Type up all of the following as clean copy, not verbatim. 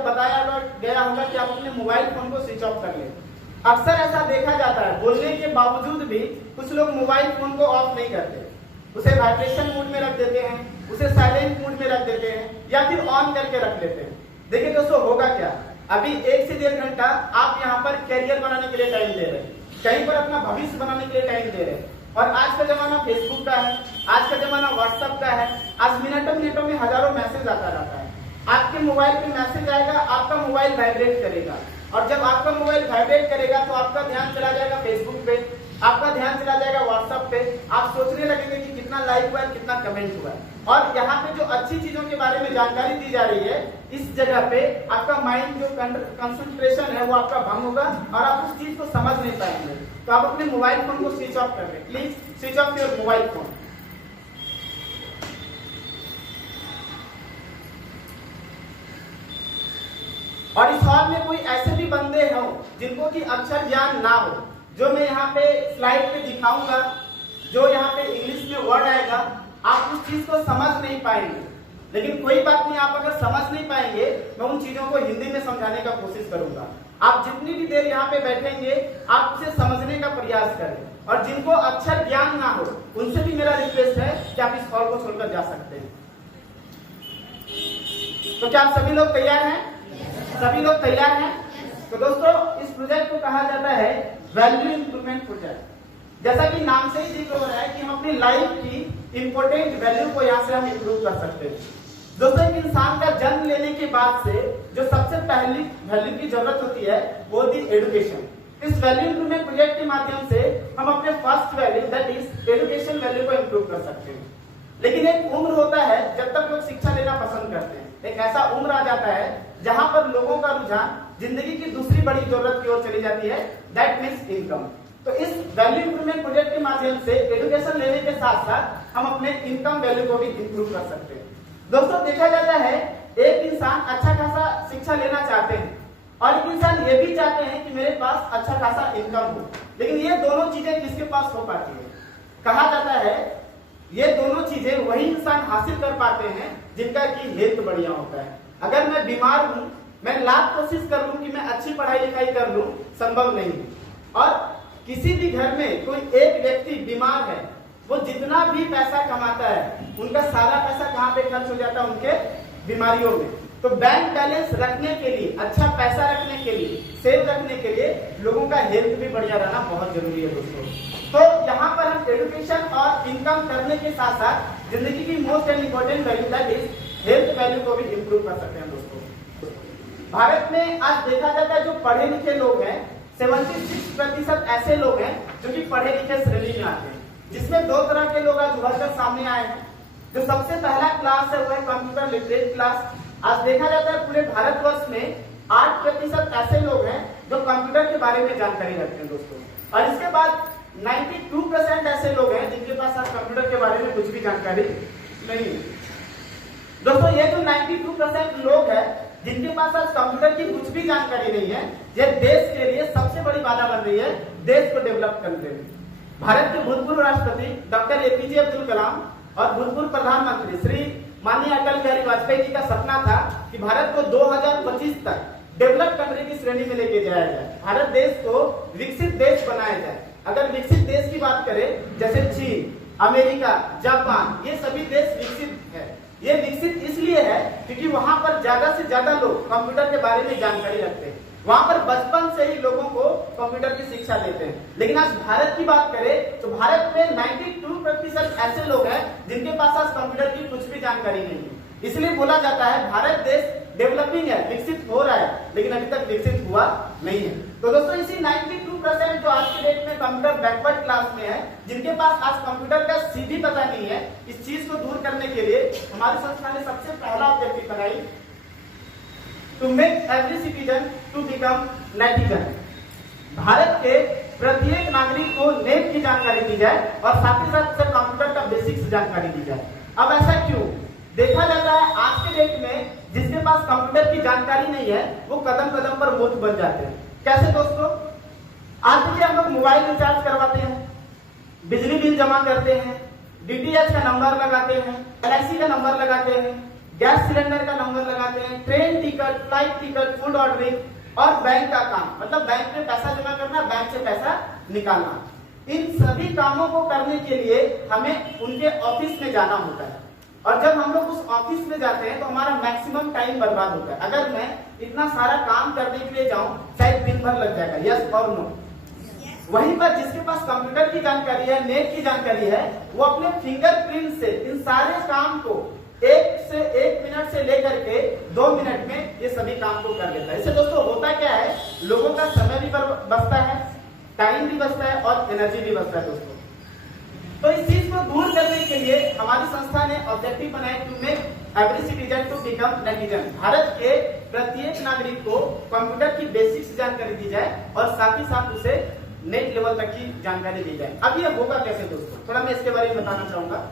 आपको बताया गया होगा कि आप अपने मोबाइल फोन को स्विच ऑफ कर लें। अक्सर ऐसा देखा जाता है, बोलने के बावजूद भी कुछ लोग मोबाइल फोन को ऑफ नहीं करते, उसे वाइब्रेशन मोड में रख देते हैं, उसे साइलेंट मोड में रख देते हैं या फिर ऑन करके रख लेते हैं। देखिए दोस्तों, होगा क्या, अभी 1 से 1.5 घंटा आप यहाँ पर कैरियर बनाने के लिए टाइम दे रहे हैं, कहीं पर अपना भविष्य बनाने के लिए टाइम दे रहे हैं। और आज का जमाना फेसबुक का है, आज का जमाना व्हाट्सएप का है, आज मिनटों में हजारों मैसेज आता रहता है। आपके मोबाइल पे मैसेज आएगा, आपका मोबाइल वाइब्रेट करेगा, और जब आपका मोबाइल वाइब्रेट करेगा तो आपका ध्यान चला जाएगा फेसबुक पे, आपका ध्यान चला जाएगा व्हाट्सएप पे, आप सोचने लगेंगे कि कितना लाइक हुआ है, कितना कमेंट हुआ है। और यहाँ पे जो अच्छी चीजों के बारे में जानकारी दी जा रही है, इस जगह पे आपका माइंड जो कंसंट्रेशन है वो आपका भंग होगा और आप उस चीज को समझ नहीं पाएंगे। तो आप अपने मोबाइल फोन को स्विच ऑफ कर दें, please switch off your mobile phone. और इस हॉल में कोई ऐसे भी बंदे हो जिनको कि अक्षर ज्ञान ना हो, जो मैं यहाँ पे स्लाइड पे दिखाऊंगा, जो यहाँ पे इंग्लिश में वर्ड आएगा, आप उस चीज को समझ नहीं पाएंगे। लेकिन कोई बात नहीं, आप अगर समझ नहीं पाएंगे, मैं उन चीजों को हिंदी में समझाने का कोशिश करूंगा। आप जितनी भी देर यहाँ पे बैठेंगे, आप उसे समझने का प्रयास करें। और जिनको अक्षर ज्ञान ना हो, उनसे भी मेरा रिक्वेस्ट है कि आप इस हॉल को छोड़कर जा सकते हैं। तो क्या आप सभी लोग तैयार हैं? सभी लोग तैयार हैं? तो दोस्तों, इस प्रोजेक्ट को कहा जाता है वैल्यू इंप्रूवमेंट प्रोजेक्ट। जैसा कि नाम से ही जिक्र हो रहा है कि हम अपनी लाइफ की इंपोर्टेंट वैल्यू को यहाँ से हम इंप्रूव कर सकते हैं। दोस्तों, एक इंसान का जन्म लेने के बाद से जो सबसे पहली वैल्यू की जरूरत होती है वो थी एजुकेशन। इस वैल्यू इंप्रूवमेंट प्रोजेक्ट के माध्यम से हम अपने first value that is education value को इंप्रूव कर सकते हैं। लेकिन एक उम्र होता है जब तक लोग शिक्षा लेना पसंद करते हैं, एक ऐसा उम्र आ जाता है जहां पर लोगों का रुझान जिंदगी की दूसरी बड़ी जरूरत की ओर चली जाती है, दैट मीन्स इनकम। तो इस वैल्यू इंप्रूवमेंट प्रोजेक्ट के माध्यम से एजुकेशन लेने के साथ साथ हम अपने इनकम वैल्यू को भी इंप्रूव कर सकते हैं। दोस्तों, देखा जाता है एक इंसान अच्छा खासा शिक्षा लेना चाहते हैं और एक इंसान ये भी चाहते हैं कि मेरे पास अच्छा खासा इनकम हो, लेकिन ये दोनों चीजें किसके पास हो पाती है? कहा जाता है ये दोनों चीजें वही इंसान हासिल कर पाते हैं जिनका की हेल्थ बढ़िया होता है। अगर मैं बीमार हूं, मैं लाख कोशिश कर लूं कि मैं अच्छी पढ़ाई लिखाई कर लूं, संभव नहीं है। और किसी भी घर में कोई एक व्यक्ति बीमार है, वो जितना भी पैसा कमाता है, उनका सारा पैसा कहाँ पे खर्च हो जाता है? उनके बीमारियों में। तो बैंक बैलेंस रखने के लिए, अच्छा पैसा रखने के लिए, सेव रखने के लिए लोगों का हेल्थ भी बढ़िया रहना बहुत जरूरी है दोस्तों। तो यहाँ पर हम एजुकेशन और इनकम करने के साथ साथ जिंदगी की most and important value that is health value को भी इंप्रूव कर सकते हैं दोस्तों। भारत में आज देखा जाता है जो पढ़े लिखे लोग हैं, 76% ऐसे लोग हैं जो कि पढ़े लिखे श्रेणी में आते हैं, जिसमें दो तरह के लोग आज उभर कर सामने आए हैं। जो सबसे पहला क्लास है वो है कंप्यूटर लिटरेट क्लास। आज देखा जाता है पूरे भारतवर्ष में 8% ऐसे लोग हैं जो कंप्यूटर के बारे में जानकारी रखते हैं दोस्तों। और इसके बाद 92% ऐसे लोग हैं जिनके पास आज कंप्यूटर के बारे में कुछ भी जानकारी नहीं है दोस्तों। ये जो 92% लोग हैं जिनके पास आज कंप्यूटर की कुछ भी जानकारी नहीं है, ये देश के लिए सबसे बड़ी बाधा बन रही है देश को डेवलप करने में। भारत के भूतपूर्व राष्ट्रपति डॉक्टर एपीजे अब्दुल कलाम और भूतपूर्व प्रधानमंत्री श्री माननीय अटल बिहारी वाजपेयी जी का सपना था कि भारत को 2025 तक डेवलप कंट्री की श्रेणी में लेके जाया जाए, भारत देश को विकसित देश बनाया जाए। अगर विकसित देश की बात करें, जैसे चीन, अमेरिका, जापान, ये सभी देश विकसित है। ये विकसित इसलिए है क्योंकि वहां पर ज्यादा से ज्यादा लोग कंप्यूटर के बारे में जानकारी रखते हैं, वहां पर बचपन से ही लोगों को कंप्यूटर की शिक्षा देते हैं। लेकिन आज भारत की बात करें तो भारत में 92% ऐसे लोग हैं जिनके पास आज कंप्यूटर की कुछ भी जानकारी नहीं है। इसलिए बोला जाता है भारत देश डेवलपिंग है, विकसित हो रहा है, लेकिन अभी तक विकसित हुआ नहीं है। तो दोस्तों, इसी 92% जो आज के डेट में कंप्यूटर बैकवर्ड क्लास में है, जिनके पास आज कंप्यूटर का सीधी पता नहीं है, इस चीज को दूर करने के लिए हमारी संस्था ने सबसे पहला ऑब्जेक्टिव बनाई, to make every citizen to become netizen. Bharat के प्रत्येक नागरिक को नेट की जानकारी दी जाए और साथ ही साथ कंप्यूटर का बेसिक्स जानकारी दी जाए। अब ऐसा क्यों? देखा जाता है आज के डेट में जिसके पास कंप्यूटर की जानकारी नहीं है वो कदम कदम पर मूर्ख बन जाते हैं। कैसे दोस्तों? आज देखिए, हम लोग मोबाइल रिचार्ज करवाते हैं, बिजली बिल जमा करते हैं, डीटीएच का नंबर लगाते हैं, एलआईसी का नंबर लगाते हैं, गैस सिलेंडर का नंबर लगाते हैं, train ticket, flight ticket, food ordering और बैंक का काम, मतलब बैंक में पैसा जमा करना, बैंक से पैसा निकालना। इन सभी कामों को करने के लिए हमें उनके ऑफिस में जाना होता है, और जब हम लोग उस ऑफिस में जाते हैं तो हमारा मैक्सिमम टाइम बर्बाद होता है। अगर मैं इतना सारा काम करने के लिए जाऊं, शायद दिन भर लग जाएगा, यस और नो। वहीं पर जिसके पास कंप्यूटर की जानकारी है, नेट की जानकारी है, वो अपने फिंगरप्रिंट से इन सारे काम को 1 मिनट से लेकर के 2 मिनट में ये सभी काम को कर लेता है। इससे दोस्तों होता क्या है, लोगों का समय भी बचता है, टाइम भी बचता है और एनर्जी भी बचता है दोस्तों। तो इस चीज को दूर करने के लिए हमारी संस्था ने ऑब्जेक्टिव बनाया to make every citizen to become netizen. Bharat के प्रत्येक नागरिक को कंप्यूटर की बेसिक्स जानकारी दी जाए और साथ ही साथ उसे नेट लेवल तक की जानकारी दी जाए। अब ये होगा कैसे दोस्तों, थोड़ा मैं इसके बारे में बताना चाहूंगा।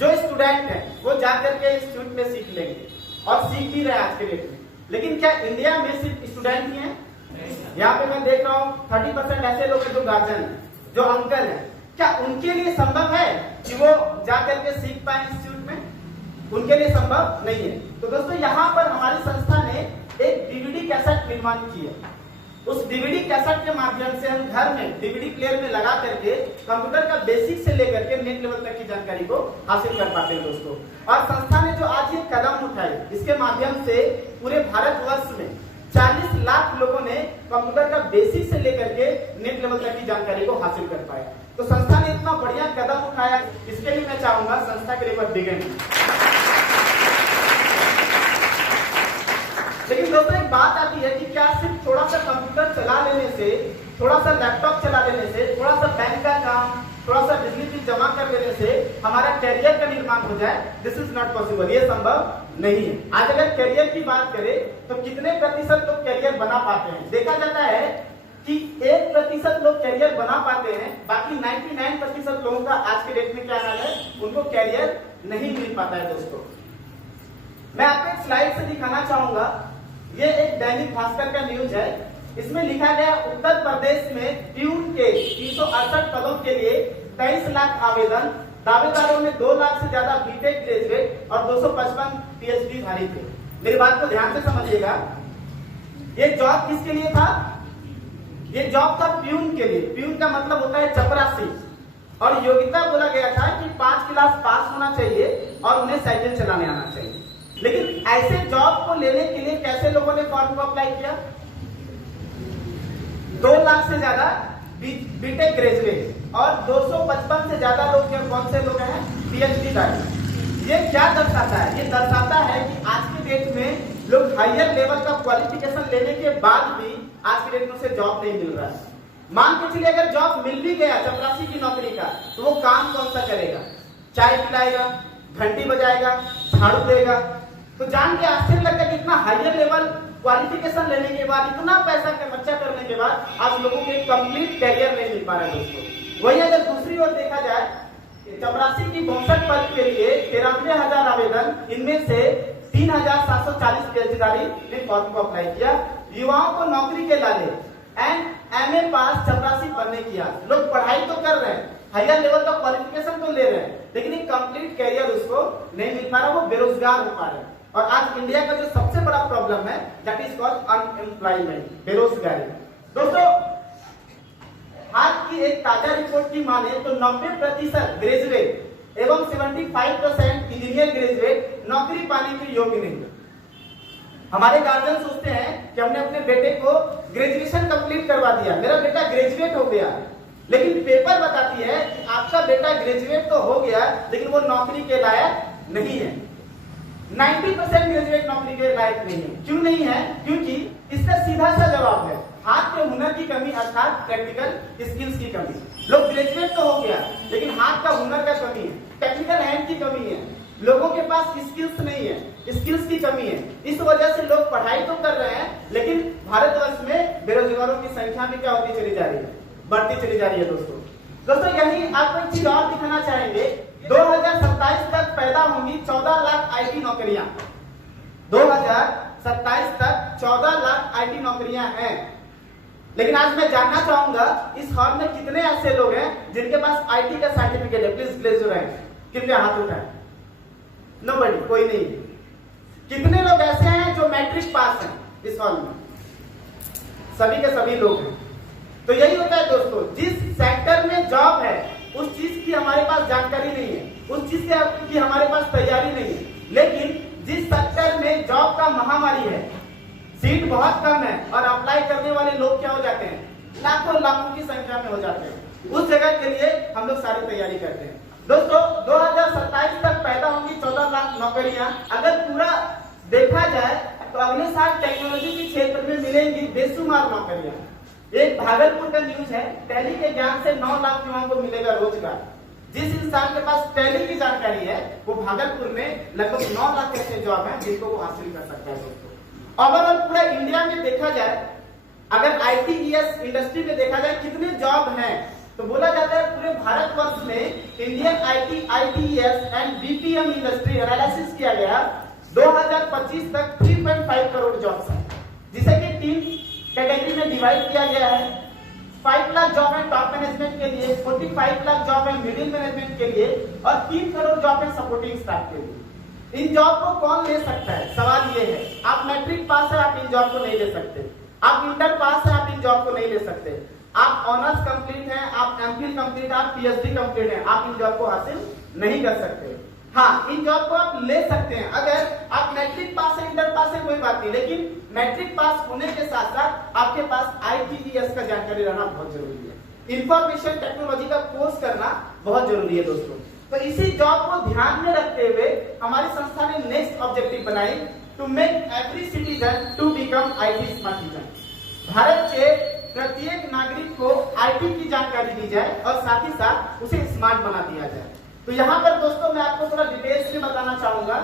जो स्टूडेंट है वो जाकर के इंस्टीट्यूट में सीख लेंगे और सीख भी रहे आज के डेट में, लेकिन क्या इंडिया में सिर्फ स्टूडेंट ही है? यहाँ पे मैं देख रहा हूँ 30% ऐसे लोग हैं जो गार्जियन है, जो अंकल है, क्या उनके लिए संभव है कि वो जाकर के सीख पाए इंस्टीट्यूट में? उनके लिए संभव नहीं है। तो दोस्तों यहाँ पर हमारी संस्था ने एक डीवीडी कैसेट निर्माण की है। उस डीवीडी कैसेट के माध्यम से हम घर में डीवीडी प्लेयर में लगा करके कंप्यूटर का बेसिक से लेकर के नेट लेवल तक की जानकारी को हासिल कर पाते हैं दोस्तों। और संस्था ने जो आज ये कदम उठाए, इसके माध्यम से पूरे भारतवर्ष में 40 लाख लोगों ने कंप्यूटर का बेसिक से लेकर के नेट लेवल तक की जानकारी को हासिल कर पाया। तो संस्था ने इतना बढ़िया कदम उठाया, इसके लिए मैं चाहूंगा संस्था के लिए बिगिन। लेकिन दोस्तों एक बात आती है कि क्या सिर्फ थोड़ा सा कंप्यूटर चला लेने से, थोड़ा सा लैपटॉप चला लेने से, थोड़ा सा बैंक का काम, थोड़ा सा बिजली बिल जमा कर लेने से हमारा कैरियर का निर्माण हो जाए? दिस इज नॉट पॉसिबल, ये संभव नहीं है। आज अगर कैरियर की बात करें तो कितने प्रतिशत लोग कैरियर बना पाते हैं? देखा जाता है कि 1% लोग कैरियर बना पाते हैं, बाकी 99% लोगों का आज के डेट में क्या हाल है, उनको कैरियर नहीं मिल पाता है दोस्तों। मैं आपको एक स्लाइड से दिखाना चाहूंगा। ये एक दैनिक भास्कर का न्यूज है। इसमें लिखा गया उत्तर प्रदेश में प्यून के 368 पदों के लिए 23 लाख आवेदन, दावेदारों में 2 लाख से ज्यादा बीटेक ग्रेजुएट और 255 पीएचडी धारी थे। मेरी बात को ध्यान से समझिएगा। ये जॉब किसके लिए था? ये जॉब था प्यून के लिए। प्यून का मतलब होता है चपरासी, और योग्यता बोला गया था कि 5 क्लास पास होना चाहिए और उन्हें साइकिल चलाने आना चाहिए। लेकिन ऐसे जॉब को लेने के लिए कैसे लोगों ने फॉर्म को अप्लाई किया? 2 लाख से ज्यादा बीटेक ग्रेजुएट और 255 से ज्यादा लोग कौन से लोग हैं? पीएचडी धारी। ये क्या दर्शाता है? ये दर्शाता है कि आज के डेट में लोग हायर लेवल का क्वालिफिकेशन लेने के बाद भी आज के डेट में उसे जॉब नहीं मिल रहा है। मान के चलिए अगर जॉब मिल भी गया चपरासी की नौकरी का, तो वो काम कौन सा करेगा? चाय पिलाएगा, घंटी बजाएगा, झाड़ू देगा। तो जान के आश्चर्य लगता है कि इतना हायर लेवल क्वालिफिकेशन लेने के बाद, इतना पैसा खर्चा करने के बाद आज लोगों को एक कंप्लीट कैरियर नहीं मिल पा रहा है दोस्तों। वही अगर दूसरी ओर देखा जाए, चपरासी की 62 पद के लिए 93,000 आवेदन, इनमें से 3,740 पीएचडी ने फॉर्म को अप्लाई किया। युवाओं को नौकरी के लाले एंड एमए पास चपरासी बनने की आस। लोग पढ़ाई तो कर रहे हैं, हायर लेवल का क्वालिफिकेशन तो ले रहे हैं, लेकिन एक कंप्लीट कैरियर उसको नहीं मिल पा रहा, वो बेरोजगार हो पा रहे हैं। और आज इंडिया का जो सबसे बड़ा प्रॉब्लम है दैट इज कॉल्ड अनएम्प्लॉयमेंट, बेरोजगारी। दोस्तों आज की एक ताजा रिपोर्ट की माने तो 90% ग्रेजुएट एवं 75% इंजीनियर ग्रेजुएट नौकरी पाने के योग्य नहीं। हमारे गार्जियन सोचते हैं कि हमने अपने बेटे को ग्रेजुएशन कंप्लीट करवा दिया, मेरा बेटा ग्रेजुएट हो गया, लेकिन पेपर बताती है कि आपका बेटा ग्रेजुएट तो हो गया लेकिन वो नौकरी के लायक नहीं है। 90% ग्रेजुएट नौकरी के लायक नहीं है। क्यों नहीं है? क्योंकि इसका सीधा सा जवाब है हाथ के हुनर की कमी, अर्थात प्रैक्टिकल स्किल्स की कमी। लोग ग्रेजुएट तो हो गया लेकिन हाथ का हुनर का कमी है, टेक्निकल हैंड की कमी है, लोगों के पास स्किल्स नहीं है, स्किल्स की कमी है। इस वजह से लोग पढ़ाई तो कर रहे हैं लेकिन भारतवर्ष में बेरोजगारों की संख्या में क्या होती चली जा रही है? बढ़ती चली जा रही है दोस्तों। यही आपको एक चीज और दिखाना चाहेंगे। 2027 तक पैदा होंगी 14 लाख आईटी नौकरियां। 2027 तक 14 लाख आईटी नौकरियां हैं। लेकिन आज मैं जानना चाहूंगा इस हॉल में कितने ऐसे लोग हैं जिनके पास आईटी का सर्टिफिकेट है? प्लीज प्लीज जो रहे, कितने हाथ उठाए? नोबडी, कोई नहीं। कितने लोग ऐसे हैं जो मैट्रिक पास हैं इस हॉल में? सभी के सभी लोग हैं। तो यही होता है दोस्तों, जिस सेक्टर में जॉब है उस चीज की हमारे पास जानकारी नहीं है, उस चीज की हमारे पास तैयारी नहीं है। लेकिन जिस सेक्टर में जॉब का महामारी है, सीट बहुत कम है और अप्लाई करने वाले लोग क्या हो जाते हैं, लाखों लाखों की संख्या में हो जाते हैं, उस जगह के लिए हम लोग सारी तैयारी करते हैं। दोस्तों 2027 तक पैदा होंगी 14 लाख नौकरियां। अगर पूरा देखा जाए तो अगले साल टेक्नोलॉजी के क्षेत्र में मिलेंगी बेशुमार नौकरियां। एक भागलपुर का न्यूज है, टैली के ज्ञान से 9 लाख युवाओं को मिलेगा रोजगार। जिस इंसान के पास टैली की जानकारी है वो भागलपुर में लगभग 9 लाख ऐसे जॉब है जिनको वो हासिल कर सकता है। दोस्तों ओवरऑल पूरा इंडिया में देखा जाए, अगर ITES इंडस्ट्री में देखा जाए कितने जॉब हैं, तो बोला जाता है पूरे भारतवर्ष में Indian ITES and BPM industry analysis किया गया 2025 तक 3.5 करोड़ जॉब्स है, जिसे कि 3 कैटेगरी में डिवाइड किया गया है। 5 लाख जॉब है टॉप मैनेजमेंट के लिए, 45 लाख जॉब है मिडिल मैनेजमेंट के लिए और 3 करोड़ जॉब है सपोर्टिंग स्टाफ के लिए। इन जॉब को कौन ले सकता है? सवाल ये है, आप मैट्रिक पास है आप इन जॉब को नहीं ले सकते, आप इंटर पास है आप इन जॉब को नहीं ले सकते, आप ऑनर्स कंप्लीट हैं, आप MPhil कंप्लीट, आप PhD कंप्लीट हैं, आप इन जॉब को हासिल नहीं कर सकते। हाँ, इन जॉब को आप ले सकते हैं अगर आप मैट्रिक पास है, इंटर पास है, कोई बात नहीं, लेकिन मैट्रिक पास होने के साथ साथ आपके पास ITES का जानकारी रहना बहुत जरूरी है। इंफॉर्मेशन टेक्नोलॉजी का कोर्स करना बहुत जरूरी है दोस्तों। तो इसी जॉब को ध्यान में रखते हुए हमारी संस्था ने नेक्स्ट ऑब्जेक्टिव बनाई, to make every citizen to become IT smart citizen. Bharat के प्रत्येक नागरिक को IT की जानकारी दी जाए और साथ ही साथ उसे स्मार्ट बना दिया जाए। तो यहाँ पर दोस्तों मैं आपको थोड़ा डिटेल्स में बताना चाहूंगा,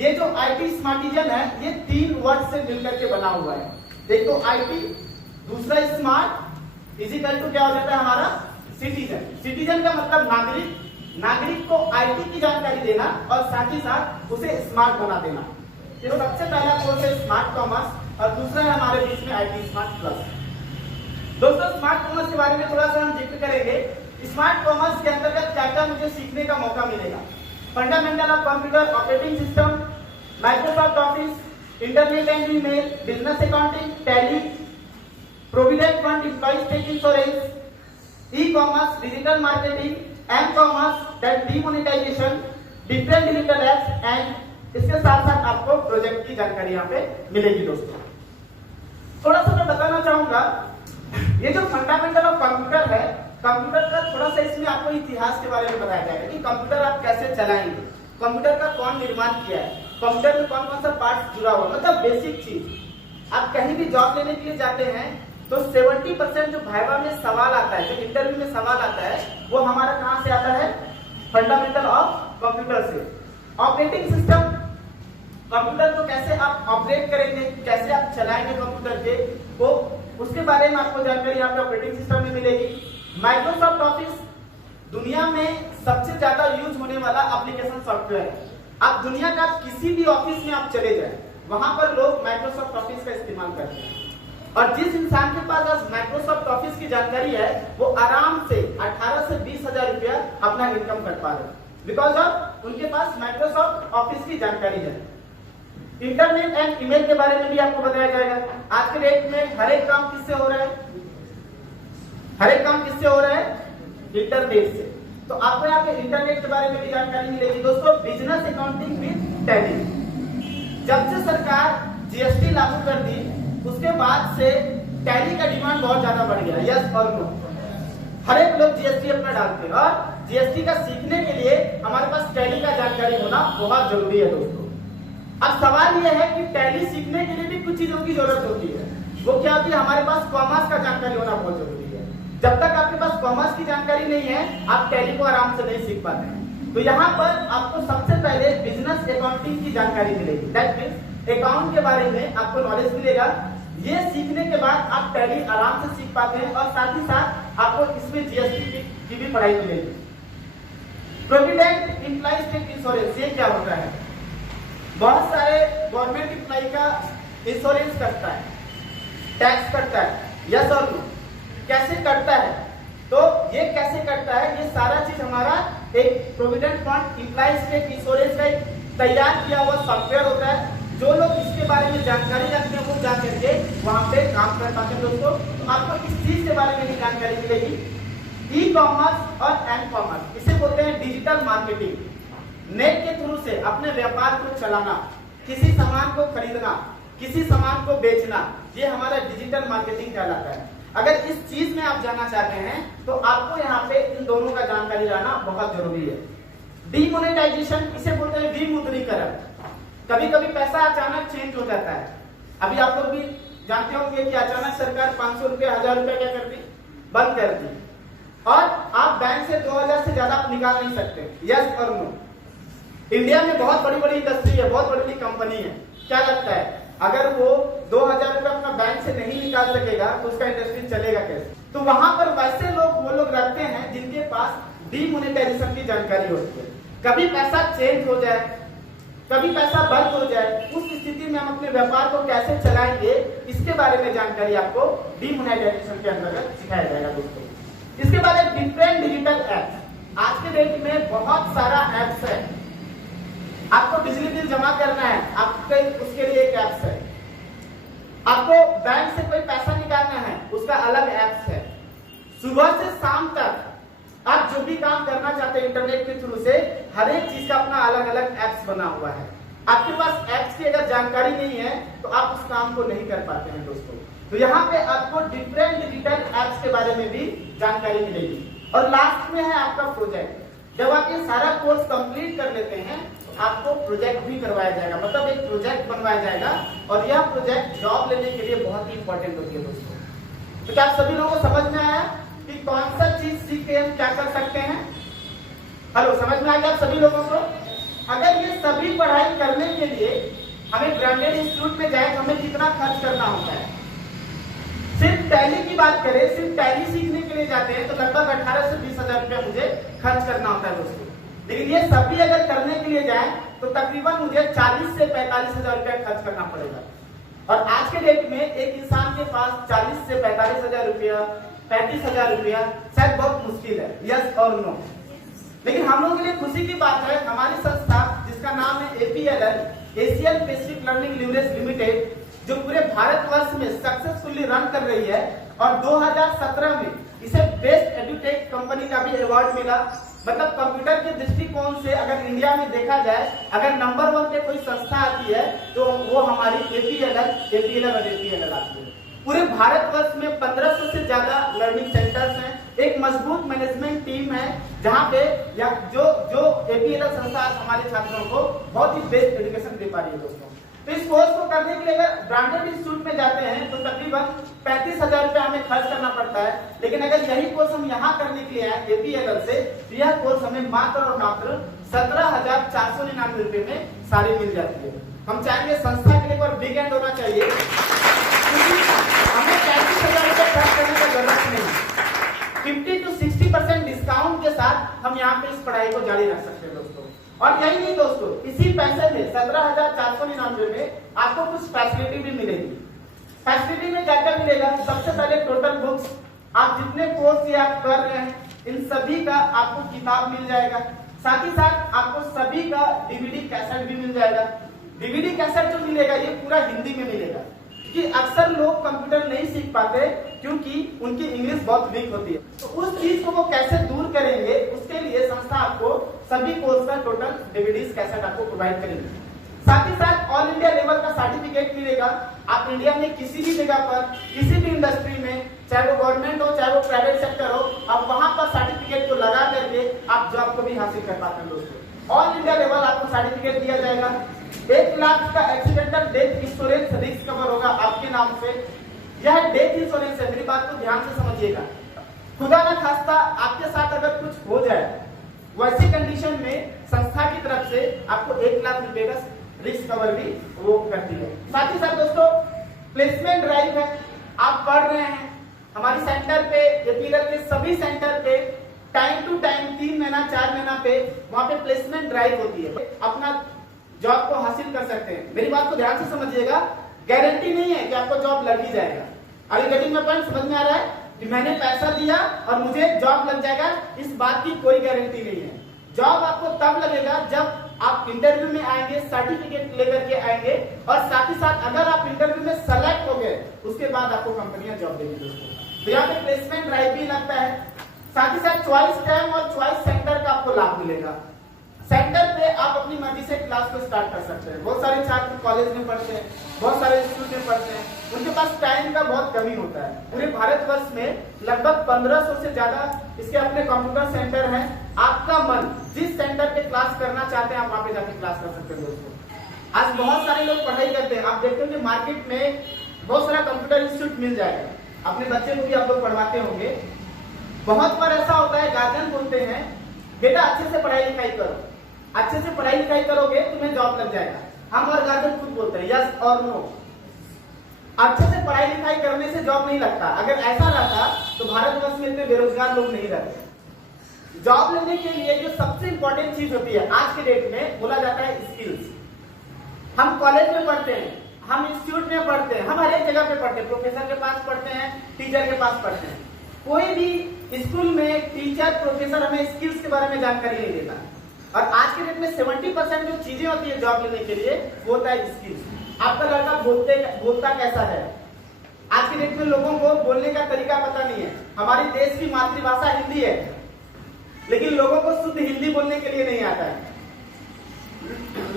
ये जो IT स्मार्टिजन है ये 3 वर्ड से मिलकर के बना हुआ है। एक तो IT, दूसरा स्मार्ट, इजिकल टू क्या हो जाता है हमारा सिटीजन। सिटीजन का मतलब नागरिक, नागरिक को IT की जानकारी देना और साथ ही साथ उसे स्मार्ट बना देना। ये सबसे पहला कोर्स है स्मार्ट कॉमर्स और दूसरा है हमारे बीच में IT स्मार्ट प्लस। दोस्तों स्मार्ट कॉमर्स के बारे में थोड़ा सा हम जिक्र करेंगे। स्मार्ट कॉमर्स के अंतर्गत क्या क्या मुझे सीखने का मौका मिलेगा? Fundamental of computer operating system, Microsoft Office, internet and email, business accounting, Tally, provident fund, employees take insurance, e commerce, digital marketing, m commerce, that demonetisation, different digital apps and इसके साथ साथ आपको प्रोजेक्ट की जानकारी यहाँ पे मिलेगी। दोस्तों थोड़ा सा मैं बताना चाहूंगा, ये जो फंडामेंटल ऑफ कंप्यूटर है, कंप्यूटर का थोड़ा सा इसमें आपको इतिहास के बारे में बताया जाएगा कि कंप्यूटर आप कैसे चलाएंगे, कंप्यूटर का कौन निर्माण किया है, कंप्यूटर में कौन कौन सा पार्ट जुड़ा हुआ, मतलब बेसिक चीज। आप कहीं भी जॉब लेने के लिए जाते हैं तो 70% जो वाइवा में सवाल आता है, जो इंटरव्यू में सवाल आता है, वो हमारा कहाँ से आता है? फंडामेंटल ऑफ कंप्यूटर से। ऑपरेटिंग सिस्टम, कंप्यूटर को कैसे आप ऑपरेट करेंगे, कैसे आप चलाएंगे कंप्यूटर के, वो उसके बारे में आपको जानकारी यहाँ पे ऑपरेटिंग सिस्टम में मिलेगी। माइक्रोसॉफ्ट ऑफिस दुनिया में सबसे ज्यादा यूज होने वाला एप्लीकेशन सॉफ्टवेयर है। आप दुनिया का किसी भी ऑफिस में आप चले जाए, वहां पर लोग माइक्रोसॉफ्ट ऑफिस का इस्तेमाल करते हैं। और जिस इंसान के पास माइक्रोसॉफ्ट ऑफिस की जानकारी है वो आराम से 18 से 20 हजार रुपया अपना इनकम कर पा रहे हैं, बिकॉज ऑफ उनके पास माइक्रोसॉफ्ट ऑफिस की जानकारी है। इंटरनेट एंड ईमेल के बारे में भी आपको बताया जाएगा। आज के डेट में हर एक काम किससे हो रहा है? हर एक काम किससे हो रहा है? इंटरनेट से। तो आपको यहाँ पे इंटरनेट के बारे में भी जानकारी मिलेगी। दोस्तों बिजनेस अकाउंटिंग विद टैली, जब से सरकार GST लागू कर दी उसके बाद से टैली का डिमांड बहुत ज्यादा बढ़ गया। यस और नो, हर एक लोग GST अपना डालते हैं और GST का सीखने के लिए हमारे पास टैली का जानकारी होना बहुत जरूरी है। दोस्तों अब सवाल यह है कि टैली सीखने के लिए भी कुछ चीजों की जरूरत होती है। वो क्या होती है? हमारे पास कॉमर्स का जानकारी होना बहुत जरूरी है। जब तक आपके पास कॉमर्स की जानकारी नहीं है आप टैली को आराम से नहीं सीख पाते हैं। तो यहाँ पर आपको सबसे पहले बिजनेस अकाउंटिंग की जानकारी मिलेगी, दैट मींस अकाउंट के बारे में आपको नॉलेज मिलेगा। ये सीखने के बाद आप टैली आराम से सीख पाते हैं और साथ ही साथ आपको इसमें GST की भी पढ़ाई मिलेगी। प्रोविडेंट एम्प्लॉयज टेक इंश्योरेंस, ये क्या होता है? बहुत सारे गवर्नमेंट एम्प्लॉय का इंश्योरेंस करता है, टैक्स करता है। यस और नो, कैसे करता है? तो ये कैसे करता है? ये सारा चीज हमारा एक provident fund employees take insurance का एक तैयार किया हुआ सॉफ्टवेयर होता है। जो लोग इसके बारे में जानकारी रखते हैं वो जा करके वहां पे काम कर पाते हैं दोस्तों। तो आपको इस चीज के बारे में भी जानकारी मिलेगी। ई कॉमर्स और एम कॉमर्स, इसे बोलते हैं डिजिटल मार्केटिंग। नेट के थ्रू से अपने व्यापार को चलाना, किसी सामान को खरीदना, किसी सामान को बेचना, ये हमारा डिजिटल मार्केटिंग कहलाता है। अगर इस चीज में आप जानना चाहते हैं तो आपको यहाँ पे इन दोनों का जानकारी रहना बहुत जरूरी है। डीमोनेटाइजेशन, इसे बोलते हैं विमुद्रीकरण। कभी कभी पैसा अचानक चेंज हो जाता है। अभी आप लोग भी जानते होंगे कि अचानक सरकार 500 रुपए 1000 रुपए क्या कर दी, बंद कर दी, और आप बैंक से 2000 से ज्यादा आप निकाल नहीं सकते। यस और नो? इंडिया में बहुत बड़ी बड़ी इंडस्ट्री है, बहुत बड़ी बड़ी कंपनी है। क्या लगता है अगर वो 2000 रुपए अपना बैंक से नहीं निकाल सकेगा तो उसका इंडस्ट्री चलेगा कैसे? तो वहां पर वैसे लोग वो लोग रखते हैं जिनके पास डीमोनेटाइजेशन की जानकारी होती है। कभी पैसा चेंज हो जाए, कभी पैसा बंद हो जाए, उस स्थिति में हम अपने व्यापार को कैसे चलाएंगे, इसके बारे में जानकारी आपको डीमोनेटाइजेशन के अंतर्गत सिखाया जाएगा दोस्तों। इसके बाद एक डिफरेंट डिजिटल एप्स। आज के डेट में बहुत सारा एप्स है। आपको बिजली बिल जमा करना है, आपके उसके लिए एक एप्स है। आपको बैंक से कोई पैसा निकालना है, उसका अलग एप्स है। सुबह से शाम तक आप जो भी काम करना चाहते हैं इंटरनेट के थ्रू से, हर एक चीज का अपना अलग अलग एप्स बना हुआ है। आपके पास एप्स की अगर जानकारी नहीं है तो आप उस काम को नहीं कर पाते हैं दोस्तों। तो यहाँ पे आपको डिफरेंट डिजिटल एप्स के बारे में भी जानकारी मिलेगी। और लास्ट में है आपका प्रोजेक्ट। जब आप ये सारा कोर्स कंप्लीट कर लेते हैं तो आपको प्रोजेक्ट भी करवाया जाएगा, मतलब एक प्रोजेक्ट बनवाया जाएगा, और यह प्रोजेक्ट जॉब लेने के लिए बहुत ही इंपॉर्टेंट होती है दोस्तों। तो क्या आप सभी लोगों को समझ में आया कि कौन सा चीज सीख के हम क्या कर सकते हैं? हेलो, समझ में आ गया आप सभी लोगों को? अगर ये सभी पढ़ाई करने के लिए हमें ब्रांडेड इंस्टीट्यूट में जाए तो हमें कितना खर्च करना होता है? सिर्फ टैली की बात करें, सिर्फ टैली सीखने के लिए जाते हैं तो लगभग 18 से 20 हजार रुपया मुझे खर्च करना होता है दोस्तों। लेकिन ये सभी अगर करने के लिए जाए तो तकरीबन मुझे 40 से 45 हजार रुपया खर्च करना पड़ेगा। और आज के डेट में एक इंसान के पास 40 से 45 हजार रुपया, 35 हजार रुपया शायद बहुत मुश्किल है। यस और नो? लेकिन हम लोगों के लिए खुशी की बात है, हमारी संस्था जिसका नाम है APLL, Asian Pacific learning leverage limited, जो पूरे भारतवर्ष में सक्सेसफुली रन कर रही है, और 2017 में इसे बेस्ट एडुटेक कंपनी का भी अवार्ड मिला। मतलब कंप्यूटर के दृष्टिकोण से अगर इंडिया में देखा जाए, अगर नंबर 1 पे कोई संस्था आती है तो वो हमारी APLL आती है। पूरे भारतवर्ष में 1500 से ज्यादा लर्निंग सेंटर्स हैं, एक मजबूत मैनेजमेंट टीम है, जहां पे या जो APLL संस्था हमारे छात्रों को बहुत ही बेस्ट एजुकेशन दे पा रही है दोस्तों। तो इस कोर्स को करने के लिए अगर ब्रांडेड इंस्टीट्यूट में जाते हैं तो तकरीबन 35 हजार रुपया हमें खर्च करना पड़ता है। लेकिन अगर यही कोर्स हम यहाँ करने के लिए आए APLL से, तो यह कोर्स हमें मात्र और मात्र 17,499 रुपए में सारी मिल जाती है। हम चाहेंगे संस्था के लिए एक बार बिग एंड होना चाहिए, क्योंकि हमें 35 हजार रुपए खर्च करने की जरूरत नहीं। 50 to 60% डिस्काउंट के साथ हम यहाँ पे इस पढ़ाई को जारी रख सकते हैं दोस्तों। और यही नहीं दोस्तों, इसी पैसे में 17,499 में आपको कुछ फैसिलिटी भी मिलेगी। फैसिलिटी में क्या क्या मिलेगा? सबसे पहले टोटल बुक्स, आप जितने कोर्स ये आप कर रहे हैं इन सभी का आपको किताब मिल जाएगा। साथ ही साथ आपको सभी का DVD कैसेट भी मिल जाएगा। DVD कैसेट जो मिलेगा ये पूरा हिंदी में मिलेगा, कि अक्सर लोग कंप्यूटर नहीं सीख पाते क्योंकि उनकी इंग्लिश बहुत वीक होती है। तो उस चीज को वो कैसे दूर करेंगे, उसके लिए संस्था आपको सभी कोर्स का टोटल DVDs कैसेट आपको प्रोवाइड करेंगे। साथ ही साथ ऑल इंडिया लेवल का सर्टिफिकेट मिलेगा। आप इंडिया में किसी भी जगह पर, किसी भी इंडस्ट्री में, चाहे वो गवर्नमेंट हो चाहे वो प्राइवेट सेक्टर हो, आप वहां पर सर्टिफिकेट को लगा करके आप जॉब को भी हासिल कर पाते हैं दोस्तों। ऑल इंडिया लेवल आपको सर्टिफिकेट दिया जाएगा। 1 लाख का accidental death insurance risk cover होगा आपके नाम से। यह डेथ इंश्योरेंस है, मेरी बात को ध्यान से समझिएगा। खुदा न खास्ता आपके साथ अगर कुछ हो जाए, वैसी कंडीशन में संस्था की तरफ से आपको 1 लाख रुपए का रिस्क कवर भी वो करती है। साथ ही साथ दोस्तों प्लेसमेंट ड्राइव है। आप पढ़ रहे हैं हमारी सेंटर पे, APLL के सभी सेंटर पे टाइम टू टाइम 3 महीना 4 महीना पे वहां पे प्लेसमेंट ड्राइव होती है, अपना जॉब को हासिल कर सकते हैं। मेरी बात को ध्यान से समझिएगा, गारंटी नहीं है कि आपको जॉब लग ही जाएगा। अभी गेटिंग में पॉइंट समझ में आ रहा है कि मैंने पैसा दिया और मुझे जॉब लग जाएगा, इस बात की कोई गारंटी नहीं है। जॉब आपको तब लगेगा जब आप इंटरव्यू में आएंगे, सर्टिफिकेट लेकर के आएंगे, और साथ ही साथ अगर आप इंटरव्यू में सेलेक्ट हो गए उसके बाद आपको कंपनियां जॉब देंगी दोस्तों। तो यहाँ पे प्लेसमेंट ड्राइव भी लगता है, साथ ही साथ चॉइस टाइम और चॉइस सेंटर का आपको लाभ मिलेगा। सेंटर पे आप अपनी मर्जी से क्लास को स्टार्ट कर सकते हैं। बहुत सारे छात्र कॉलेज में पढ़ते हैं, बहुत सारे इंस्टीट्यूट में पढ़ते हैं, उनके पास टाइम का बहुत कमी होता है। पूरे भारतवर्ष में लगभग 1500 से ज्यादा इसके अपने कंप्यूटर सेंटर हैं। आपका मन जिस सेंटर पे क्लास करना चाहते हैं आप वहां पे जाके क्लास कर सकते हैं दोस्तों। आज बहुत सारे लोग पढ़ाई करते हैं, आप देखते हो कि मार्केट में बहुत सारा कंप्यूटर इंस्टीट्यूट मिल जाएगा, अपने बच्चे को भी आप लोग पढ़वाते होंगे। बहुत बार ऐसा होता है गार्जियन बोलते हैं बेटा अच्छे से पढ़ाई लिखाई करो, अच्छे से पढ़ाई लिखाई करोगे तुम्हें जॉब लग जाएगा। हम और गार्जियन खुद बोलते हैं यस और नो। अच्छे से पढ़ाई लिखाई करने से जॉब नहीं लगता। अगर ऐसा रहता तो भारतवर्ष में इतने बेरोजगार लोग नहीं रहते। जॉब लेने के लिए जो सबसे इंपॉर्टेंट चीज होती है आज के डेट में बोला जाता है स्किल्स। हम कॉलेज में पढ़ते हैं, हम इंस्टीट्यूट में पढ़ते हैं, हम हर एक जगह पे पढ़ते हैं, प्रोफेसर के पास पढ़ते हैं, टीचर के पास पढ़ते हैं। कोई भी स्कूल में टीचर प्रोफेसर हमें स्किल्स के बारे में जानकारी नहीं देता। और आज के डेट में 70% जो चीजें होती है जॉब लेने के लिए वो होता है स्किल्स। आपका लड़का बोलता कैसा है। आज के डेट में लोगों को बोलने का तरीका पता नहीं है। हमारे देश की मातृभाषा हिंदी है, लेकिन लोगों को शुद्ध हिंदी बोलने के लिए नहीं आता है।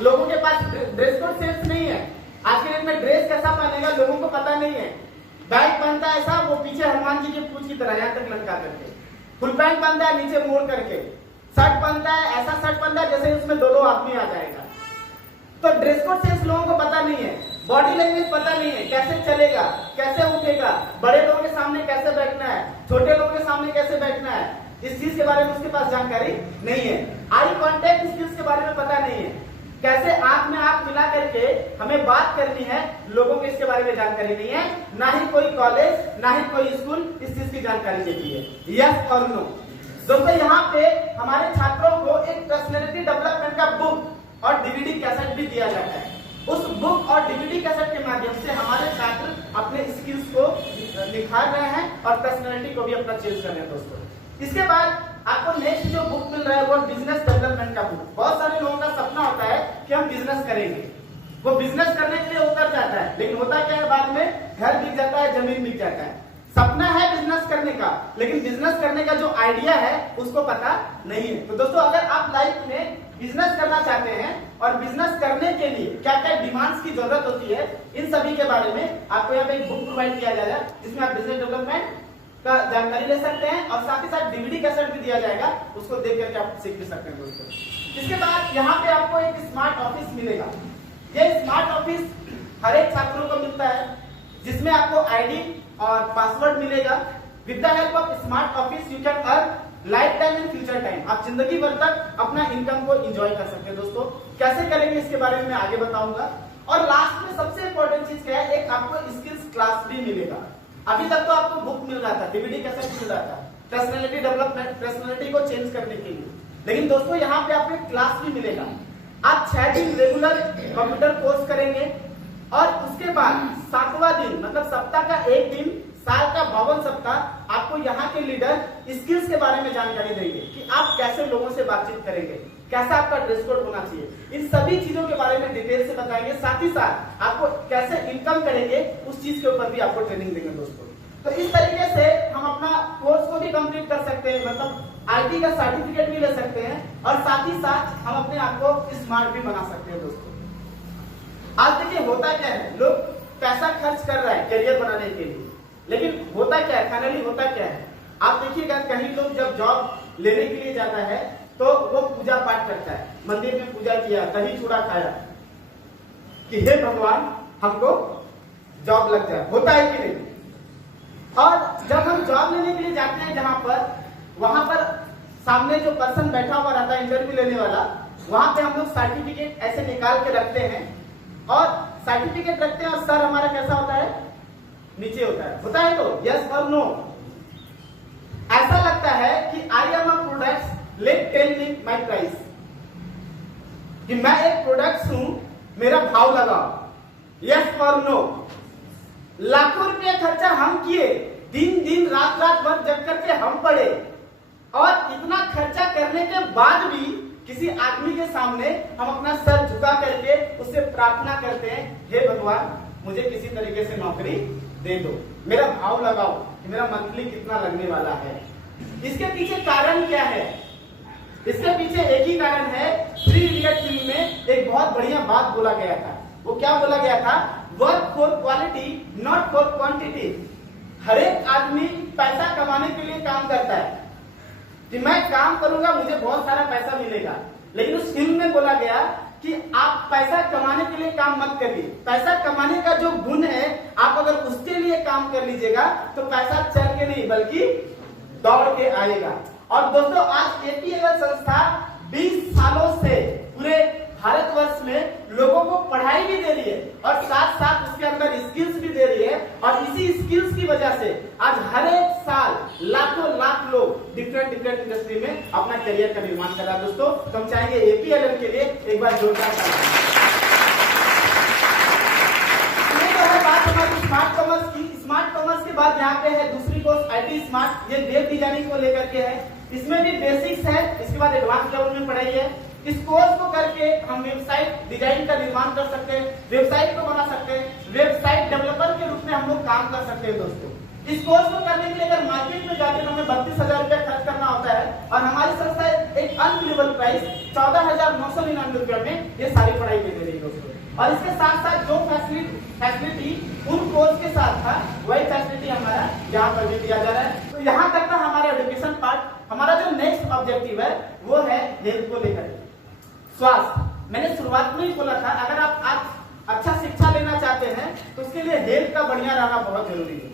लोगों के पास ड्रेस कोड सेंस नहीं है। आज के डेट में ड्रेस कैसा पहनेगा लोगों को पता नहीं है। बैग पहनता है ऐसा, वो पीछे हनुमान जी के पूंछ की तरह यहाँ तक लटका करके, फुल पैंट पहनता है नीचे मोड़ करके, शर्ट पहनता है ऐसा शर्ट पहनता है जैसे उसमें दो आदमी आ जाएगा। तो ड्रेस कोड सेंस लोगों को पता नहीं है, बॉडी लैंग्वेज पता नहीं है, कैसे चलेगा, कैसे उठेगा, बड़े लोगों के सामने कैसे बैठना है, छोटे लोगों के सामने कैसे बैठना है, इस चीज के बारे में उसके पास जानकारी नहीं है। आई कांटेक्ट स्किल्स के बारे में पता नहीं है, कैसे आंख में आंख मिला करके हमें बात करनी है, लोगों को इसके बारे में जानकारी नहीं है। ना ही कोई कॉलेज ना ही कोई स्कूल इस चीज की जानकारी देती है। यस और नो दोस्तों। यहाँ पे हमारे छात्रों को एक पर्सनैलिटी डेवलपमेंट का बुक और डीवीडी कैसेट भी दिया जाता है। उस बुक और डीवीडी कैसेट के माध्यम से हमारे छात्र अपने स्किल्स को निखार रहे हैं और पर्सनैलिटी को भी अपना चेंज कर रहे हैं दोस्तों। इसके बाद आपको नेक्स्ट जो बुक मिल रहा है वो बिजनेस डेवलपमेंट का बुक। बहुत सारे लोगों का सपना होता है कि हम बिजनेस करेंगे, वो बिजनेस करने के लिए उतर जाता है, लेकिन होता क्या है बाद में घर बिक जाता है, जमीन बिक जाता है। सपना है बिजनेस करने का, लेकिन बिजनेस करने का जो आइडिया है उसको पता नहीं है। तो दोस्तों अगर आप लाइफ में बिजनेस करना चाहते हैं और बिजनेस करने के लिए क्या क्या डिमांड्स की जरूरत होती है, इन सभी के बारे में आपको यहाँ पे एक बुक प्रोवाइड किया जाएगा जिसमें आप बिजनेस डेवलपमेंट का जानकारी ले सकते हैं और साथ ही साथ डीवीडी कैसेट भी दिया जाएगा, उसको देख करके आप सीख भी सकते हैं दोस्तों। इसके बाद यहाँ पे आपको एक स्मार्ट ऑफिस मिलेगा। ये स्मार्ट ऑफिस हर एक छात्रों को मिलता है, जिसमें आपको आईडी और पासवर्ड मिलेगा। With the help of smart office you can earn life time and future time. आप जिंदगी भर तक अपना इनकम को एंजॉय कर सकते हैं दोस्तों। कैसे करेंगे इसके बारे में मैं आगे बताऊंगा। और लास्ट में सबसे इंपॉर्टेंट चीज क्या है, एक आपको स्किल्स क्लास भी मिलेगा। अभी तक तो आपको बुक मिल रहा था, डीवीडी कैसेट मिल रहा था पर्सनैलिटी डेवलपमेंट, पर्सनैलिटी को चेंज करने के लिए, लेकिन दोस्तों यहाँ पे आपको एक क्लास भी मिलेगा। आप 6 दिन रेगुलर कंप्यूटर कोर्स करेंगे और उसके बाद 7वां दिन मतलब सप्ताह का एक दिन, साल का 52 सप्ताह आपको यहाँ के लीडर स्किल्स के बारे में जानकारी देंगे कि आप कैसे लोगों से बातचीत करेंगे, कैसा आपका ड्रेस कोड होना चाहिए, इन सभी चीजों के बारे में डिटेल से बताएंगे। साथ ही साथ आपको कैसे इनकम करेंगे उस चीज के ऊपर भी आपको ट्रेनिंग देंगे दोस्तों। तो इस तरीके से हम अपना कोर्स को भी कंप्लीट कर सकते हैं, मतलब आईटी का सर्टिफिकेट भी ले सकते हैं और साथ ही साथ हम अपने आप को स्मार्ट भी बना सकते हैं दोस्तों। आज देखिए होता क्या है, लोग पैसा खर्च कर रहा है करियर बनाने के लिए, लेकिन होता क्या है, फाइनली होता क्या है, आप देखिएगा कहीं लोग जब जॉब लेने के लिए जाता है तो वो पूजा पाठ करता है, मंदिर में पूजा किया, दही चूड़ा खाया कि हे भगवान हमको जॉब लग जाए, होता है कि नहीं। और जब हम जॉब लेने के लिए जाते हैं जहां पर, वहां पर सामने जो पर्सन बैठा हुआ रहता है इंटरव्यू लेने वाला, वहां पे हम लोग सर्टिफिकेट ऐसे निकाल के रखते हैं और सर्टिफिकेट रखते हैं और सर हमारा कैसा होता है, नीचे होता है तो यस और नो। ऐसा लगता है कि I am a product, let tell me my price, कि मैं एक प्रोडक्ट हूं, मेरा भाव लगाओ, यस और नो। लाखों रुपए खर्चा हम किए, दिन दिन रात रात भर जग करके हम पढ़े और इतना खर्चा करने के बाद भी किसी आदमी के सामने हम अपना सर झुका करके उससे प्रार्थना करते हैं, हे भगवान मुझे किसी तरीके से नौकरी दे दो, मेरा भाव लगाओ कि मेरा मंथली कितना लगने वाला है। इसके पीछे कारण क्या है? इसके पीछे एक ही कारण है। थ्री इडियट फिल्म में एक बहुत बढ़िया बात बोला गया था। वो क्या बोला गया था? Work for quality not for quantity. हर एक आदमी पैसा कमाने के लिए काम करता है कि मैं काम करूंगा मुझे बहुत सारा पैसा मिलेगा, लेकिन उस फिल्म में बोला गया कि आप पैसा कमाने के लिए काम मत करिए। पैसा कमाने का जो गुण है आप अगर उसके लिए काम कर लीजिएगा तो पैसा चल के नहीं बल्कि दौड़ के आएगा। और दोस्तों आज एपीएलएल संस्था 20 सालों से पूरे भारतवर्ष में लोगों को पढ़ाई भी दे रही है और साथ साथ उसके अंदर स्किल्स भी दे रही है, और इसी स्किल्स की वजह से आज हर एक साल लाखों लाख लोग डिफरेंट इंडस्ट्री में अपना करियर का निर्माण कर रहा है। दोस्तों तो हम चाहेंगे एपीएलएल के लिए एक बार जोरदार ताली। बात हमारी स्मार्ट कॉमर्स की। स्मार्ट कॉमर्स के बाद यहाँ पे है दूसरी कोर्स आईटी स्मार्ट, ये वेब डिजाइनिंग को लेकर के है। इसमें भी बेसिक्स है, इसके बाद एडवांस लेवल में पढ़ाई है। इस कोर्स को करके हम वेबसाइट डिजाइन का निर्माण कर सकते हैं, वेबसाइट को बना सकते हैं, वेबसाइट डेवलपर के रूप में हम लोग काम कर सकते हैं। दोस्तों इस कोर्स को करने के लिए अगर मार्केट में जाते हैं तो हमें 32,000 रुपया खर्च करना होता है, और हमारी संस्था एक अनबिलीवेबल प्राइस 14,999 रुपया में ये सारी पढ़ाई दे रही है दोस्तों। और इसके साथ साथ जो फैसिलिटी उन कोर्स के साथ था वही फैसिलिटी हमारा यहाँ पर भी दिया जा रहा है। तो यहाँ तक का हमारा एजुकेशन पार्ट। हमारा जो नेक्स्ट ऑब्जेक्टिव है वो है हेल्थ को लेकर, स्वास्थ्य। मैंने शुरुआत में ही बोला था अगर आप अच्छा शिक्षा लेना चाहते हैं तो उसके लिए हेल्थ का बढ़िया रहना बहुत जरूरी है,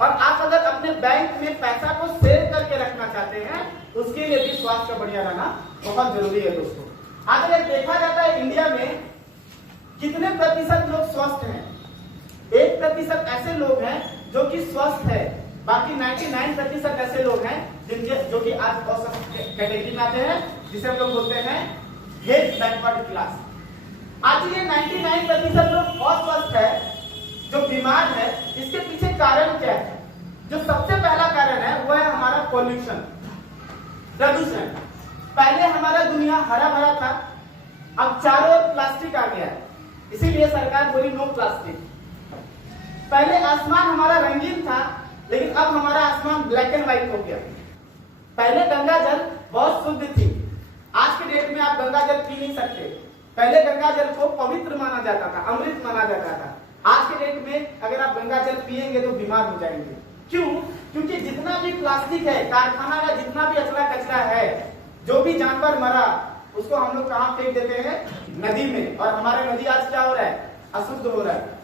और आप अगर अपने बैंक में पैसा को सेव करके रखना चाहते हैं तो उसके लिए भी स्वास्थ्य का बढ़िया रहना बहुत जरूरी है। दोस्तों आज अगर देखा जाता है इंडिया में कितने प्रतिशत लोग स्वस्थ हैं? 1% ऐसे लोग हैं जो कि स्वस्थ है, बाकी 99% ऐसे लोग हैं जिनके जो कि आज कैटेगरी में आते हैं जिसे हम लोग बोलते हैं हेल्थ बैकवर्ड क्लास। आज ये 99% लोग अस्वस्थ है, जो बीमार है। इसके पीछे कारण क्या है? जो सबसे पहला कारण है वो है हमारा पॉल्यूशन, प्रदूषण। पहले हमारा दुनिया हरा भरा था, अब चारों ओर प्लास्टिक आ गया है, इसीलिए सरकार बोली नो प्लास्टिक। पहले आसमान हमारा रंगीन था, लेकिन अब हमारा आसमान ब्लैक एंड व्हाइट हो गया। पहले गंगा जल बहुत शुद्ध थी, आज के डेट में आप गंगा जल पी नहीं सकते। पहले गंगा जल को पवित्र माना जाता था, अमृत माना जाता था। आज के डेट में अगर आप गंगा जल पिएंगे तो बीमार हो जाएंगे। क्यों? क्योंकि जितना भी प्लास्टिक है, कारखाना का जितना भी अचरा कचरा है, जो भी जानवर मरा उसको हम लोग कहाँ फेंक देते हैं? नदी में। और हमारे नदी आज क्या हो रहा है? अशुद्ध हो रहा है।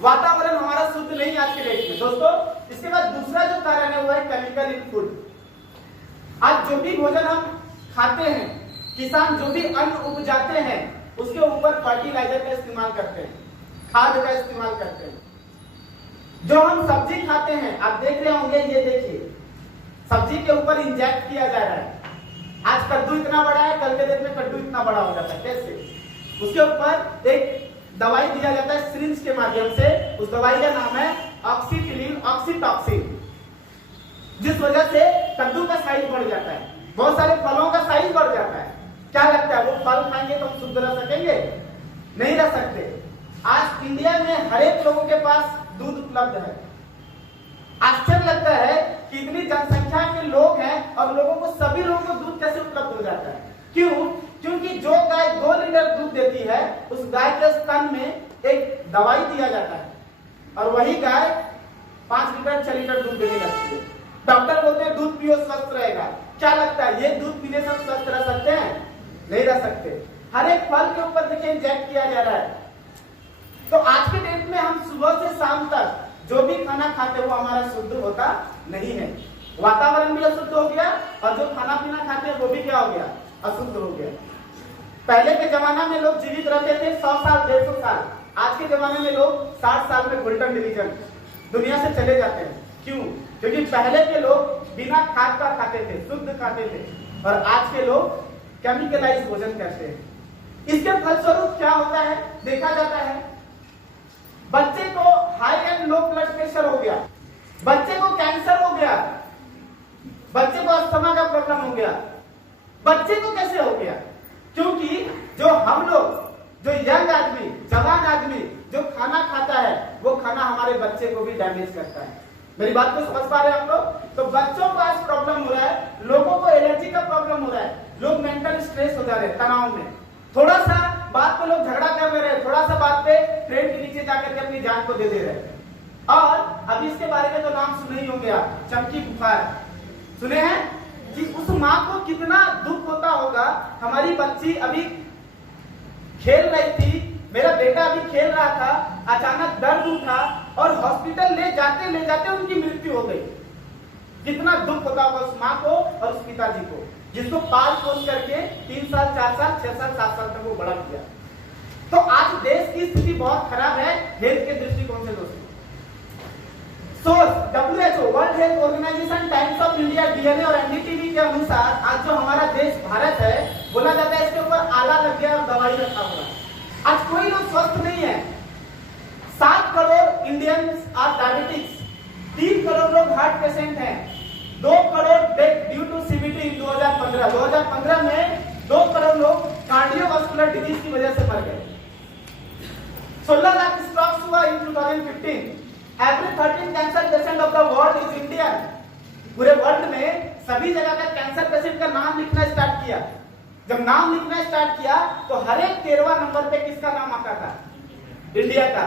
वातावरण हमारा शुद्ध नहीं आज के डेट में। दोस्तों इसके बाद दूसरा जो कारण है वो है केमिकल इन फूड। आज जो भी भोजन हम खाते हैं, किसान जो भी अन्न उपजाते हैं उसके ऊपर फर्टिलाइजर का इस्तेमाल करते हैं, खाद का इस्तेमाल करते हैं। जो हम सब्जी खाते हैं आप देख रहे होंगे, ये देखिए सब्जी के ऊपर इंजेक्ट किया जा रहा है। आज कद्दू इतना बड़ा है, कल के दिन में कद्दू इतना बड़ा हो जाता है। कैसे? उसके ऊपर एक दवाई दिया जाता है सिरिंज के माध्यम से, उस दवाई का नाम है ऑक्सीटिलीन ऑक्सीटॉक्सिन, जिस वजह से कद्दू का साइज बढ़ जाता है, बहुत सारे फलों का साइज बढ़ जाता है। क्या लगता है वो फल खाएंगे तो हम शुद्ध रह सकेंगे? नहीं रह सकते। आज इंडिया में हर एक लोगों के पास दूध उपलब्ध है। आश्चर्य लगता है कि इतनी जनसंख्या के लोग हैं और लोगों को सभी लोगों को दूध कैसे उपलब्ध हो जाता है? क्यों? क्योंकि जो गाय 2 लीटर दूध देती है उस गाय के स्तन में एक दवाई दिया जाता है और वही गाय 5 लीटर 6 लीटर दूध देने लगती है। डॉक्टर बोलते हैं दूध पियो स्वस्थ रहेगा। क्या लगता है ये दूध पीने से स्वस्थ रह सकते हैं? नहीं रह सकते। हर एक फल के ऊपर देखिए इंजेक्ट किया जा रहा है। तो आज के डेट में हम सुबह से शाम तक जो भी खाना खाते हैं वो हमारा शुद्ध होता नहीं है। वातावरण भी अशुद्ध हो गया और जो खाना पीना खाते हैं वो भी क्या हो गया? अशुद्ध हो गया। पहले के जमाना में लोग जीवित रहते थे 100 साल 150 साल। आज के जमाने में लोग 60 साल में गोल्डन डिवीजन दुनिया से चले जाते हैं। क्यों? क्योंकि पहले के लोग बिना खाद का खाते थे, शुद्ध खाते थे, और आज के लोग केमिकलाइज भोजन करते हैं। इसके फलस्वरूप क्या होता है? देखा जाता है बच्चे को high and low blood pressure हो गया, बच्चे को कैंसर हो गया, बच्चे को अस्थमा का प्रॉब्लम हो गया, बच्चे को कैसे हो गया? क्योंकि जो हम लोग, जो यंग आदमी, जवान आदमी जो खाना खाता है, वो खाना हमारे बच्चे को भी डैमेज करता है। मेरी बात को समझ पा रहे हैं आप लोग? तो बच्चों को आज प्रॉब्लम हो रहा है, लोगों को एलर्जी का प्रॉब्लम हो रहा है, लोग मेंटल स्ट्रेस हो जा रहे हैं, तनाव में। थोड़ा सा बात पे लोग झगड़ा कर रहे हैं, थोड़ा सा बात पे ट्रेन के नीचे जाकर के अपनी जान को दे दे रहे हैं। और अब इसके बारे में तो नाम सुने ही होंगे आप, चमकी बुखार सुने हैं कि उस माँ को कितना दुख होता होगा। हमारी बच्ची अभी खेल रही थी, मेरा बेटा अभी खेल रहा था, अचानक दर्द उठा और हॉस्पिटल ले जाते उनकी मृत्यु हो गई। कितना दुख होता होगा उस माँ को और उस पिताजी को, जिसको पाल पोस करके 3 साल 4 साल 6 साल 7 साल तक वो बड़ा किया। तो आज देश की स्थिति बहुत खराब है हेल्थ के दृष्टिकोण से दोस्तों। Source WHO world health organisation times of India DNA और NDTV के अनुसार आज जो हमारा देश भारत है, बोला जाता है इसके ऊपर आला लग गया और दवाई रखा हुआ है। आज कोई लोग स्वस्थ नहीं है। 7 crore Indians are diabetics, 3 crore लोग हार्ट पेशेंट हैं, 2 crore death due to CVT in 2015 में 2 करोड़ लोग कार्डियोवास्कुलर डिजीज की वजह से मर गए। 16 लाख स्ट्रोक्स हुआ इन 2015। Every 13 cancer patient of the world is Indian. पूरे वर्ल्ड में सभी जगह का कैंसर पेशेंट का नाम लिखना स्टार्ट किया। जब नाम लिखना स्टार्ट किया तो हर एक 13वां नंबर पे किसका नाम आता था? इंडिया का।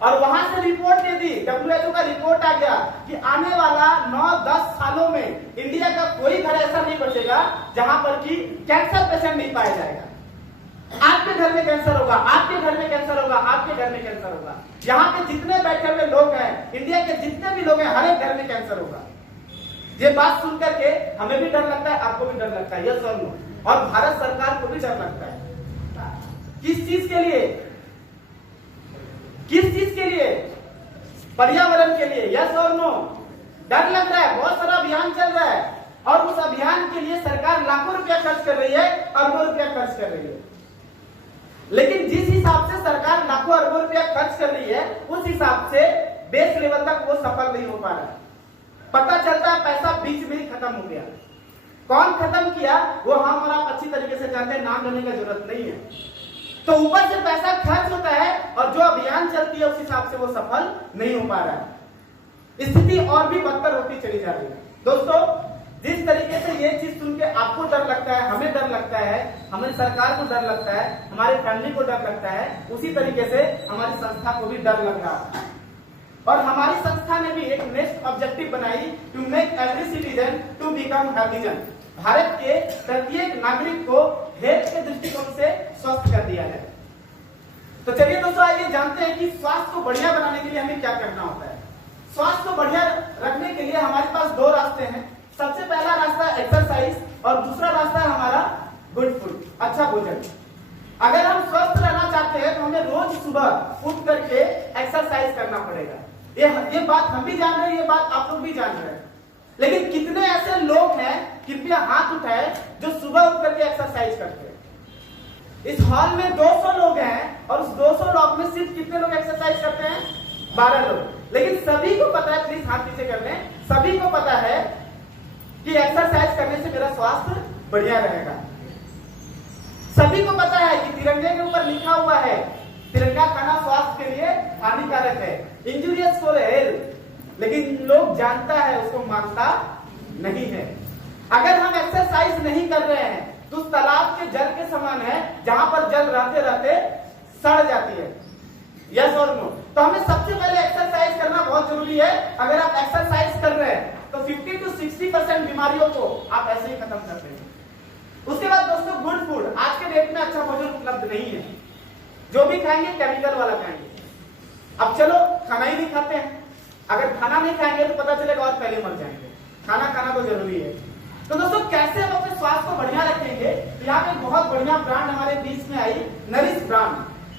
और वहां से रिपोर्ट दे दी, WHO का रिपोर्ट आ गया कि आने वाला 9-10 सालों में इंडिया का कोई घर ऐसा नहीं बचेगा जहां पर कि कैंसर पेशेंट नहीं पाया जाएगा। आपके घर में कैंसर होगा, आपके घर में कैंसर होगा, आपके घर में कैंसर होगा। यहाँ पे जितने बैठे हुए लोग हैं, इंडिया के जितने भी लोग हैं, हर एक घर में कैंसर होगा। ये बात सुन करके हमें भी डर लगता है, आपको भी डर लगता है, यस और नो? और भारत सरकार को भी डर लगता है। किस चीज के लिए? किस चीज के लिए? पर्यावरण के लिए, यस और नो? डर लग रहा है, बहुत सारा अभियान चल रहा है और उस अभियान के लिए सरकार लाखों रुपया खर्च कर रही है, अरबों रुपया खर्च कर रही है। लेकिन जिस हिसाब से सरकार लाखों अरबों रुपया खर्च कर रही है, उस हिसाब से बेस लेवल तक वो सफल नहीं हो पा रहा है। पता चलता है पैसा बीच में ही खत्म हो गया। कौन खत्म किया वो हम और आप अच्छी तरीके से जानते हैं, नाम लेने की जरूरत नहीं है। तो ऊपर से पैसा खर्च होता है और जो अभियान चलती है उस हिसाब से वो सफल नहीं हो पा रहा है। स्थिति और भी बदतर होती चली जा रही है। दोस्तों, जिस तरीके से ये चीज सुन के आपको डर लगता है, हमें डर लगता है, हमें सरकार को डर लगता है, हमारे फैमिली को डर लगता है, उसी तरीके से हमारी संस्था को भी डर लग रहा है। और हमारी संस्था ने भी एक नेक्स्ट ऑब्जेक्टिव बनाई, to make every citizen to become healthizen. Bharat के प्रत्येक नागरिक को हेल्थ के दृष्टिकोण से स्वस्थ कर दिया है। तो चलिए दोस्तों, आइए जानते हैं कि स्वास्थ्य को बढ़िया बनाने के लिए हमें क्या करना होता है। स्वास्थ्य को बढ़िया रखने के लिए हमारे पास 2 रास्ते हैं। सबसे पहला रास्ता एक्सरसाइज और दूसरा रास्ता है हमारा गुड फूड, अच्छा भोजन। अगर हम स्वस्थ रहना चाहते हैं तो हमें रोज सुबह उठ करके एक्सरसाइज करना पड़ेगा। ये बात हम भी जान रहे हैं, ये बात आप लोग भी जान रहे हैं। लेकिन कितने ऐसे लोग हैं, कृपया हाथ उठाए, जो सुबह उठ करके एक्सरसाइज करते हैं? इस हॉल में 200 लोग हैं और उस 200 लोग में सिर्फ कितने लोग एक्सरसाइज करते हैं? 12 लोग। लेकिन सभी को पता है, प्लीज हाथ नीचे कर लें, सभी को पता है कि एक्सरसाइज करने से मेरा स्वास्थ्य बढ़िया रहेगा। सभी को पता है कि तिरंगे के ऊपर लिखा हुआ है तिरंगा खाना स्वास्थ्य के लिए हानिकारक है, इंजूरियस फॉर हेल्थ। लेकिन लोग जानता है, उसको मानता नहीं है। अगर हम एक्सरसाइज नहीं कर रहे हैं तो उस तालाब के जल के समान है जहां पर जल रहते रहते सड़ जाती है, यस और नो? तो हमें सबसे पहले एक्सरसाइज करना बहुत जरूरी है। अगर आप एक्सरसाइज कर रहे हैं तो 50 से 60% बीमारियों को आप ऐसे ही खत्म करते हैं। उसके बाद दोस्तों, गुड फूड। आज के डेट में अच्छा भोजन उपलब्ध नहीं है। जो भी खाएंगे केमिकल वाला खाएंगे। अब चलो खाना ही नहीं खाते हैं। अगर खाना नहीं खाएंगे तो पता चलेगा और पहले मर जाएंगे। खाना खाना तो जरूरी है। तो दोस्तों, कैसे हम अपने स्वास्थ्य को बढ़िया रखेंगे? तो यहाँ पे बहुत बढ़िया ब्रांड हमारे बीच में आई, नरिश ब्रांड।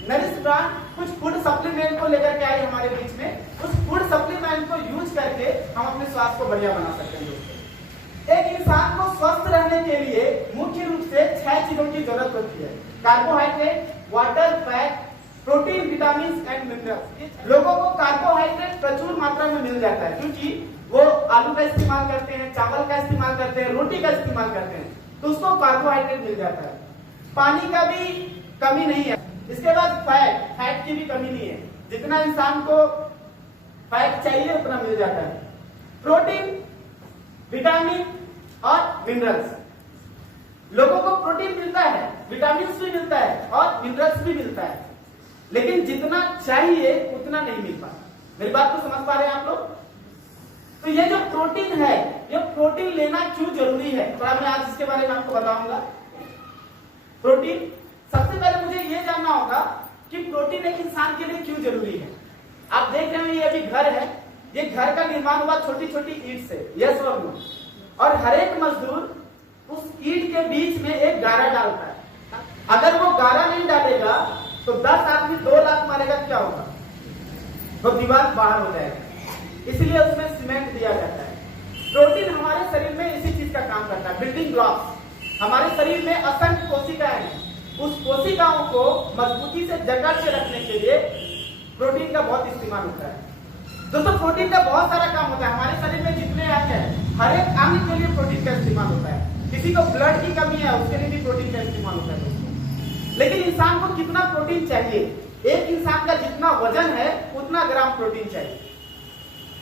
नरिश ब्रांड कुछ फूड सप्लीमेंट को लेकर के आई हमारे बीच में। उस फूड सप्लीमेंट को यूज करके हम अपने स्वास्थ्य को बढ़िया बना सकते हैं। दोस्तों, एक इंसान को स्वस्थ रहने के लिए मुख्य रूप से 6 चीजों की जरूरत होती है: carbohydrate, water, fat, protein, vitamin and minerals. लोगों को कार्बोहाइड्रेट प्रचुर मात्रा में मिल जाता है क्योंकि वो आलू का इस्तेमाल करते हैं, चावल का इस्तेमाल करते हैं, रोटी का इस्तेमाल करते हैं। तो उसको कार्बोहाइड्रेट मिल जाता है। पानी का भी कमी नहीं है। इसके बाद फैट की भी कमी नहीं है। जितना इंसान को फैट चाहिए उतना मिल जाता है। प्रोटीन, विटामिन और मिनरल्स। लोगों को प्रोटीन मिलता है, विटामिन भी मिलता है और मिनरल्स भी मिलता है, लेकिन जितना चाहिए उतना नहीं मिल पाता। मेरी बात को समझ पा रहे हैं आप लोग? तो ये जो प्रोटीन है, ये प्रोटीन लेना क्यों जरूरी है, थोड़ा मैं आज इसके बारे में आपको बताऊंगा। प्रोटीन, सबसे पहले मुझे ये जानना होगा कि प्रोटीन एक इंसान के लिए क्यों जरूरी है। आप देख रहे हैं ये अभी घर है, ये घर का निर्माण हुआ छोटी छोटी ईंट से, यस और नो, और हर एक मजदूर उस ईंट के बीच में एक गारा डालता है। अगर वो गारा नहीं डालेगा तो 10 आदमी 2 लाख मारेगा, क्या होगा? तो दीवार बाहर हो जाएगा। इसलिए उसमें सीमेंट दिया जाता है। प्रोटीन हमारे शरीर में इसी चीज का काम करता है, बिल्डिंग ब्लॉक्स। हमारे शरीर में असंख्य कोशिकाएं हैं, उस कोशिकाओं को मजबूती से जकड़ के रखने के लिए प्रोटीन का बहुत इस्तेमाल होता है। दोस्तों प्रोटीन का बहुत सारा काम होता है। हमारे शरीर में जितने अंग हैं, हर एक अंग के लिए प्रोटीन का इस्तेमाल होता है। किसी को ब्लड की कमी है, उसके लिए भी प्रोटीन का इस्तेमाल होता है दोस्तों। लेकिन इंसान को कितना प्रोटीन चाहिए? एक इंसान का जितना वजन है उतना ग्राम प्रोटीन चाहिए।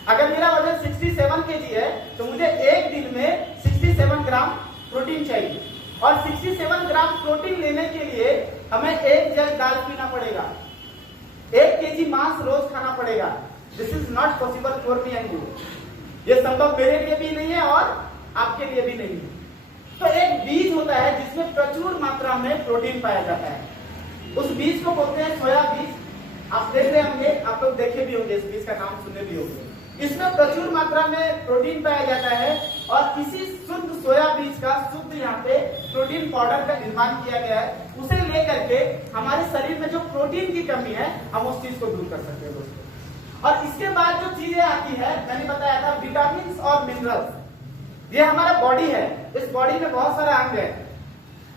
अगर मेरा वजन 67 kg है तो मुझे एक दिन में 67 ग्राम प्रोटीन चाहिए, और 67 ग्राम प्रोटीन लेने के लिए हमें 1 जग दाल पीना पड़ेगा, 1 kg मांस रोज खाना पड़ेगा। This is not possible for me and you. ये संभव मेरे लिए भी नहीं है और आपके लिए भी नहीं है। तो एक बीज होता है जिसमें प्रचुर मात्रा में प्रोटीन पाया जाता है। उस बीज को बोलते हैं सोया बीज। आप देख रहे होंगे, आप लोग देखे भी होंगे, इस बीज का नाम सुने भी होंगे। इसमें प्रचुर मात्रा में प्रोटीन पाया जाता है, और इसी शुद्ध सोया बीज का शुद्ध यहाँ पे प्रोटीन पाउडर का निर्माण किया गया है। उसे लेकर के हमारे शरीर में जो प्रोटीन की कमी है, हम उस चीज को दूर कर सकते हैं दोस्तों। और इसके बाद जो चीजें आती है, मैंने बताया था विटामिन और मिनरल्स। ये हमारा बॉडी है, इस बॉडी में बहुत सारा अंग है।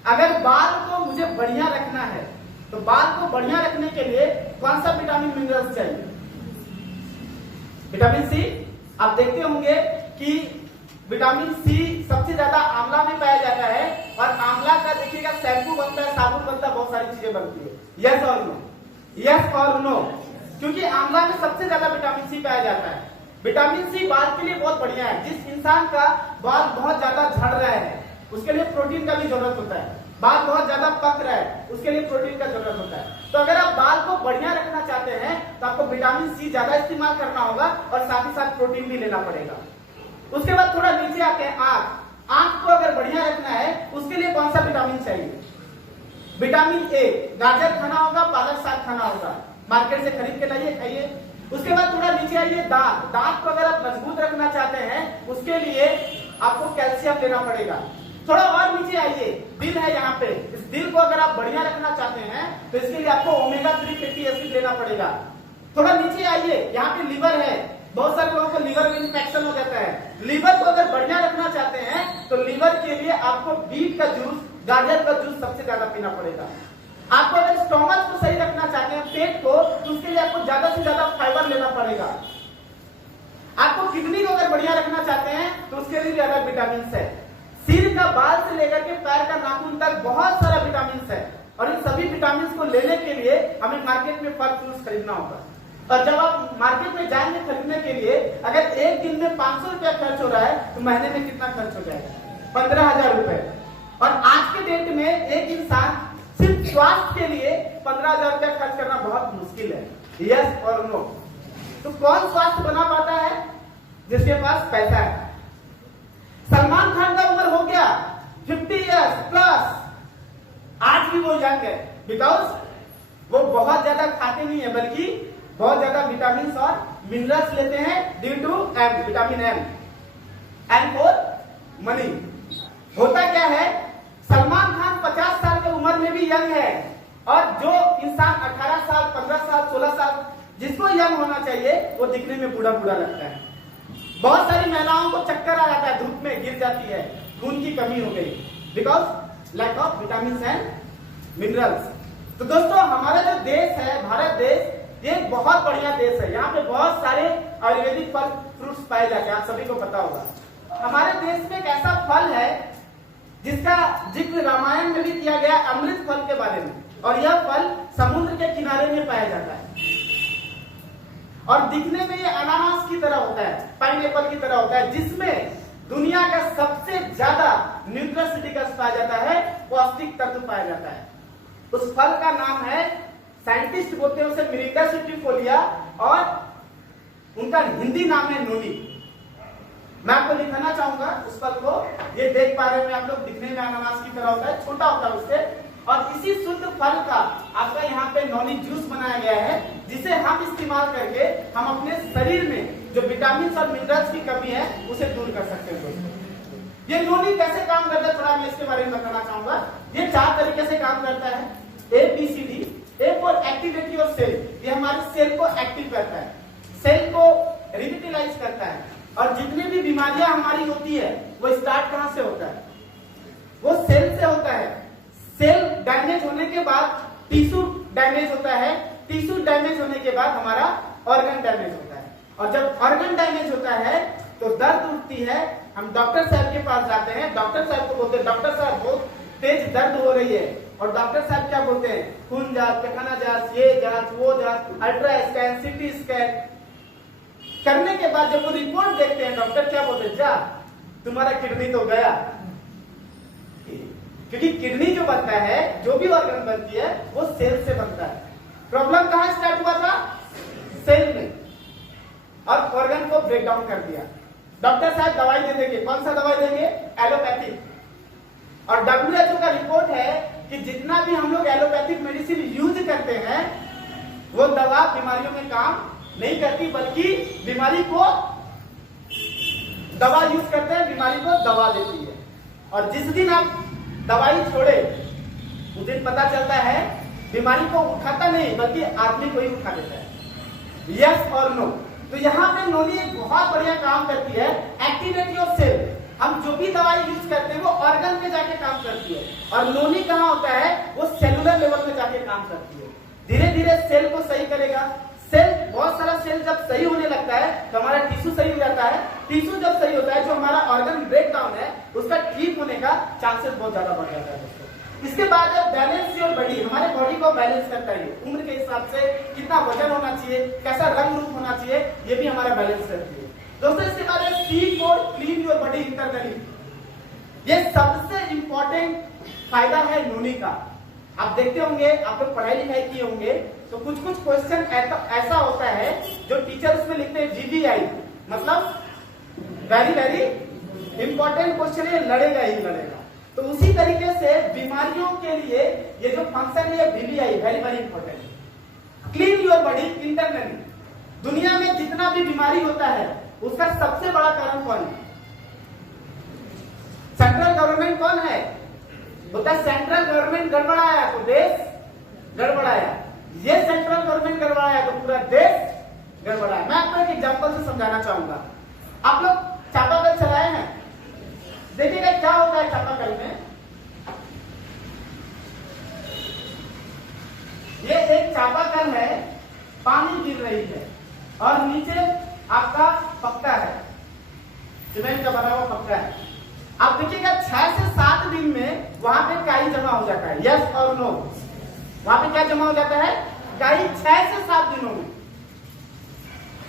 अगर बाल को मुझे बढ़िया रखना है तो बाल को बढ़िया रखने के लिए कौन सा विटामिन मिनरल्स चाहिए? Vitamin C. आप देखते होंगे कि विटामिन सी सबसे ज्यादा आंवला में पाया जाता है, और आंवला का देखिएगा शैम्पू बनता है, साबुन बनता है, बहुत सारी चीजें बनती है। यस और नो? यस और नो? क्योंकि आंवला में सबसे ज्यादा विटामिन सी पाया जाता है। विटामिन सी बाल के लिए बहुत बढ़िया है। जिस इंसान का बाल बहुत ज्यादा झड़ रहा है उसके लिए प्रोटीन का भी जरूरत होता है। बाल बहुत ज्यादा पक रहा है उसके लिए प्रोटीन का जरूरत होता है। तो अगर आप बाल को बढ़िया रखना चाहते हैं तो आपको विटामिन सी ज्यादा इस्तेमाल करना होगा, और साथ ही साथ प्रोटीन भी लेना पड़ेगा। उसके बाद थोड़ा नीचे आते हैं आंख। आंख को अगर बढ़िया रखना है उसके लिए कौन सा विटामिन चाहिए? Vitamin A. गाजर खाना होगा, पालक साग खाना होगा, मार्केट से खरीद के लाइए, खाइए। उसके बाद थोड़ा नीचे आइए, दांत। दांत को अगर आप मजबूत रखना चाहते हैं उसके लिए आपको कैल्शियम लेना पड़ेगा। थोड़ा और नीचे आइए, दिल है यहाँ पे। इस दिल को अगर आप बढ़िया रखना चाहते हैं तो इसके लिए आपको ओमेगा 3 फैटी एसिड लेना पड़ेगा। थोड़ा नीचे आइए, यहाँ पे लिवर है। बहुत सारे लोगों को लिवर में इंफेक्शन हो जाता है। लिवर को अगर बढ़िया रखना चाहते हैं तो लिवर के लिए आपको बीट का जूस, गाजर का जूस सबसे ज्यादा पीना पड़ेगा। आपको अगर स्टोमच को सही रखना चाहते हैं, पेट को, तो उसके लिए आपको ज्यादा से ज्यादा फाइबर लेना पड़ेगा। आपको किडनी को अगर बढ़िया रखना चाहते हैं तो उसके लिए अलग विटामिन है। सिर का बाल से लेकर के पैर का नाखून तक बहुत सारा विटामिन है, और इन सभी विटामिन को लेने के लिए हमें मार्केट में फल फ्रूट्स खरीदना होगा। और जब आप मार्केट में जाएंगे खरीदने के लिए, अगर एक दिन में 500 रुपया खर्च हो रहा है तो महीने में कितना खर्च हो जाएगा? 15,000 रुपए। और आज के डेट में एक इंसान सिर्फ स्वास्थ्य के लिए 15,000 रुपया खर्च करना बहुत मुश्किल है। यस और नो? तो कौन स्वास्थ्य बना पाता है? जिसके पास पैसा है। सलमान खान का उम्र हो गया 50 इयर्स प्लस, आज भी वो यंग है, बिकॉज वो बहुत ज्यादा खाते नहीं है, बल्कि बहुत ज्यादा विटामिन और मिनरल्स लेते हैं due to M, vitamin M and for money. होता क्या है, सलमान खान 50 साल की उम्र में भी यंग है, और जो इंसान 18 साल 15 साल 16 साल जिसको यंग होना चाहिए वो दिखने में बूढ़ा बूढ़ा लगता है। बहुत सारी महिलाओं को चक्कर आ जाता है, धूप में गिर जाती है, खून की कमी हो गई, because lack of vitamin and minerals. तो दोस्तों हमारा जो देश है, भारत देश, ये एक बहुत बढ़िया देश है। यहाँ पे बहुत सारे आयुर्वेदिक फल फ्रूट्स पाए जाते हैं, आप सभी को पता होगा। हमारे देश में एक ऐसा फल है जिसका जिक्र रामायण में भी किया गया अमृत फल के बारे में, और यह फल समुद्र के किनारे में पाया जाता है और दिखने में ये अनानास की तरह होता है, पाइनएप्पल की तरह होता है, जिसमें दुनिया का सबसे ज्यादा न्यूट्रासिटिकल्स पाया जाता है, पौष्टिक तत्व पाया जाता है। उस फल का नाम है, साइंटिस्ट बोलते हैं उसे मिरिंडा सिट्रीफोलिया, और उनका हिंदी नाम है नोनी। मैं आपको दिखाना चाहूंगा उस फल को। ये देख पा रहे हैं आप लोग, दिखने में अनानास की तरह होता है, छोटा होता है उससे, और इसी शुद्ध फल का आपका यहाँ पे नॉनी जूस बनाया गया है, जिसे हम इस्तेमाल करके हम अपने शरीर में जो विटामिन और मिनरल्स की कमी है उसे दूर कर सकते हैं दोस्तों। ये नॉनी कैसे काम करता है थोड़ा मैं इसके बारे में बताना चाहूंगा। ये 4 तरीके से काम करता है, ABCD। A for activity of cell, ये हमारे सेल को एक्टिव करता है, सेल को रिविटलाइज करता है, और जितनी भी बीमारियां हमारी होती है वो स्टार्ट कहां से होता है, वो सेल से होता है। सेल डैमेज होने के बाद टिश्यू डैमेज होता है, टिश्यू डैमेज होने के बाद हमारा ऑर्गन डैमेज होता है, और जब ऑर्गन डैमेज होता है तो दर्द उठती है, हम डॉक्टर साहब के पास जाते हैं, डॉक्टर साहब को बोलते हैं डॉक्टर साहब बहुत तेज दर्द हो रही है, और डॉक्टर साहब क्या बोलते हैं, खून जांच, पैखाना जांच, ये जांच, वो जांच, अल्ट्रा स्कैन, सीटी स्कैन करने के बाद जब वो रिपोर्ट देखते हैं, डॉक्टर क्या बोलते हैं, जा तुम्हारा किडनी तो गया। क्योंकि किडनी जो बनता है, जो भी ऑर्गन बनती है वो सेल से बनता है। प्रॉब्लम कहां स्टार्ट हुआ था, सेल में, और ऑर्गन को ब्रेक डाउन कर दिया। डॉक्टर साहब दवाई दे देंगे, कौन सा दवाई देंगे, एलोपैथिक, और WHO का रिपोर्ट है कि जितना भी हम लोग एलोपैथिक मेडिसिन यूज करते हैं वो दवा बीमारियों में काम नहीं करती, बल्कि बीमारी को दवा यूज करते हैं, बीमारी को दवा देती है। और जिस दिन आप दवाई छोड़े उस दिन पता चलता है बीमारी को उठाता नहीं बल्कि आदमी को ही उठा देता है। यस और नो। तो यहाँ पे नोनी एक बहुत बढ़िया काम करती है, एक्टिविटी ऑफ सेल। हम जो भी दवाई यूज करते हैं वो ऑर्गन में जाके काम करती है, और नोनी कहाँ होता है, वो सेलुलर लेवल में जाके काम करती है। धीरे धीरे सेल को सही करेगा। सेल, बहुत सारा सेल जब सही होने लगता है तो हमारा टिश्यू सही हो जाता है। टिश्यू जब सही होता है, जो हमारा ऑर्गन ब्रेक डाउन है उसका ठीक होने का चांसेस बहुत ज्यादा बढ़ जाता है दोस्तों। इसके बाद जब बैलेंस योर बॉडी, हमारे बॉडी को बैलेंस करता है, उम्र के हिसाब से कितना वजन होना चाहिए, कैसा रंग रूप होना चाहिए, ये भी हमारा बैलेंस करती है दोस्तों। इसके बाद C for clean your body internally. ये सबसे इंपॉर्टेंट फायदा है नोनी का। आप देखते होंगे, आप लोग पढ़ाई लिखाई किए होंगे, तो कुछ कुछ क्वेश्चन ऐसा होता है जो टीचर उसमें लिखते हैं GVI, मतलब वेरी वेरी इंपॉर्टेंट क्वेश्चन है, लड़ेगा ही लड़ेगा। तो उसी तरीके से बीमारियों के लिए ये जो फंक्शन है VVI, very very important. Clean your body internally. दुनिया में जितना भी बीमारी होता है उसका सबसे बड़ा कारण कौन है, सेंट्रल गवर्नमेंट कौन है, बोलता है सेंट्रल गवर्नमेंट गड़बड़ाया तो देश गड़बड़ाया, ये सेंट्रल गवर्नमेंट गड़बड़ाया तो पूरा देश गड़बड़ाया। मैं आपको एक एग्जांपल से समझाना चाहूंगा। आप लोग चापाकल चलाए हैं, देखिएगा क्या होता है चापाकल में। ये एक चापाकल है, पानी गिर रही है और नीचे आपका पक्का है, सीमेंट का बना हुआ पक्का है। आप देखिएगा 6 से 7 दिन में वहां पे काई जमा हो जाता है। यस और नो, वहां पे क्या जमा हो जाता है, काई 6 से 7 दिनों में।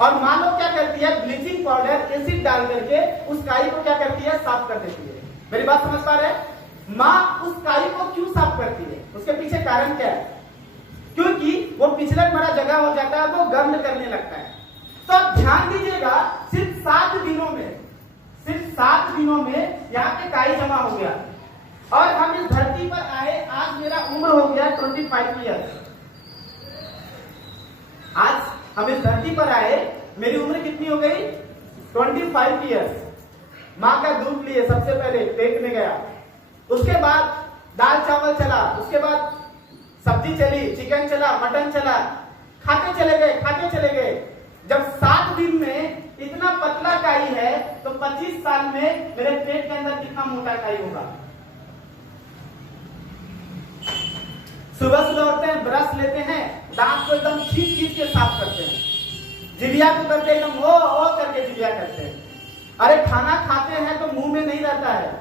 और मान लो क्या करती है, ब्लीचिंग पाउडर एसिड डाल करके उस काई को क्या करती है, साफ कर देती है। मेरी बात समझ पा रहे हैं? माँ उस काई को क्यों साफ करती है, उसके पीछे कारण क्या है, क्योंकि वो पिछलक भरा जगह हो जाता है, वो गंद करने लगता है। तो आप ध्यान दीजिएगा, सिर्फ 7 दिनों में, सिर्फ 7 दिनों में यहाँ पे काई जमा हो गया। और हम इस धरती पर आए, आज मेरा उम्र हो गया 25 ईयर्स। आज हम इस धरती पर आए, मेरी उम्र कितनी हो गई, 25 ईयर्स। माँ का दूध लिए सबसे पहले, पेट में गया, उसके बाद दाल चावल चला, उसके बाद सब्जी चली, चिकन चला, मटन चला, खाते चले गए, खाते चले गए। जब 7 दिन में इतना पतला काई है तो 25 साल में मेरे पेट के अंदर कितना मोटा काई होगा। सुबह सुबह उठते हैं, ब्रश लेते हैं, दांत को एकदम खींच खींच के साफ करते हैं, जिभिया को करते एकदम ओ करके जिभिया करते हैं। अरे खाना खाते हैं तो मुंह में नहीं रहता है,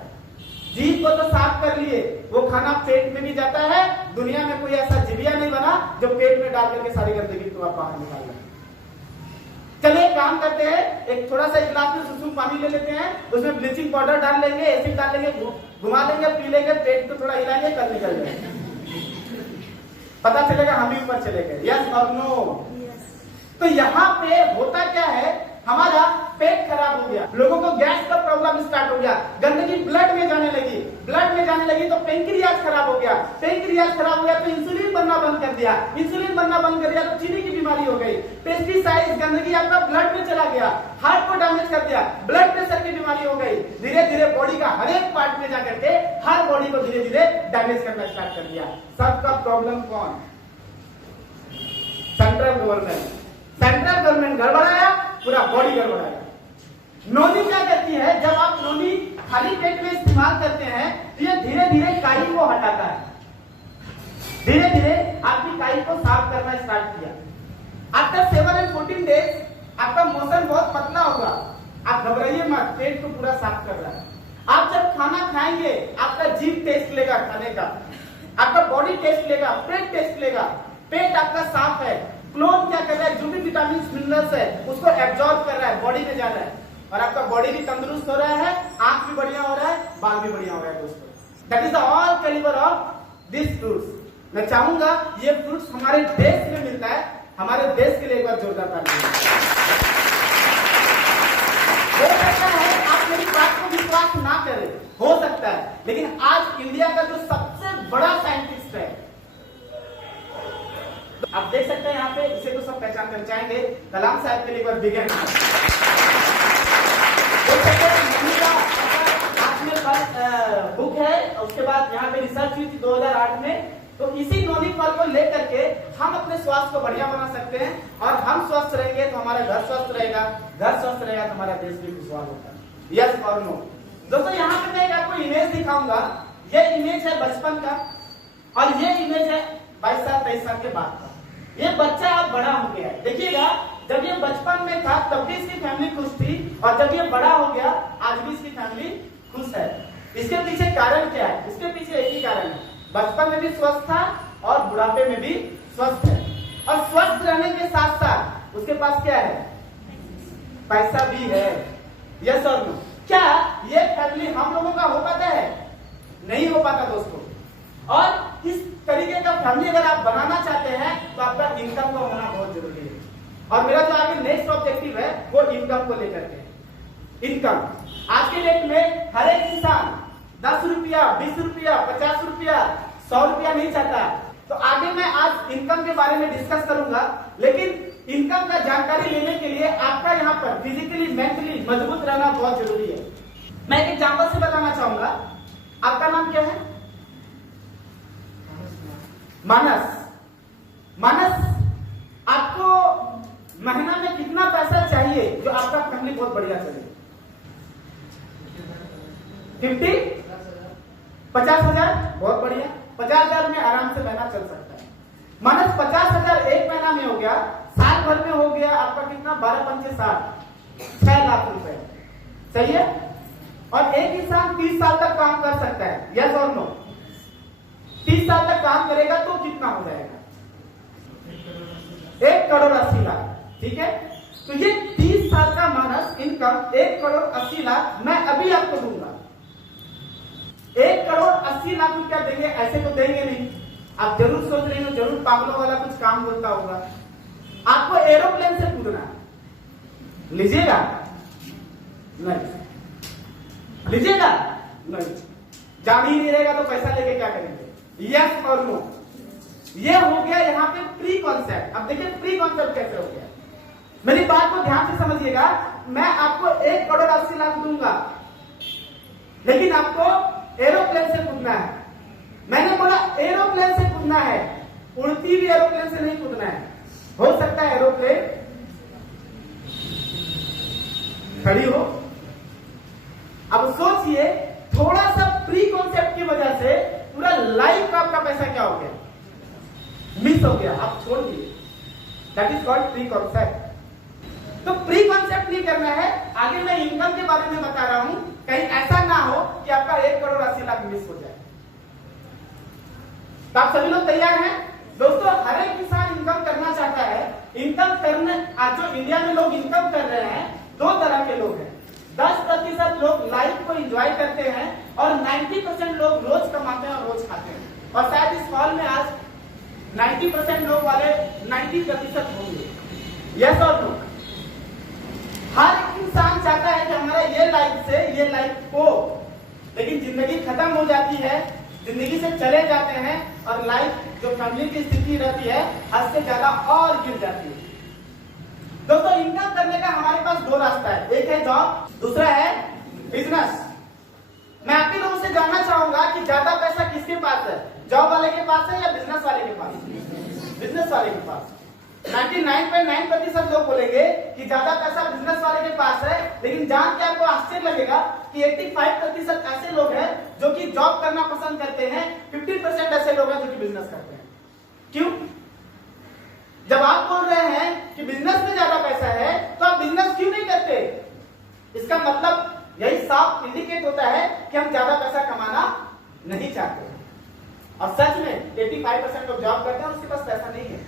जीभ को तो साफ कर लिए, वो खाना पेट में भी जाता है। दुनिया में कोई ऐसा जीविया नहीं बना जो पेट में डाल करके सारी गंदगी को आप बाहर निकाल लें। चलिए काम करते हैं, एक थोड़ा सा एक गिलास में सुसुम पानी ले लेते हैं, उसमें ब्लीचिंग पाउडर डाल लेंगे, एसिड डाल लेंगे, घुमा लेंगे, पी लेंगे, पेट को थोड़ा हिलाएंगे, कल निकल जाएगा। पता चलेगा हम ही ऊपर चले गए। यस और नो? तो यहाँ पे होता क्या है, हमारा पेट खराब हो गया, लोगों को गैस का प्रॉब्लम स्टार्ट हो गया, गंदगी ब्लड में जाने लगी, ब्लड में जाने लगी तो पेंक्रियाज खराब हो गया, पेंक्रियाज खराब हो गया तो इंसुलिन बनना बंद कर दिया, इंसुलिन बनना बंद कर दिया तो चीनी की बीमारी हो गई, पेस्टिसाइड गंदगी आपका ब्लड में चला गया, हार्ट को डैमेज कर दिया, ब्लड प्रेशर की बीमारी हो गई, धीरे धीरे बॉडी का हर एक पार्ट में जाकर के हर बॉडी को धीरे धीरे डैमेज करना स्टार्ट कर दिया। सबका प्रॉब्लम कौन? Central government. सेंट्रल गवर्नमेंट गड़बड़ाया, पूरा बॉडी गड़बड़ाया। नोनी क्या करती है, जब आप नोनी खाली पेट में इस्तेमाल करते हैं तो ये धीरे धीरे काई को हटाता है, धीरे धीरे आपकी काई को साफ करना स्टार्ट किया। आफ्टर 7 and 14 days आपका मोशन बहुत पतला होगा, आप घबराइए मत, पेट को पूरा साफ कर रहा है। आप जब खाना खाएंगे आपका जीभ टेस्ट लेगा खाने का, आपका बॉडी टेस्ट लेगा, पेट टेस्ट लेगा, पेट आपका साफ है, क्लोन क्या कर रहा है, जो भी विटामिन मिनरल्स है उसको एब्जॉर्ब कर रहा है, बॉडी में जा रहा है, और आपका बॉडी भी तंदुरुस्त हो रहा है, आंख भी बढ़िया हो रहा है, बाल भी बढ़िया हो रहा है दोस्तों। That is the all calibre of this fruits. मैं चाहूंगा ये फ्रूट्स हमारे देश में मिलता है, हमारे देश के लिए एक बार जोरदार ताली। हो सकता है आप मेरी बात को विश्वास ना करें, हो सकता है, लेकिन आज इंडिया का जो सबसे बड़ा साइंटिस्ट है, आप देख सकते हैं यहाँ पे, इसे तो सब पहचान कर चाहेंगे, कलाम साहब के लिए एक बार बिग हैंड। देख सकते हैं हाथ में बुक है, उसके बाद यहाँ पे रिसर्च हुई थी 2008 में, तो इसी नोनी फल को लेकर के हम अपने स्वास्थ्य को बढ़िया बना सकते हैं, और हम स्वस्थ रहेंगे तो हमारा घर स्वस्थ रहेगा, घर स्वस्थ रहेगा तो हमारा देश भी खुशहाल होगा। यस और नो? दोस्तों यहाँ पे मैं एक आपको इमेज दिखाऊंगा, ये इमेज है बचपन का, और ये इमेज है 22 साल 23 साल के बाद का। ये बच्चा अब बड़ा हो गया है, देखिएगा, जब ये बचपन में था तब भी इसकी फैमिली खुश थी, और जब ये बड़ा हो गया आज भी इसकी फैमिली खुश है। इसके पीछे कारण क्या है? इसके पीछे एक ही कारण है, बचपन में भी स्वस्थ था और बुढ़ापे में भी स्वस्थ है, और स्वस्थ रहने के साथ साथ उसके पास क्या है? पैसा भी है। यस और नो? क्या ये फैमिली हम लोगों का हो पाता है? नहीं हो पाता दोस्तों। और इस तरीके का फैमिली अगर आप बनाना चाहते हैं तो आपका इनकम का होना बहुत जरूरी है, और मेरा जो आगे नेक्स्ट ऑब्जेक्टिव है वो इनकम को लेकर के। इनकम आज के डेट में हर एक इंसान 10 रुपया, 20 रुपया, 50 रुपया, 100 रुपया नहीं चाहता। तो आगे मैं आज इनकम के बारे में डिस्कस करूंगा, लेकिन इनकम का जानकारी लेने के लिए आपका यहाँ पर फिजिकली मेंटली मजबूत रहना बहुत जरूरी है। मैं एक एग्जांपल से बताना चाहूंगा। आपका नाम क्या है? मानस। मानस, आपको महीना में कितना पैसा चाहिए जो आपका फैमिली बहुत बढ़िया चले? 50,000? बहुत बढ़िया। 50,000 में आराम से महीना चल सकता है। मानस 50,000 एक महीना में हो गया, साल भर में हो गया आपका कितना? 12 पंचे 60, 6 लाख रुपए। सही है? और एक इंसान 30 साल तक काम कर सकता है। यस और नो? 30 साल तक काम करेगा तो कितना हो जाएगा? 1 करोड़ 80 लाख। ठीक है? तो ये 30 साल का मानस इनकम 1 करोड़ 80 लाख मैं अभी आपको दूंगा। 1 करोड़ 80 लाख रुपया देंगे, ऐसे तो देंगे नहीं। आप जरूर सोच रहे हो, जरूर पागलों वाला कुछ काम बोलता होगा। आपको एरोप्लेन से कूदना है, लीजिएगा? नहीं। लीजिएगा? नहीं। जान ही नहीं रहेगा तो पैसा लेके क्या करेंगे? यस और नो? ये हो गया यहाँ पे प्री कॉन्सेप्ट। अब देखिए प्री कॉन्सेप्ट कैसे हो गया। मेरी बात को ध्यान से समझिएगा। मैं आपको 1 करोड़ 80 लाख दूंगा, लेकिन आपको एरोप्लेन से कूदना है। मैंने बोला एरोप्लेन से कूदना है, उड़ती हुई एरोप्लेन से नहीं कूदना है। हो सकता है एरोप्लेन खड़ी हो। अब सोचिए, थोड़ा सा प्री कॉन्सेप्ट की वजह से पूरा लाइफ का आपका पैसा क्या हो गया? मिस हो गया, आप छोड़ दिए। That is called pre concept. तो प्री कॉन्सेप्ट नहीं करना है। आगे मैं इनकम के बारे में बता रहा हूं, कहीं ऐसा ना हो कि आपका 1,80,00,000 मिस हो जाए। तो आप सभी लोग तैयार हैं? दोस्तों, हर एक इंसान इनकम करना चाहता है। इनकम करने, आज जो इंडिया में लोग इनकम कर रहे हैं, दो तरह के लोग हैं। 10% लोग लाइफ को एंजॉय करते हैं और 90% लोग रोज कमाते हैं और रोज खाते हैं। और शायद इस हॉल में आज 90% लोग वाले 90% होंगे। यस और नो? हर एक इंसान चाहता है कि हमारा ये लाइफ से ये लाइफ को, लेकिन जिंदगी खत्म हो जाती है, जिंदगी से चले जाते हैं और लाइफ जो फैमिली की स्थिति रहती है हद से ज्यादा और गिर जाती है। दोस्तों, इनकम करने का हमारे पास दो रास्ता है, एक है जॉब, दूसरा है बिजनेस। मैं आप ही लोगों से जानना चाहूंगा कि ज्यादा पैसा किसके पास है, जॉब वाले के पास है या बिजनेस वाले के पास? बिजनेस वाले के पास। 99.9% लोग बोलेंगे कि ज्यादा पैसा बिजनेस वाले के पास है, लेकिन जान के आपको आश्चर्य लगेगा कि 85% ऐसे लोग हैं जो कि जॉब करना पसंद करते हैं, 50% ऐसे लोग हैं जो कि बिजनेस करते हैं। क्यों? जब आप बोल रहे हैं कि बिजनेस में ज्यादा पैसा है, तो आप बिजनेस क्यों नहीं करते? इसका मतलब यही साफ इंडिकेट होता है कि हम ज्यादा पैसा कमाना नहीं चाहते। और सच में 85% लोग जॉब करते हैं, उसके पास पैसा नहीं है।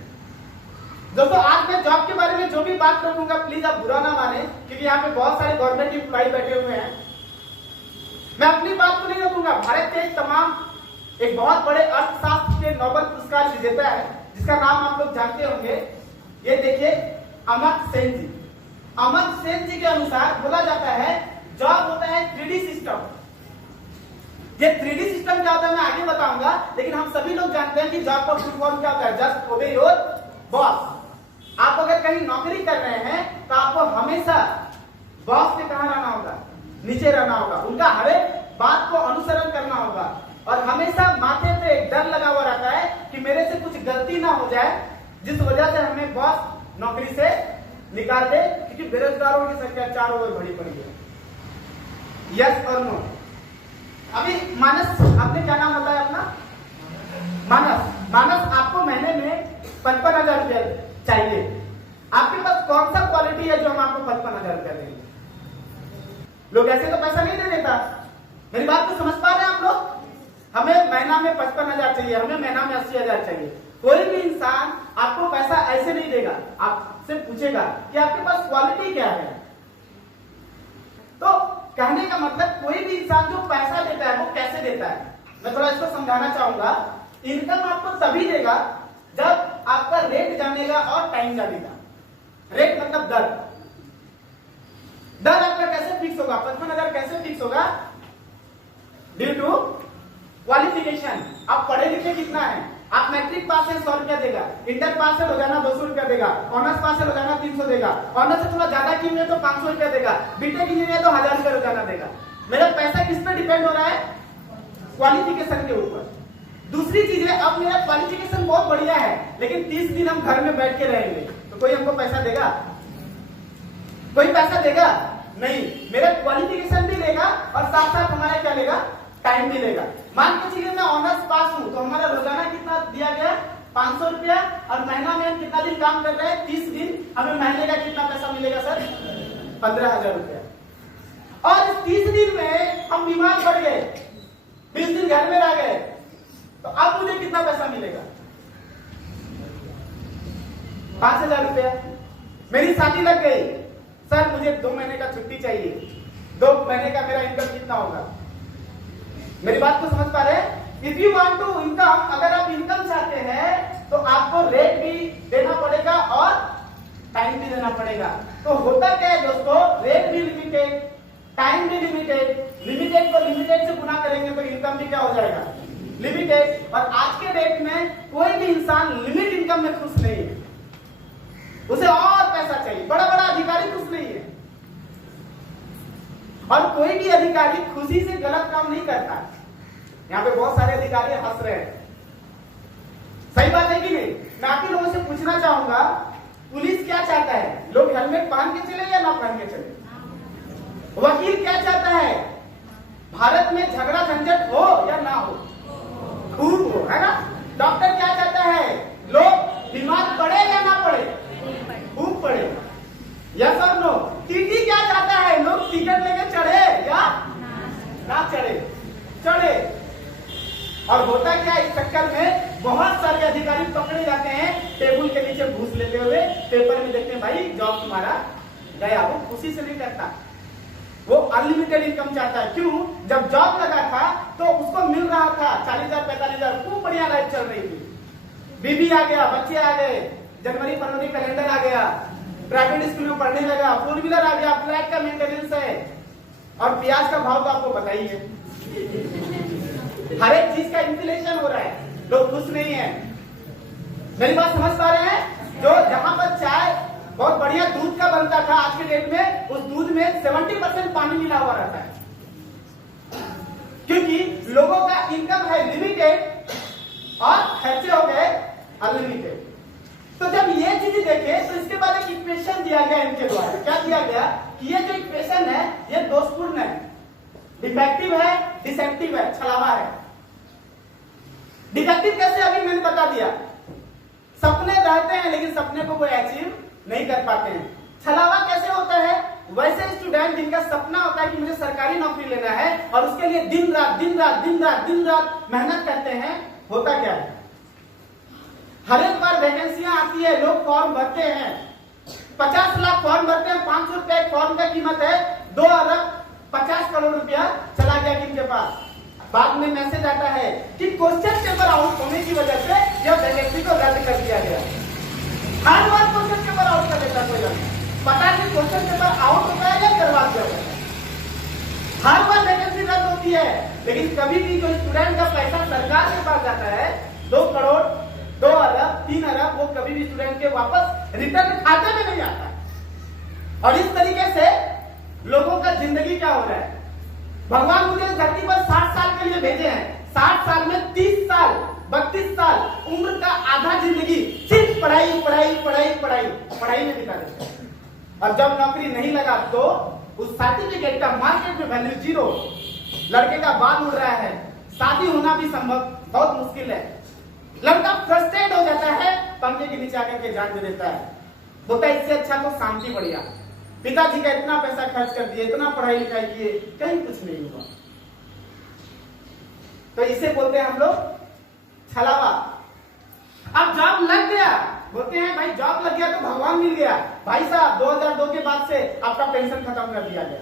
दोस्तों, आज मैं जॉब के बारे में जो भी बात रखूंगा, प्लीज आप बुरा ना माने, क्योंकि यहाँ पे बहुत सारे गवर्नमेंट एम्प्लॉय बैठे हुए हैं। मैं अपनी बात को नहीं रखूंगा। भारत के तमाम एक बहुत बड़े अर्थशास्त्र के नोबेल पुरस्कार विजेता है, जिसका नाम आप लोग जानते होंगे। ये देखिए, अमर्त्य सेन जी। अमर्त्य सेन जी के अनुसार बोला जाता है जॉब होता है 3D सिस्टम। ये 3D सिस्टम क्या होता है मैं आगे बताऊंगा, लेकिन हम सभी लोग जानते हैं कि जॉब का फुल फॉर्म क्या होता है, जस्ट ओबे योर बॉस। आप अगर कहीं नौकरी कर रहे हैं तो आपको हमेशा बॉस के कहां रहना होगा, नीचे रहना होगा। उनका हर एक बात को अनुसरण करना होगा और हमेशा माथे पे एक डर लगा हुआ रहता है कि मेरे से कुछ गलती ना हो जाए, जिस वजह से हमें बॉस नौकरी से निकाल दे, क्योंकि बेरोजगारों की संख्या चारों ओर बढ़ी पड़ी है। यस और नो? अभी मानस, आपने क्या नाम बताया अपना? मानस। मानस, आपको महीने में 55,000 रुपया चाहिए। आपके पास कौन सा क्वालिटी है जो हम आपको 55,000 रुपया देंगे? लोग ऐसे तो पैसा नहीं दे देता। मेरी बात को समझ पा रहे हैं आप लोग? हमें महीना में 55,000 चाहिए, हमें महीना में 80,000 चाहिए। कोई भी इंसान आपको पैसा ऐसे नहीं देगा, आपसे पूछेगा कि आपके पास क्वालिटी क्या है। तो कहने का मतलब, कोई भी इंसान जो पैसा देता है वो कैसे देता है, मैं थोड़ा इसको समझाना चाहूंगा। इनकम आपको तभी देगा जब आपका रेट जानेगा और टाइम जानेगा। रेट मतलब दर। दर आपका कैसे फिक्स होगा? 55,000 कैसे फिक्स होगा? Due to qualification. आप पढ़े लिखे कितना है? आप मैट्रिक पास है 100 रुपया देगा, इंटर पास है रोजाना 200 रुपया देगा, ऑनर्स पास है रोजाना 300 देगा, ऑनर्स से थोड़ा ज्यादा की हुई तो 500 रुपया देगा, बीटेक इंजीनियर तो 1000 रुपया रोजाना देगा। मेरा पैसा किस पे डिपेंड हो रहा है? क्वालिफिकेशन के ऊपर। दूसरी चीज है, अब मेरा क्वालिफिकेशन बहुत बढ़िया है, लेकिन 30 दिन हम घर में बैठ के रहेंगे तो कोई हमको पैसा देगा? कोई पैसा देगा? नहीं। मेरा क्वालिफिकेशन भी लेगा और साथ साथ हमारा क्या लेगा? टाइम भी लेगा। मान के चलिए मैं ऑनर्स पास हूं, तो हमारा रोजाना कितना दिया गया? 500 रुपया। और महीना में हम कितना दिन काम कर रहे हैं? 30 दिन। हमें महीने का कितना पैसा मिलेगा सर? 15,000 रुपया। और इस 30 दिन में हम बीमार पड़ गए, 20 दिन घर में रह गए, तो अब मुझे कितना पैसा मिलेगा? 5,000 रुपया। मेरी शादी लग गई, सर मुझे 2 महीने का छुट्टी चाहिए, 2 महीने का मेरा इनकम कितना होगा? मेरी बात को समझ पा रहे हैं? If you want to income, अगर आप इनकम चाहते हैं तो आपको रेट भी देना पड़ेगा और टाइम भी देना पड़ेगा। तो होता क्या है दोस्तों? रेट भी लिमिटेड, टाइम भी लिमिटेड। लिमिटेड को लिमिटेड से गुना करेंगे तो इनकम भी क्या हो जाएगा? लिमिटेड। और आज के डेट में कोई भी इंसान लिमिट इनकम में खुश नहीं है, उसे और पैसा चाहिए। बड़ा बड़ा अधिकारी खुश नहीं है, और कोई भी अधिकारी खुशी से गलत काम नहीं करता। यहाँ पे बहुत सारे अधिकारी हंस रहे हैं, सही बात है कि नहीं? मैं आप ही लोगों से पूछना चाहूंगा, पुलिस क्या चाहता है? लोग हेलमेट पहन के चले या ना पहन के चले? वकील क्या चाहता है? भारत में झगड़ा झंझट हो या ना हो? खूब हो, है ना? डॉक्टर क्या चाहता है? लोग बीमार पड़े या ना पड़े? खूब पड़े। यस और नो? टीटी क्या चाहता है? लोग टिकट लेके चढ़े या ना चढ़े? चढ़े। और होता क्या है, इस चक्कर में बहुत सारे अधिकारी पकड़े जाते हैं टेबल के नीचे घूस लेते हुए, पेपर में देखते हैं भाई जॉब तुम्हारा गया। वो खुशी से नहीं करता, वो अनलिमिटेड इनकम चाहता है। क्यों? जब जॉब लगा था तो उसको मिल रहा था 40,000 45,000, खूब बढ़िया लाइफ चल रही थी। बीबी आ गया, बच्चे आ गए, जनवरी फरवरी कैलेंडर आ गया, प्राइवेट स्कूल में पढ़ने लगा, 4 व्हीलर आ गया, फ्लैट का मेंटेनेंस है, और प्याज का भाव तो आपको बताइए। हर एक चीज का इन्फ्लेशन हो रहा है, लोग खुश नहीं है। मेरी बात समझ पा रहे हैं? जो जहां पर चाय बहुत बढ़िया दूध का बनता था, आज के डेट में उस दूध में 70% पानी मिला हुआ रहता है, क्योंकि लोगों का इनकम है लिमिटेड और खर्चे हो गए अनलिमिटेड। तो जब ये चीज देखे तो इसके बाद एक इक्वेशन दिया गया इनके द्वारा। क्या दिया गया कि ये जो इक्वेशन है ये दोषपूर्ण है, डिफेक्टिव है, डिसेप्टिव है, छलावा है। डिफेक्टिव कैसे? अभी मैंने बता दिया। सपने रहते हैं लेकिन सपने को वो अचीव नहीं कर पाते हैं। छलावा कैसे होता है? वैसे स्टूडेंट जिनका सपना होता है कि मुझे सरकारी नौकरी लेना है और उसके लिए दिन रात दिन रात दिन रात दिन रात मेहनत करते हैं। होता क्या है, हर एक बार वैकेंसियां आती है, लोग फॉर्म भरते हैं, 50 लाख फॉर्म भरते हैं, 500 रुपए फॉर्म का कीमत है, 2 अरब 50 करोड़ रुपया चला गया किनके पास। बाद में मैसेज आता है कि क्वेश्चन पेपर आउट होने की वजह से यह वैकेंसी को रद्द कर दिया गया। हर बार क्वेश्चन पेपर आउट कर देता कोई, पता नहीं क्वेश्चन पेपर आउट होता है या करवा दिया जाता है। हर बार वैकेंसी रद्द होती है, लेकिन कभी भी जो स्टूडेंट का पैसा सरकार के पास जाता है 2 करोड़ 2 अरब 3 अरब, वो कभी भी स्टूडेंट के वापस रिटर्न खाते में नहीं आता। और इस तरीके से लोगों का जिंदगी क्या हो रहा है? भगवान मुझे धरती पर 60 साल के लिए भेजे हैं, 60 साल में 30 साल 32 साल उम्र का आधा जिंदगी सिर्फ पढ़ाई पढ़ाई पढ़ाई पढ़ाई पढ़ाई में बिता देते हैं। और जब नौकरी नहीं लगा तो उस सर्टिफिकेट का मार्केट में वैल्यू 0। लड़के का बाल उड़ रहा है, शादी होना भी संभव बहुत मुश्किल है। लड़का फ्रस्ट्रेट हो जाता है, पंखे के नीचे आकर के जान दे देता है। बोलता है इससे अच्छा तो शांति बढ़िया, पिताजी का इतना पैसा खर्च कर दिए, इतना पढ़ाई लिखाई किए, कहीं कुछ नहीं हुआ। तो इसे बोलते हैं हम लोग छलावा। अब जॉब लग गया, बोलते हैं भाई जॉब लग गया तो भगवान मिल गया। भाई साहब 2002 के बाद से आपका पेंशन खत्म कर दिया गया।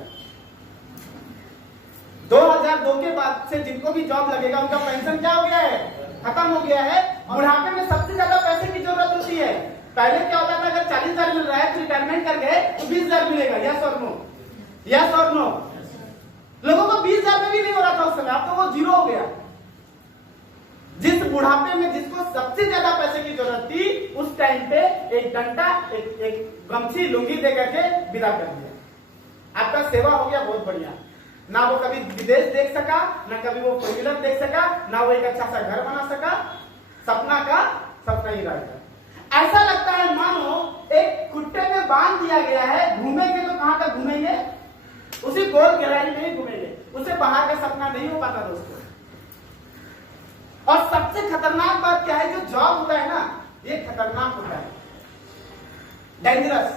2002 के बाद से जिनको भी जॉब लगेगा उनका पेंशन क्या हो गया है? खत्म हो गया है। बुढ़ापे में सबसे ज्यादा पैसे की जरूरत होती है। पहले क्या होता था, अगर 40,000 मिल रहा है तो रिटायरमेंट कर गए तो 20,000 मिलेगा। यस और नो? यस और नो? लोगों को 20,000 में भी नहीं हो रहा था उस समय, अब तो वो 0 हो गया। जिस बुढ़ापे में जिसको सबसे ज्यादा पैसे की जरूरत थी, उस टाइम पे एक डंडा एक गमछी लुंगी दे करके विदा कर दिया। आपका सेवा हो गया बहुत बढ़िया। ना वो कभी विदेश देख सका, ना कभी वो 4 व्हीलर देख सका, ना वो एक अच्छा सा घर बना सका। सपना का सपना ही रह गया। ऐसा लगता है मानो एक कुत्ते में बांध दिया गया है, घूमेंगे तो कहां तक घूमेंगे? उसी गोल गहराई में ही घूमेंगे, उसे बाहर का सपना नहीं हो पाता दोस्तों। और सबसे खतरनाक बात क्या है, जो जॉब होता है ना, ये खतरनाक होता है, डेंजरस।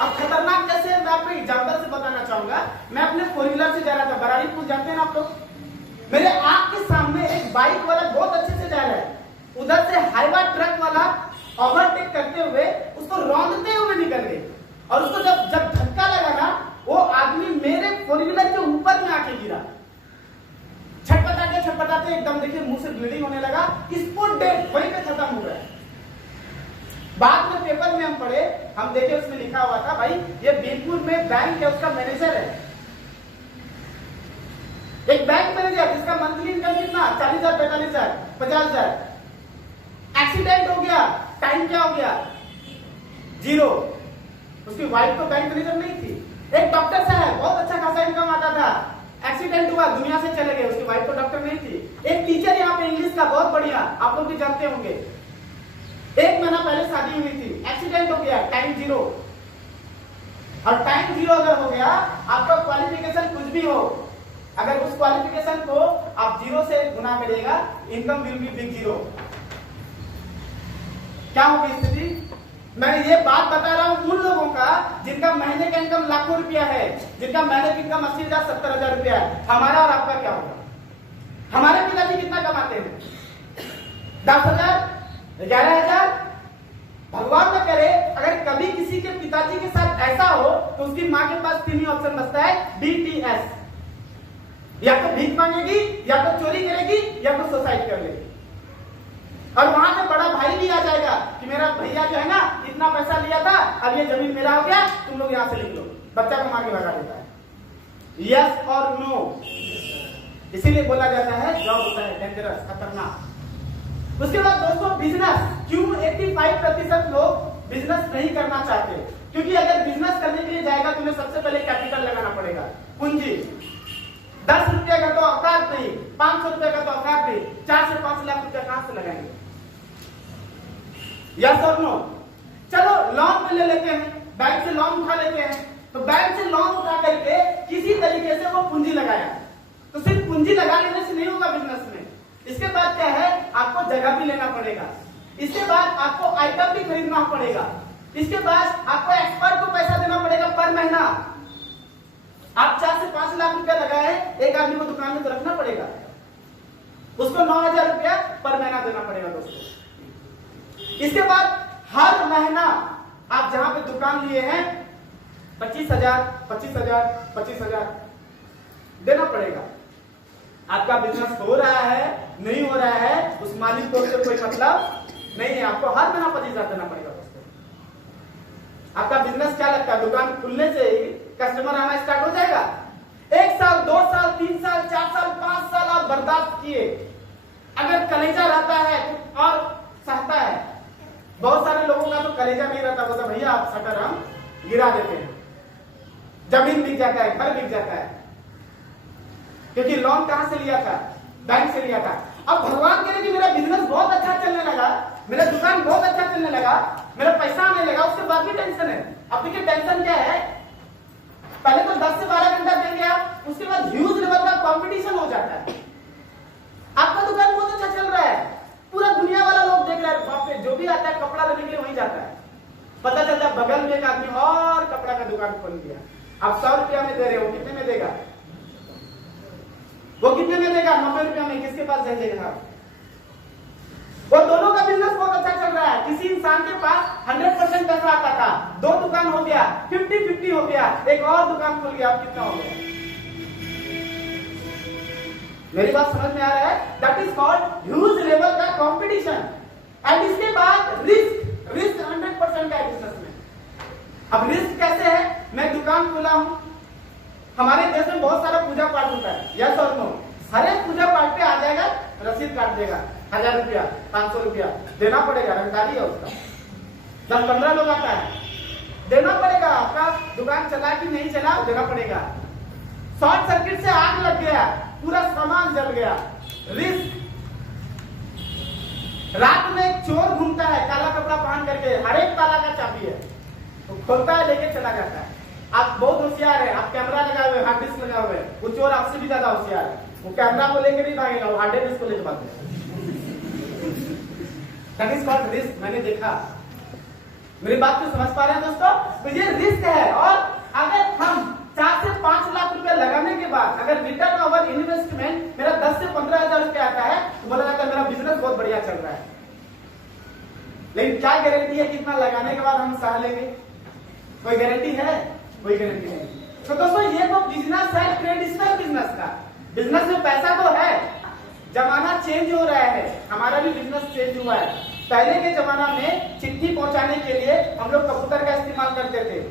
अब खतरनाक कैसे, मैं आपको एग्जांपल से बताना चाहूंगा। मैं अपने 4 व्हीलर से जा रहा था, बराड़ी पुल जानते हैं ना आप लोग? मेरे आंख के सामने एक बाइक वाला बहुत अच्छे से जा रहा है, उधर से हाईवा ट्रक वाला ओवरटेक करते हुए उसको रौंदते हुए निकल गए। और उसको जब धक्का लगा ना, वो आदमी मेरे 4 व्हीलर के ऊपर में आके गिरा। छटपटाते एकदम देखिए मुंह से ब्लीडिंग होने लगा, स्पॉट डेथ वहीं पे खत्म हो गया। बाद में पेपर में हम पढ़े, हम देखे उसमें लिखा हुआ था भाई ये बीरपुर में बैंक है, उसका मैनेजर है, एक बैंक मैनेजर जिसका मंथली इनकम कितना 40,000 45,000 50,000। एक्सीडेंट हो गया, टाइम क्या हो गया 0। उसकी वाइफ तो बैंक मैनेजर नहीं थी। एक डॉक्टर साहब बहुत अच्छा खासा इनकम आता था, एक्सीडेंट हुआ, दुनिया से चले गए, उसकी वाइफ तो डॉक्टर नहीं थी। एक टीचर यहाँ पे इंग्लिश का बहुत बढ़िया, आप लोग भी जानते होंगे, 1 महीना पहले शादी हुई थी, एक्सीडेंट हो गया, टाइम 0। और टाइम 0 अगर हो गया, आपका क्वालिफिकेशन कुछ भी हो, अगर उस क्वालिफिकेशन को आप 0 से गुना करिएगा, इनकम विल बी बिग 0। क्या होगी स्थिति? मैं ये बात बता रहा हूँ उन लोगों का जिनका महीने का इनकम लाखों रुपया है, जिनका महीने की इनकम 80,000 70,000 रुपया है। हमारा और आपका क्या होगा? हमारे पिताजी कितना कमाते हैं? 10,000 11,000। भगवान न करे अगर कभी किसी के पिताजी के साथ ऐसा हो तो उसकी माँ के पास 3 ही ऑप्शन बचता है, BTS, या तो भीख मांगेगी, या तो चोरी करेगी, या तो सुसाइड कर लेगी। और वहां पे बड़ा भाई भी आ जाएगा कि मेरा भैया जो है ना इतना पैसा लिया था, अब ये जमीन मेरा हो गया, तुम लोग यहां से लिख लो। बच्चा को मार के भगा देता है। यस और नो। इसीलिए बोला जाता है जॉब होता है डेंजरस, खतरनाक। उसके बाद दोस्तों बिजनेस, क्यों 85% लोग बिजनेस नहीं करना चाहते? क्योंकि अगर बिजनेस करने के लिए जाएगा तुम्हें सबसे पहले कैपिटल लगाना पड़ेगा, पूंजी। 10 रुपया का तो औकात नहीं, 500 रुपया का तो औकात नहीं, 4 से 5 लाख रुपया कहां से लगाएंगे? यस और नो? चलो लोन में ले लेते हैं, बैंक से लोन उठा लेते हैं। तो बैंक से लोन उठा करके किसी तरीके से वो पूंजी लगाया, तो सिर्फ पूंजी लगा लेने से नहीं होगा बिजनेस में। इसके बाद क्या है, आपको जगह भी लेना पड़ेगा, इसके बाद आपको आइटम भी खरीदना पड़ेगा, इसके बाद आपको एक्सपर्ट को पैसा देना पड़ेगा पर महीना। आप 4 से 5 लाख रुपया लगाए, एक आदमी को दुकान में तो रखना पड़ेगा, उसको 9,000 रुपया पर महीना देना पड़ेगा दोस्तों। इसके बाद हर महीना आप जहां पे दुकान लिए हैं 25,000 25,000 25,000 देना पड़ेगा। आपका बिजनेस हो रहा है नहीं हो रहा है उस मालिक को उससे कोई मतलब नहीं है, आपको हर महीना 25,000 देना पड़ेगा दोस्तों। आपका बिजनेस क्या लगता है, दुकान खुलने से ही कस्टमर आना स्टार्ट हो जाएगा? 1 साल 2 साल 3 साल 4 साल 5 साल आप बर्दाश्त किए, अगर कलेजा रहता है तो और सहता है। बहुत सारे लोगों का तो कलेजा नहीं रहता, बोलता भैया आप शटर हम गिरा देते हैं, जमीन बिक जाता है, घर बिक जाता है, क्योंकि लोन कहां से लिया था? बैंक से लिया था। अब भगवान कह रहे कि मेरा बिजनेस बहुत अच्छा चलने लगा, मेरा दुकान बहुत अच्छा चलने लगा, मेरा पैसा आने लगा, उसके बाद भी टेंशन है। अब देखिए टेंशन क्या है, पहले तो 10 से 12 घंटा देंगे आप, उसके बाद ह्यूज लेवल का कंपटीशन हो जाता है। आपका दुकान बहुत अच्छा चल रहा है, पूरा दुनिया वाला लोग देख रहा है, बाप रे, जो भी आता है कपड़ा लेने के लिए वहीं जाता है। पता चलता है बगल में एक आदमी और कपड़ा का दुकान खोल दिया, आप 100 रुपया में दे रहे हो, कितने में देगा वो? कितने में देगा? 90 रुपया में। किसके पास जाइएगा? वो दोनों का बिजनेस बहुत अच्छा चल रहा है। किसी इंसान के पास 100% पैसा आता था, 2 दुकान हो गया, 50-50 हो गया, एक और दुकान खुल गया, अब कितना हो गया? मेरी बात समझ में आ रहा है? That is called huge level का कंपटीशन। एंड इसके बाद रिस्क 100% का है बिजनेस में। अब रिस्क कैसे है? मैं दुकान खोला हूं, हमारे देश में बहुत सारा पूजा पाठ होता है, यस और नो? हर एक पूजा पाठ पे आ जाएगा, रसीद काट देगा, 1000 रुपया 500 रुपया देना पड़ेगा, रंगदारी है उसका। 10-15 लोग आता है, देना पड़ेगा। आपका दुकान चला कि नहीं चला, देना पड़ेगा। शॉर्ट सर्किट से आग लग गया, पूरा सामान जल गया, रिस्क। रात में एक चोर घूमता है काला कपड़ा पहन करके, हर एक ताला का चाबी है, वो खोलता है लेके चला जाता है। आप बहुत होशियार है, आप कैमरा लगाए हुए, हार्ड डिस्क लगा हुए, वो चोर आपसे भी ज्यादा होशियार है, वो कैमरा को लेकर नहीं भागेगा, वो हार्ड डिस्क को लेकर भागेगा। That is called risk. मैंने देखा, मेरी बात को समझ पा रहे हैं दोस्तों? तो ये रिस्क है। और अगर हम 4 से 5 लाख रुपया लगाने के बाद अगर रिटर्न ओवर इन्वेस्टमेंट मेरा 10 से 15,000 रुपया आता है तो बोला जाता है मेरा बिजनेस बहुत बढ़िया चल रहा है। लेकिन क्या गारंटी है कि इतना लगाने के बाद हम सह लेंगे? कोई गारंटी है? कोई गारंटी नहीं। तो दोस्तों ये तो बिजनेस है, ट्रेडिशनल बिजनेस का। बिजनेस में पैसा तो है, जमाना चेंज हो रहा है, हमारा भी बिजनेस चेंज हुआ है। पहले के जमाना में चिट्ठी पहुंचाने के लिए हम लोग कबूतर का इस्तेमाल करते थे,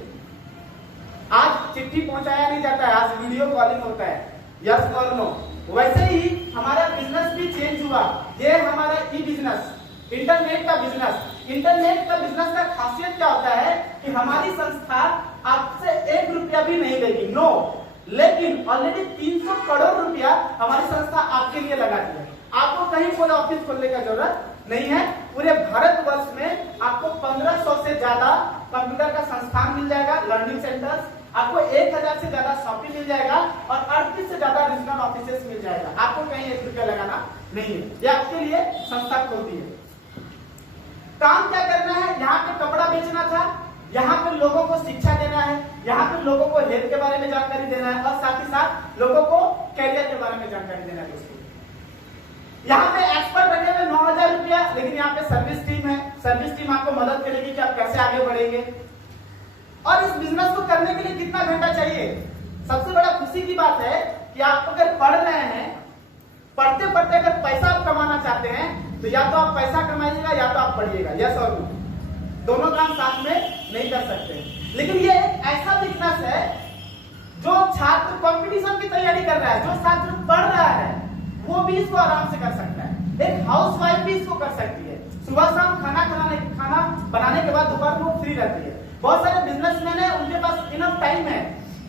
आज चिट्ठी पहुंचाया नहीं जाता है, आज वीडियो कॉलिंग होता है, यस और नो? वैसे ही हमारा बिजनेस भी चेंज हुआ। ये हमारा ई बिजनेस, इंटरनेट का बिजनेस। इंटरनेट का बिजनेस का खासियत क्या होता है कि हमारी संस्था आपसे 1 रुपया भी नहीं लेगी, नो, लेकिन ऑलरेडी 300 करोड़ रुपया हमारी संस्था आपके लिए लगा दी है। आपको कहीं कोई ऑफिस खोलने का जरूरत नहीं है। पूरे भारतवर्ष में आपको 1500 से ज्यादा कंप्यूटर का संस्थान मिल जाएगा, लर्निंग सेंटर्स, आपको 1000 से ज्यादा शॉपिंग मिल जाएगा और 38 से ज्यादा रीजनल ऑफिसेस मिल जाएगा। आपको कहीं 1 रुपया लगाना नहीं है, ये आपके लिए संस्था खोलती है। काम क्या करना है, यहाँ पे कपड़ा बेचना था, यहाँ पे लोगों को शिक्षा देना है, यहाँ पे लोगों को हेल्थ के बारे में जानकारी देना है और साथ ही साथ लोगों को कैरियर के बारे में जानकारी देना है दोस्तों। यहाँ पे एक्सपर्ट रखे हुए 9,000 रुपया, लेकिन यहाँ पे सर्विस टीम है। सर्विस टीम आपको मदद करेगी कि आप कैसे आगे बढ़ेंगे। और इस बिजनेस को करने के लिए कितना घंटा चाहिए? सबसे बड़ा खुशी की बात है कि आप अगर पढ़ रहे हैं, पढ़ते पढ़ते अगर पैसा आप कमाना चाहते हैं तो या तो आप पैसा कमाइएगा या तो आप पढ़िएगा, यस और नो, दोनों काम साथ में नहीं कर सकते। लेकिन ये एक ऐसा बिजनेस है जो छात्र कंपटीशन की तैयारी कर रहा है, जो छात्र पढ़ रहा है वो भी इसको आराम से कर सकता है। एक हाउस वाइफ भी इसको कर सकती है। सुबह शाम खाना बनाने के बाद दोपहर को फ्री रहती है। बहुत सारे बिजनेसमैन है, उनके पास इनफ टाइम है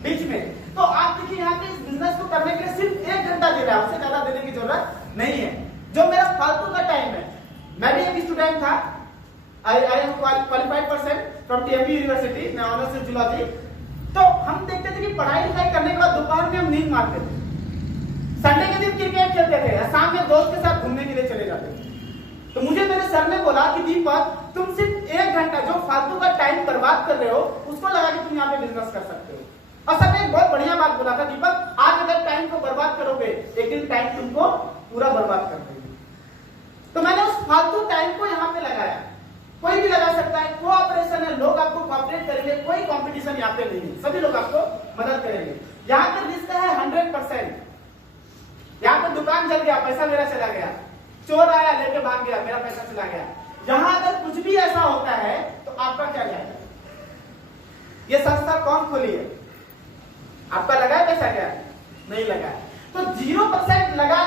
बीच में, तो आप देखिए यहाँ पे इस बिजनेस को करने के लिए सिर्फ 1 घंटा दे रहा है, उससे ज्यादा देने की जरूरत नहीं है। जो मेरा फालतू का टाइम है, मैं भी एक स्टूडेंट था, I am qualified person from TMB university, मैं ऑनर्स इन जूलॉजी। तो हम देखते थे कि पढ़ाई लिखाई करने के बाद दोपहर में हम नींद मारते थे, संडे के दिन क्रिकेट खेलते थे, शाम में दोस्त के साथ घूमने के लिए चले जाते थे। तो मुझे मेरे सर ने बोला कि दीपक, तुम सिर्फ 1 घंटा जो फालतू का टाइम बर्बाद कर रहे हो उसको लगा कि तुम यहाँ पे बिजनेस कर सकते हो। और सर ने एक बहुत बढ़िया बात बोला था, दीपक आज अगर टाइम को बर्बाद करोगे एक दिन टाइम तुमको पूरा बर्बाद कर देगी। तो मैंने उस फालतू टाइम को यहाँ पे लगाया। कोई भी लगा सकता है, कोऑपरेशन है, लोग आपको कोऑपरेट करेंगे, कोई कंपटीशन यहाँ पे नहीं है, सभी लोग आपको मदद करेंगे। यहाँ पे रिस्क है 100%। यहाँ पे दुकान जल गया, पैसा मेरा चला गया, चोर आया लेके भाग गया, मेरा पैसा चला गया। यहाँ अगर कुछ भी ऐसा होता है तो आपका क्या जाएगा? ये संस्था कौन खोली है? आपका लगा है पैसा? क्या नहीं लगा है। तो 0% लगा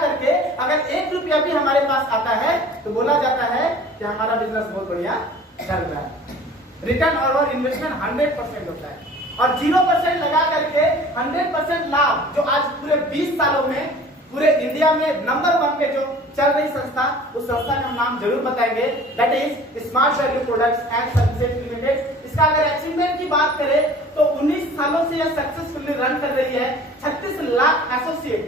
करके अगर 1 रुपया भी हमारे पास आता है तो बोला जाता है कि हमारा बिजनेस बहुत बढ़िया चल रहा है। रिटर्न और इन्वेस्टमेंट 100% होता है। और 0% लगा करके 100% लाभ, जो आज पूरे 20 सालों में पूरे इंडिया में नंबर 1 पे जो चल रही संस्था, उस संस्था का नाम जरूर बताएंगे, that is smart value products and services limited. इसका अगर अचीवमेंट की बात करें तो 19 सालों से यह सक्सेसफुली रन कर रही है। 36 लाख एसोसिएट,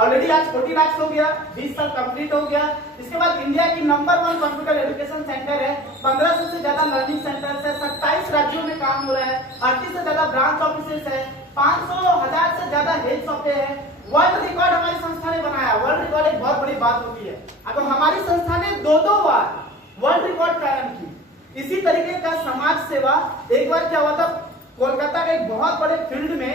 ऑलरेडी आज 40 लाख हो गया, 20 साल कंप्लीट हो गया। इसके बाद इंडिया की नंबर 1 कंप्यूटर एजुकेशन सेंटर है, 1500 से ज्यादा लर्निंग सेंटर्स है, 27 राज्यों में काम हो रहा है, 38 से ज्यादा ब्रांच ऑफिसेस है, 500,000 से ज्यादा हेड शॉपें है। वर्ल्ड रिकॉर्ड हमारी संस्था ने बनाया। वर्ल्ड रिकॉर्ड एक बहुत बड़ी बात होती है। अब हमारी संस्था ने 2 बार वर्ल्ड रिकॉर्ड कायम की। इसी तरीके का समाज सेवा, एक बार क्या हुआ था, कोलकाता के एक बहुत बड़े फील्ड में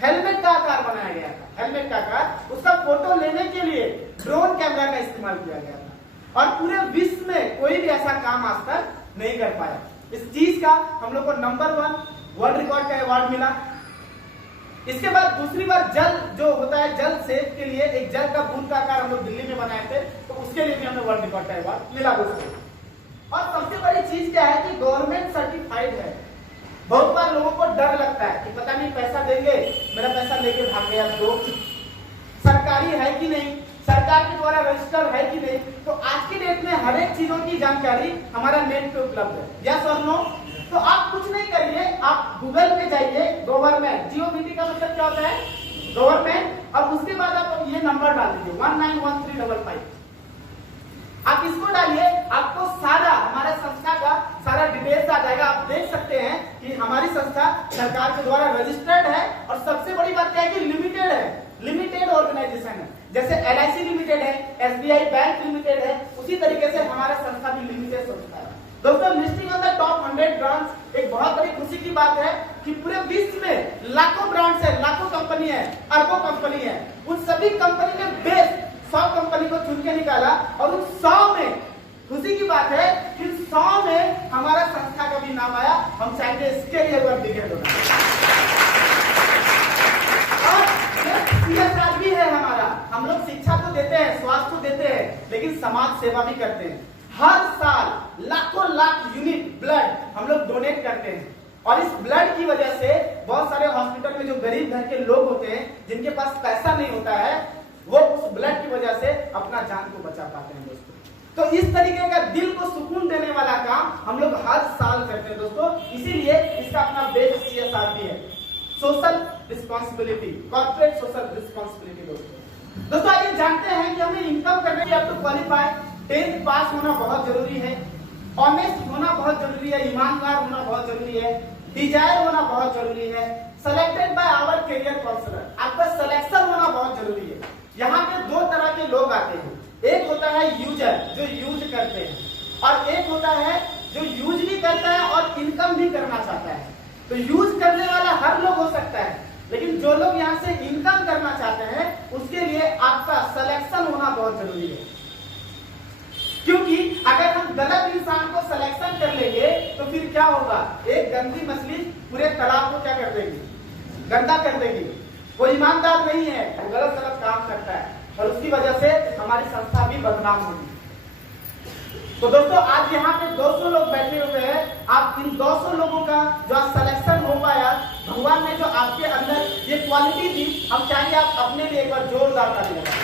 हेलमेट का आकार बनाया गया था। हेलमेट का आकार, उसका फोटो लेने के लिए ड्रोन कैमरा का इस्तेमाल किया गया था और पूरे विश्व में कोई भी ऐसा काम आज तक नहीं कर पाया। इस चीज का हम लोग को नंबर 1 वर्ल्ड रिकॉर्ड का अवार्ड मिला। इसके बाद दूसरी बार जल जो होता है, जल सेव के लिए एक जल का बूंद का आकार हम लोग दिल्ली में बनाए थे, तो उसके लिए भी हमें वर्ल्ड रिकॉर्ड का अवार्ड मिला दोस्तों। और सबसे बड़ी चीज क्या है कि गवर्नमेंट सर्टिफाइड है। बहुत बार लोगों को डर लगता है कि पता नहीं पैसा देंगे, मेरा पैसा लेके भाग गया तो सरकारी है कि नहीं, सरकार के द्वारा रजिस्टर है कि नहीं। तो आज की डेट में हर एक चीजों की जानकारी हमारा नेट पे उपलब्ध है, यस और नो। तो आप कुछ नहीं करिए, आप गूगल पे जाइए, गवर्नमेंट, GOVT का मतलब क्या होता है, गवर्नमेंट, और उसके बाद आप ये नंबर डाल दीजिए 191355। आप इसको डालिए, आपको सारा हमारे संस्था का सारा डिटेल्स आ जाएगा। आप देख सकते हैं कि हमारी संस्था सरकार के द्वारा रजिस्टर्ड है और सबसे बड़ी बात क्या है कि लिमिटेड है, लिमिटेड ऑर्गेनाइजेशन है। जैसे LIC लिमिटेड है, SBI बैंक लिमिटेड है, उसी तरीके से हमारा संस्था भी लिमिटेड संस्था है। दोस्तों, listing on the top 100 brands एक बहुत बड़ी खुशी की बात है कि पूरे विश्व में लाखों ब्रांड्स है, लाखों कंपनी है, अरबों कंपनी है। उन सभी कंपनी में बेस्ट 100 कंपनी को चुन के निकाला और उन 100 में खुशी की बात है कि 100 में हमारा संस्था का भी नाम आया। हम चाहेंगे इसके लिए और CSR भी है हमारा। हम लोग शिक्षा तो देते हैं, स्वास्थ्य तो देते हैं, लेकिन समाज सेवा भी करते हैं। हर साल लाखों लाख यूनिट ब्लड हम लोग डोनेट करते हैं और इस ब्लड की वजह से बहुत सारे हॉस्पिटल में जो गरीब घर के लोग होते हैं, जिनके पास पैसा नहीं होता है, वो उस ब्लड की वजह से अपना जान को बचा पाते हैं दोस्तों। तो इस तरीके का दिल को सुकून देने वाला काम हम लोग हर साल करते हैं दोस्तों। इसीलिए इसका अपना बेस CSR भी है, social responsibility, corporate social responsibility. दोस्तों आइए जानते हैं कि हमें इनकम करने के लिए, अब तो क्वालिफाई 10th पास होना बहुत जरूरी है, ऑनेस्ट होना बहुत जरूरी है, ईमानदार होना बहुत जरूरी है, डिजायर होना बहुत जरूरी है, selected by our career counsellor, आपका सिलेक्शन होना बहुत जरूरी है। यहाँ पे दो तरह के लोग आते हैं, एक होता है यूजर जो यूज करते हैं, और एक होता है जो यूज भी करता है और इनकम भी करना चाहता है। तो यूज करने वाला हर लोग हो सकता है, लेकिन जो लोग यहाँ से इनकम करना चाहते हैं उसके लिए आपका सिलेक्शन होना बहुत जरूरी है। क्योंकि अगर हम गलत इंसान को सिलेक्शन कर लेंगे तो फिर क्या होगा, एक गंदी मछली पूरे तालाब को क्या कर देगी, गंदा कर देगी। वो ईमानदार नहीं है, वो गलत गलत काम करता है और उसकी वजह से हमारी संस्था भी बदनाम होगी। तो दोस्तों आज यहाँ पे 200 लोग बैठे हुए हैं, आप इन 200 लोगों का जो सिलेक्शन हो पाया, भगवान ने जो आपके अंदर ये क्वालिटी दी, हम चाहेंगे आप अपने लिए एक बार जोरदार ताली लगाएं।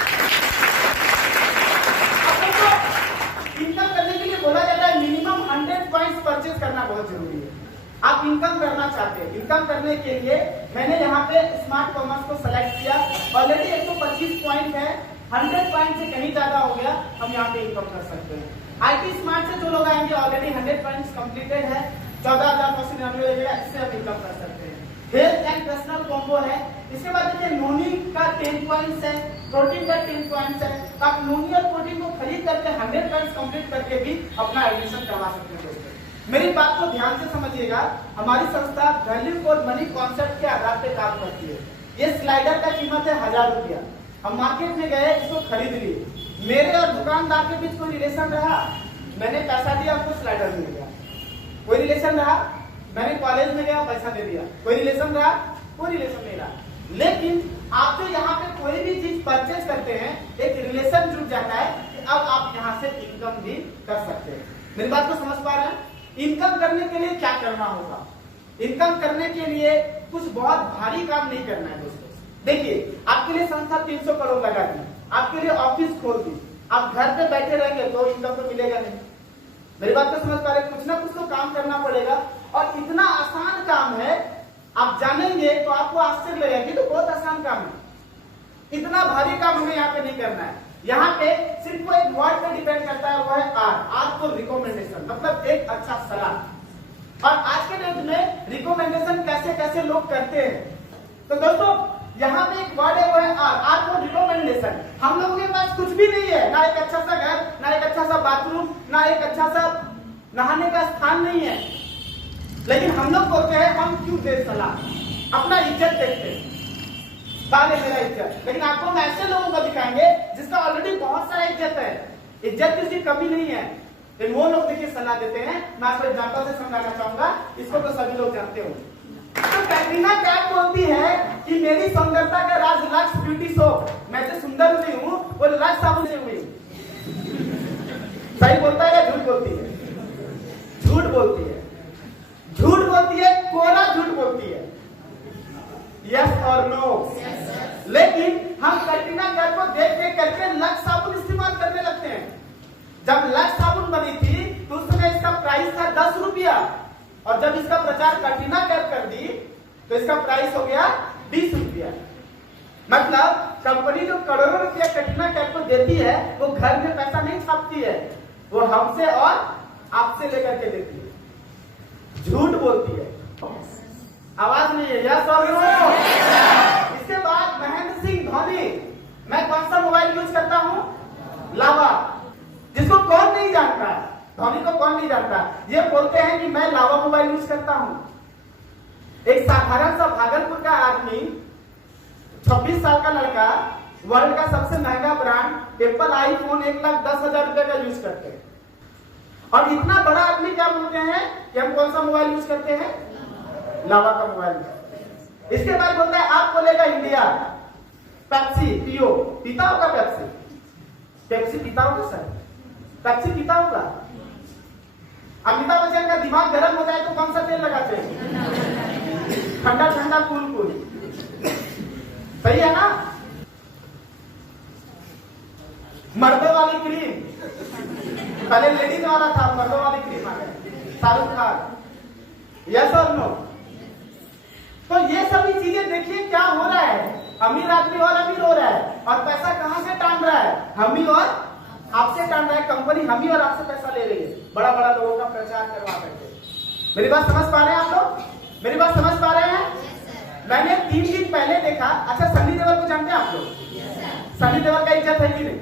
इनकम करने के लिए बोला जाता है मिनिमम 100 पॉइंट्स परचेज करना बहुत जरूरी है। आप इनकम करना चाहते हैं, इनकम करने के लिए मैंने यहाँ पे स्मार्ट कॉमर्स को सेलेक्ट किया, ऑलरेडी 125 पॉइंट है, 100 पॉइंट से कहीं ज्यादा हो गया, हम यहाँ पे इनकम कर सकते हैं। IT स्मार्ट से जो लोग आएंगे ऑलरेडी 100 पॉइंट्स कंप्लीटेड है, 14,999 लगेगा, इससे हम इनकम कर सकते हैं। हेल्थ एंड पर्सनल कॉम्बो है। इसके बाद देखिए नोनी का 10 पॉइंट्स है, प्रोटीन का 10 पॉइंट्स है, तो आप नोनी और प्रोटीन को खरीद करके 100 पॉइंट्स कंप्लीट करके भी अपना एडमिशन करवा सकते हैं। दोस्तों मेरी बात को ध्यान से समझिएगा, हमारी संस्था वैल्यू फॉर मनी कॉन्सेप्ट के आधार पे काम करती है। ये स्लाइडर का कीमत है 1000 रुपया, हम मार्केट में गए इसको खरीद लिए, मेरे और दुकानदार के बीच कोई रिलेशन रहा, मैंने पैसा दिया आपको स्लाइडर मिल गया, कोई रिलेशन रहा, मैंने कॉलेज में गया पैसा दे दिया, कोई रिलेशन रहा, कोई रिलेशन नहीं रहा। लेकिन आप जो यहाँ पे कोई भी चीज परचेज करते हैं एक रिलेशन जुड़ जाता है कि अब आप यहाँ से इनकम भी कर सकते हैं। मेरी बात को समझ पा रहे हैं? इनकम करने के लिए क्या करना होगा? इनकम करने के लिए कुछ बहुत भारी काम नहीं करना है दोस्तों। देखिए आपके लिए संस्था 300 करोड़ लगा दी, आपके लिए ऑफिस खोल दी, आप घर पे बैठे रहेंगे तो इनकम तो मिलेगा नहीं। मेरी बात को समझ पा रहे? कुछ ना कुछ तो काम करना पड़ेगा, और इतना आसान काम है, आप जानेंगे तो आपको आश्चर्य लगेगा कि तो बहुत आसान काम है, इतना भारी काम हमें यहाँ पे नहीं करना है। यहाँ पे सिर्फ वो एक वर्ड पे डिपेंड करता है, वो है आर फॉर रिकमेंडेशन, मतलब एक अच्छा सलाह। और आज के डेट में रिकमेंडेशन कैसे कैसे लोग करते हैं, तो दोस्तों यहाँ पे एक वर्ड है वो है आर फॉर रिकमेंडेशन। हम लोगों के पास कुछ भी नहीं है, ना एक अच्छा सा घर, ना एक अच्छा सा बाथरूम, ना एक अच्छा सा नहाने का स्थान नहीं है, लेकिन हम लोग बोलते हैं हम क्यों दे सलाह, अपना इज्जत देखते हैं, डाले मेरा इज्जत। लेकिन आपको हम ऐसे लोगों को दिखाएंगे जिसका ऑलरेडी बहुत सारा इज्जत है, इज्जत की उसकी कमी नहीं है, लेकिन वो लोग देखिए सलाह देते हैं। मैं आपको एग्जांपल से समझाना चाहूंगा, इसको तो सभी लोग जानते हो। तो कैटरीना कैफ बोलती है कि मेरी सुंदरता का राज लक्स ब्यूटी सोप, मैं जो सुंदर हुई हूँ वो लक्स साबुन से हुई। सही बोलता है या झूठ बोलती है? झूठ बोलती है, झूठ बोलती है, कोरा झूठ बोलती है। यस और नो? लेकिन हम कैटरीना कैफ को देख देख करके लक्स साबुन इस्तेमाल करने लगते हैं। जब लक्स साबुन बनी थी तो उस समय इसका प्राइस था 10 रुपया, और जब इसका प्रचार कैटरीना कैफ कर दी तो इसका प्राइस हो गया 20 रुपया। मतलब कंपनी जो करोड़ों रुपया कैटरीना कैफ को देती है वो घर में पैसा नहीं छापती है, वो हमसे और आपसे लेकर के देती है, झूठ बोलती है। आवाज नहीं है? यस और नो? इसके बाद महेंद्र सिंह धोनी, मैं कौन सा मोबाइल यूज करता हूँ? लावा, जिसको कौन नहीं जानता, धोनी को कौन नहीं जानता। ये बोलते हैं कि मैं लावा मोबाइल यूज करता हूं। एक साधारण सा भागलपुर का आदमी, 26 साल का लड़का, वर्ल्ड का सबसे महंगा ब्रांड एप्पल आईफोन 1,10,000 रुपए का यूज करते हैं। और इतना बड़ा आदमी क्या बोलते हैं कि हम कौन सा मोबाइल यूज करते हैं? लावा का मोबाइल। इसके बाद बोलता है आप बोलेगा इंडिया, पेप्सी पियो, पीता होगा पेप्सी? पेप्सी पीता होगा सर? पेप्सी पीता होगा? अमिताभ बच्चन का दिमाग गर्म हो जाए तो कौन सा तेल लगाते हैं? ठंडा ठंडा कूल कूल, सही है ना? मर्दों वाली क्रीम, पहले लेडीज वाला था, मर्दों वाली क्रीम आ गई, शाहरुख खान। यस और नो? तो ये सभी चीजें देखिए क्या हो रहा है, अमीर आदमी और अमीर हो रहा है, और पैसा कहां से टांग रहा है? हम ही और आपसे टर्न है, कंपनी हम ही और आपसे पैसा ले रही है, बड़ा बड़ा लोगों का प्रचार करवा करके। मेरी बात समझ पा रहे हैं आप लोग? मेरी बात समझ पा रहे हैं? मैंने 3 दिन पहले देखा। अच्छा, सनी देओल को जानते हैं आप लोग? सनी देओल का इज्जत है कि नहीं?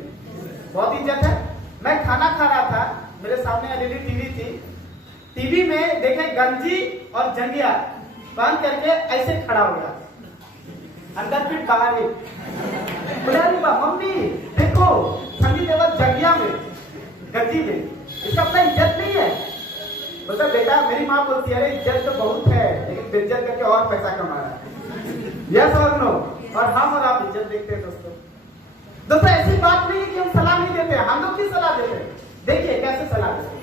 बहुत इज्जत है। मैं खाना खा रहा था, मेरे सामने एलईडी टीवी थी, टीवी में देखे गंजी और जंगिया बांध करके ऐसे खड़ा हो गया, अंदर फिर बाहर ही। बोले अरे मम्मी देखो सनी देओल जंगिया में, गंजी में, इसका अपना इज्जत नहीं है। बोलता बेटा, मेरी माँ बोलती है अरे इज्जत तो बहुत है, लेकिन बेइज्जत करके और पैसा कमा रहा है। यस और नो? और हम और आप इज्जत देखते हैं दोस्तों। दोस्तों ऐसी बात नहीं है कि हम सलाह नहीं देते, हम लोग की सलाह देते हैं। देखिए कैसे सलाह देते हैं।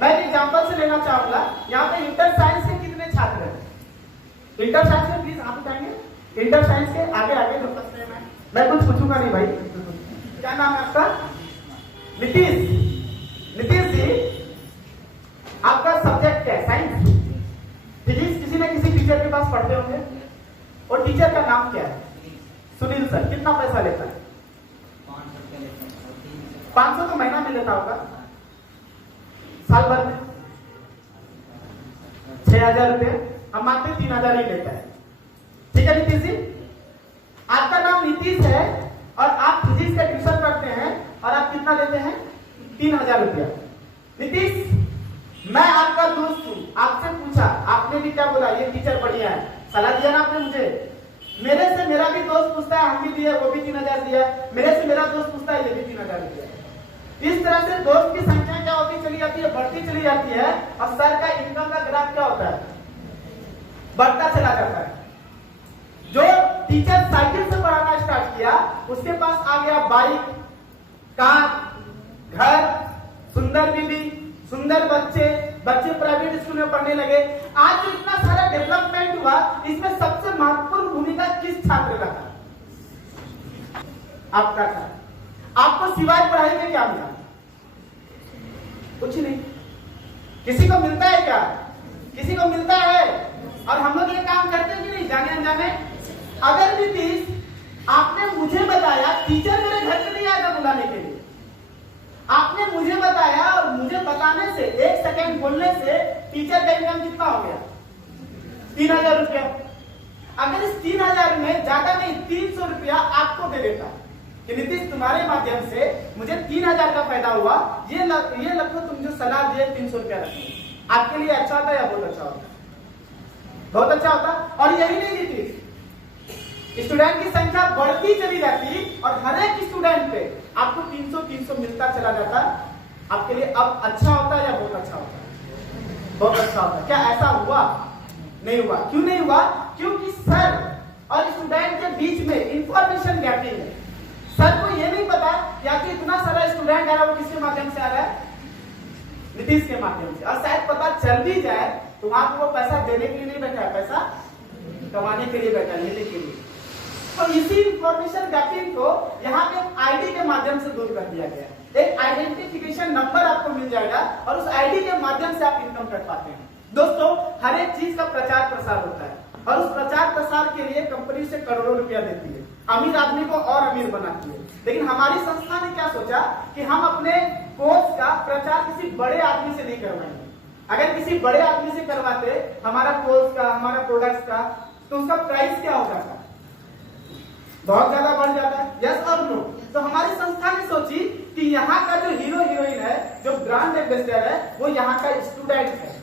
मैं एक एग्जांपल से लेना चाहूंगा। यहाँ पे इंटर साइंस के कितने छात्र हैं? इंटर साइंस में प्लीज हाथ उठाएंगे। इंटर साइंस के आगे आगे जो प्रश्न है, मैं कुछ पूछूंगा नहीं भाई। क्या नाम है आपका? नीतीश। नीतीश जी, आपका सब्जेक्ट क्या है? Science, physics. किसी न किसी टीचर के पास पढ़ते होंगे, और टीचर का नाम क्या है? सुनील सर। कितना पैसा लेता है? 500 तो महीना में लेता होगा, साल भर में 6000 रुपये, हम मानते 3000 ही लेता है। ठीक है नीतीश जी, आपका नाम नीतीश है और आप फिजिक्स का ट्यूशन पढ़ते हैं, और आप कितना लेते हैं? 3000 रुपया। नीतीश, मैं आपका दोस्त हूं, आपसे पूछा, आपने भी क्या बोला? ये टीचर बढ़िया है, सलाह दिया ना आपने मुझे। मेरे से मेरा भी दोस्त पूछता है, हम भी दिए, वो भी 3000 दिया। मेरे से मेरा दोस्त पूछता है, ये भी 3000 दिया। इस तरह से दोस्त की संख्या क्या होती चली जाती है? बढ़ती चली जाती है। और सर का इनकम का ग्राफ क्या होता है? बढ़ता चला जाता है। जो टीचर साइकिल से पढ़ाना स्टार्ट किया, उसके पास आ गया बाइक, कार, घर, सुंदर बीवी, सुंदर बच्चे, बच्चे प्राइवेट स्कूल में पढ़ने लगे। आज जो इतना सारा डेवलपमेंट हुआ, इसमें सबसे महत्वपूर्ण भूमिका किस छात्र का था? आपका था। आपको सिवाय पढ़ाई के क्या मिला? कुछ नहीं। किसी को मिलता है क्या? किसी को मिलता है? और हम लोग ये काम करते हैं कि नहीं, जाने अनजाने? अगर नीतीश, आपने मुझे बताया, टीचर मेरे घर पे नहीं आएगा बुलाने के लिए, आपने मुझे बताया, और मुझे बताने से 1 सेकेंड बोलने से टीचर का इनकम कितना हो गया? 3000 रुपया। अगर इस 3000 में ज्यादा नहीं 300 रुपया आपको दे देता कि नीतीश तुम्हारे माध्यम से मुझे 3000 का फायदा हुआ, ये लगभग तुम जो सलाह दिए 300 रुपया रखो, आपके लिए अच्छा होता या बहुत अच्छा होता? बहुत अच्छा होता। और यही नहीं नीतीश, स्टूडेंट की संख्या बढ़ती चली जाती और हर एक स्टूडेंट पे आपको 300 मिलता चला जाता। आपके लिए अब अच्छा होता है या बहुत अच्छा होता? बहुत अच्छा होता। क्या ऐसा हुआ? नहीं हुआ। क्यों नहीं हुआ? क्योंकि सर और स्टूडेंट के बीच में इंफॉर्मेशन गैपिंग है। सर को ये नहीं पता कि इतना सारा स्टूडेंट आ रहा है, वो किसके माध्यम से आ रहा है? नीतीश के माध्यम से। और शायद पता चल भी जाए तो वहां को वो पैसा देने के लिए नहीं बैठा है, पैसा कमाने के लिए बैठा है, लेने के लिए। तो इसी इंफॉर्मेशन गैपिंग को यहाँ पे आईडी के माध्यम से दूर कर दिया गया। एक आइडेंटिफिकेशन नंबर आपको मिल जाएगा और उस आईडी के माध्यम से आप इनकम कर पाते हैं। दोस्तों, हर एक चीज का प्रचार प्रसार होता है, और उस प्रचार प्रसार के लिए कंपनी से करोड़ों रुपया देती है, अमीर आदमी को और अमीर बनाती है। लेकिन हमारी संस्था ने क्या सोचा कि हम अपने कोर्स का प्रचार किसी बड़े आदमी से नहीं करवाएंगे। अगर किसी बड़े आदमी से करवाते हमारा कोर्स का, हमारा प्रोडक्ट्स का, तो उसका प्राइस क्या हो जाता? बहुत ज्यादा बढ़ जाता है। यस और नो? तो हमारी संस्था ने सोची कि यहाँ का जो हीरो हीरोइन है, जो ब्रांड एम्बेसडर है, वो यहाँ का स्टूडेंट है।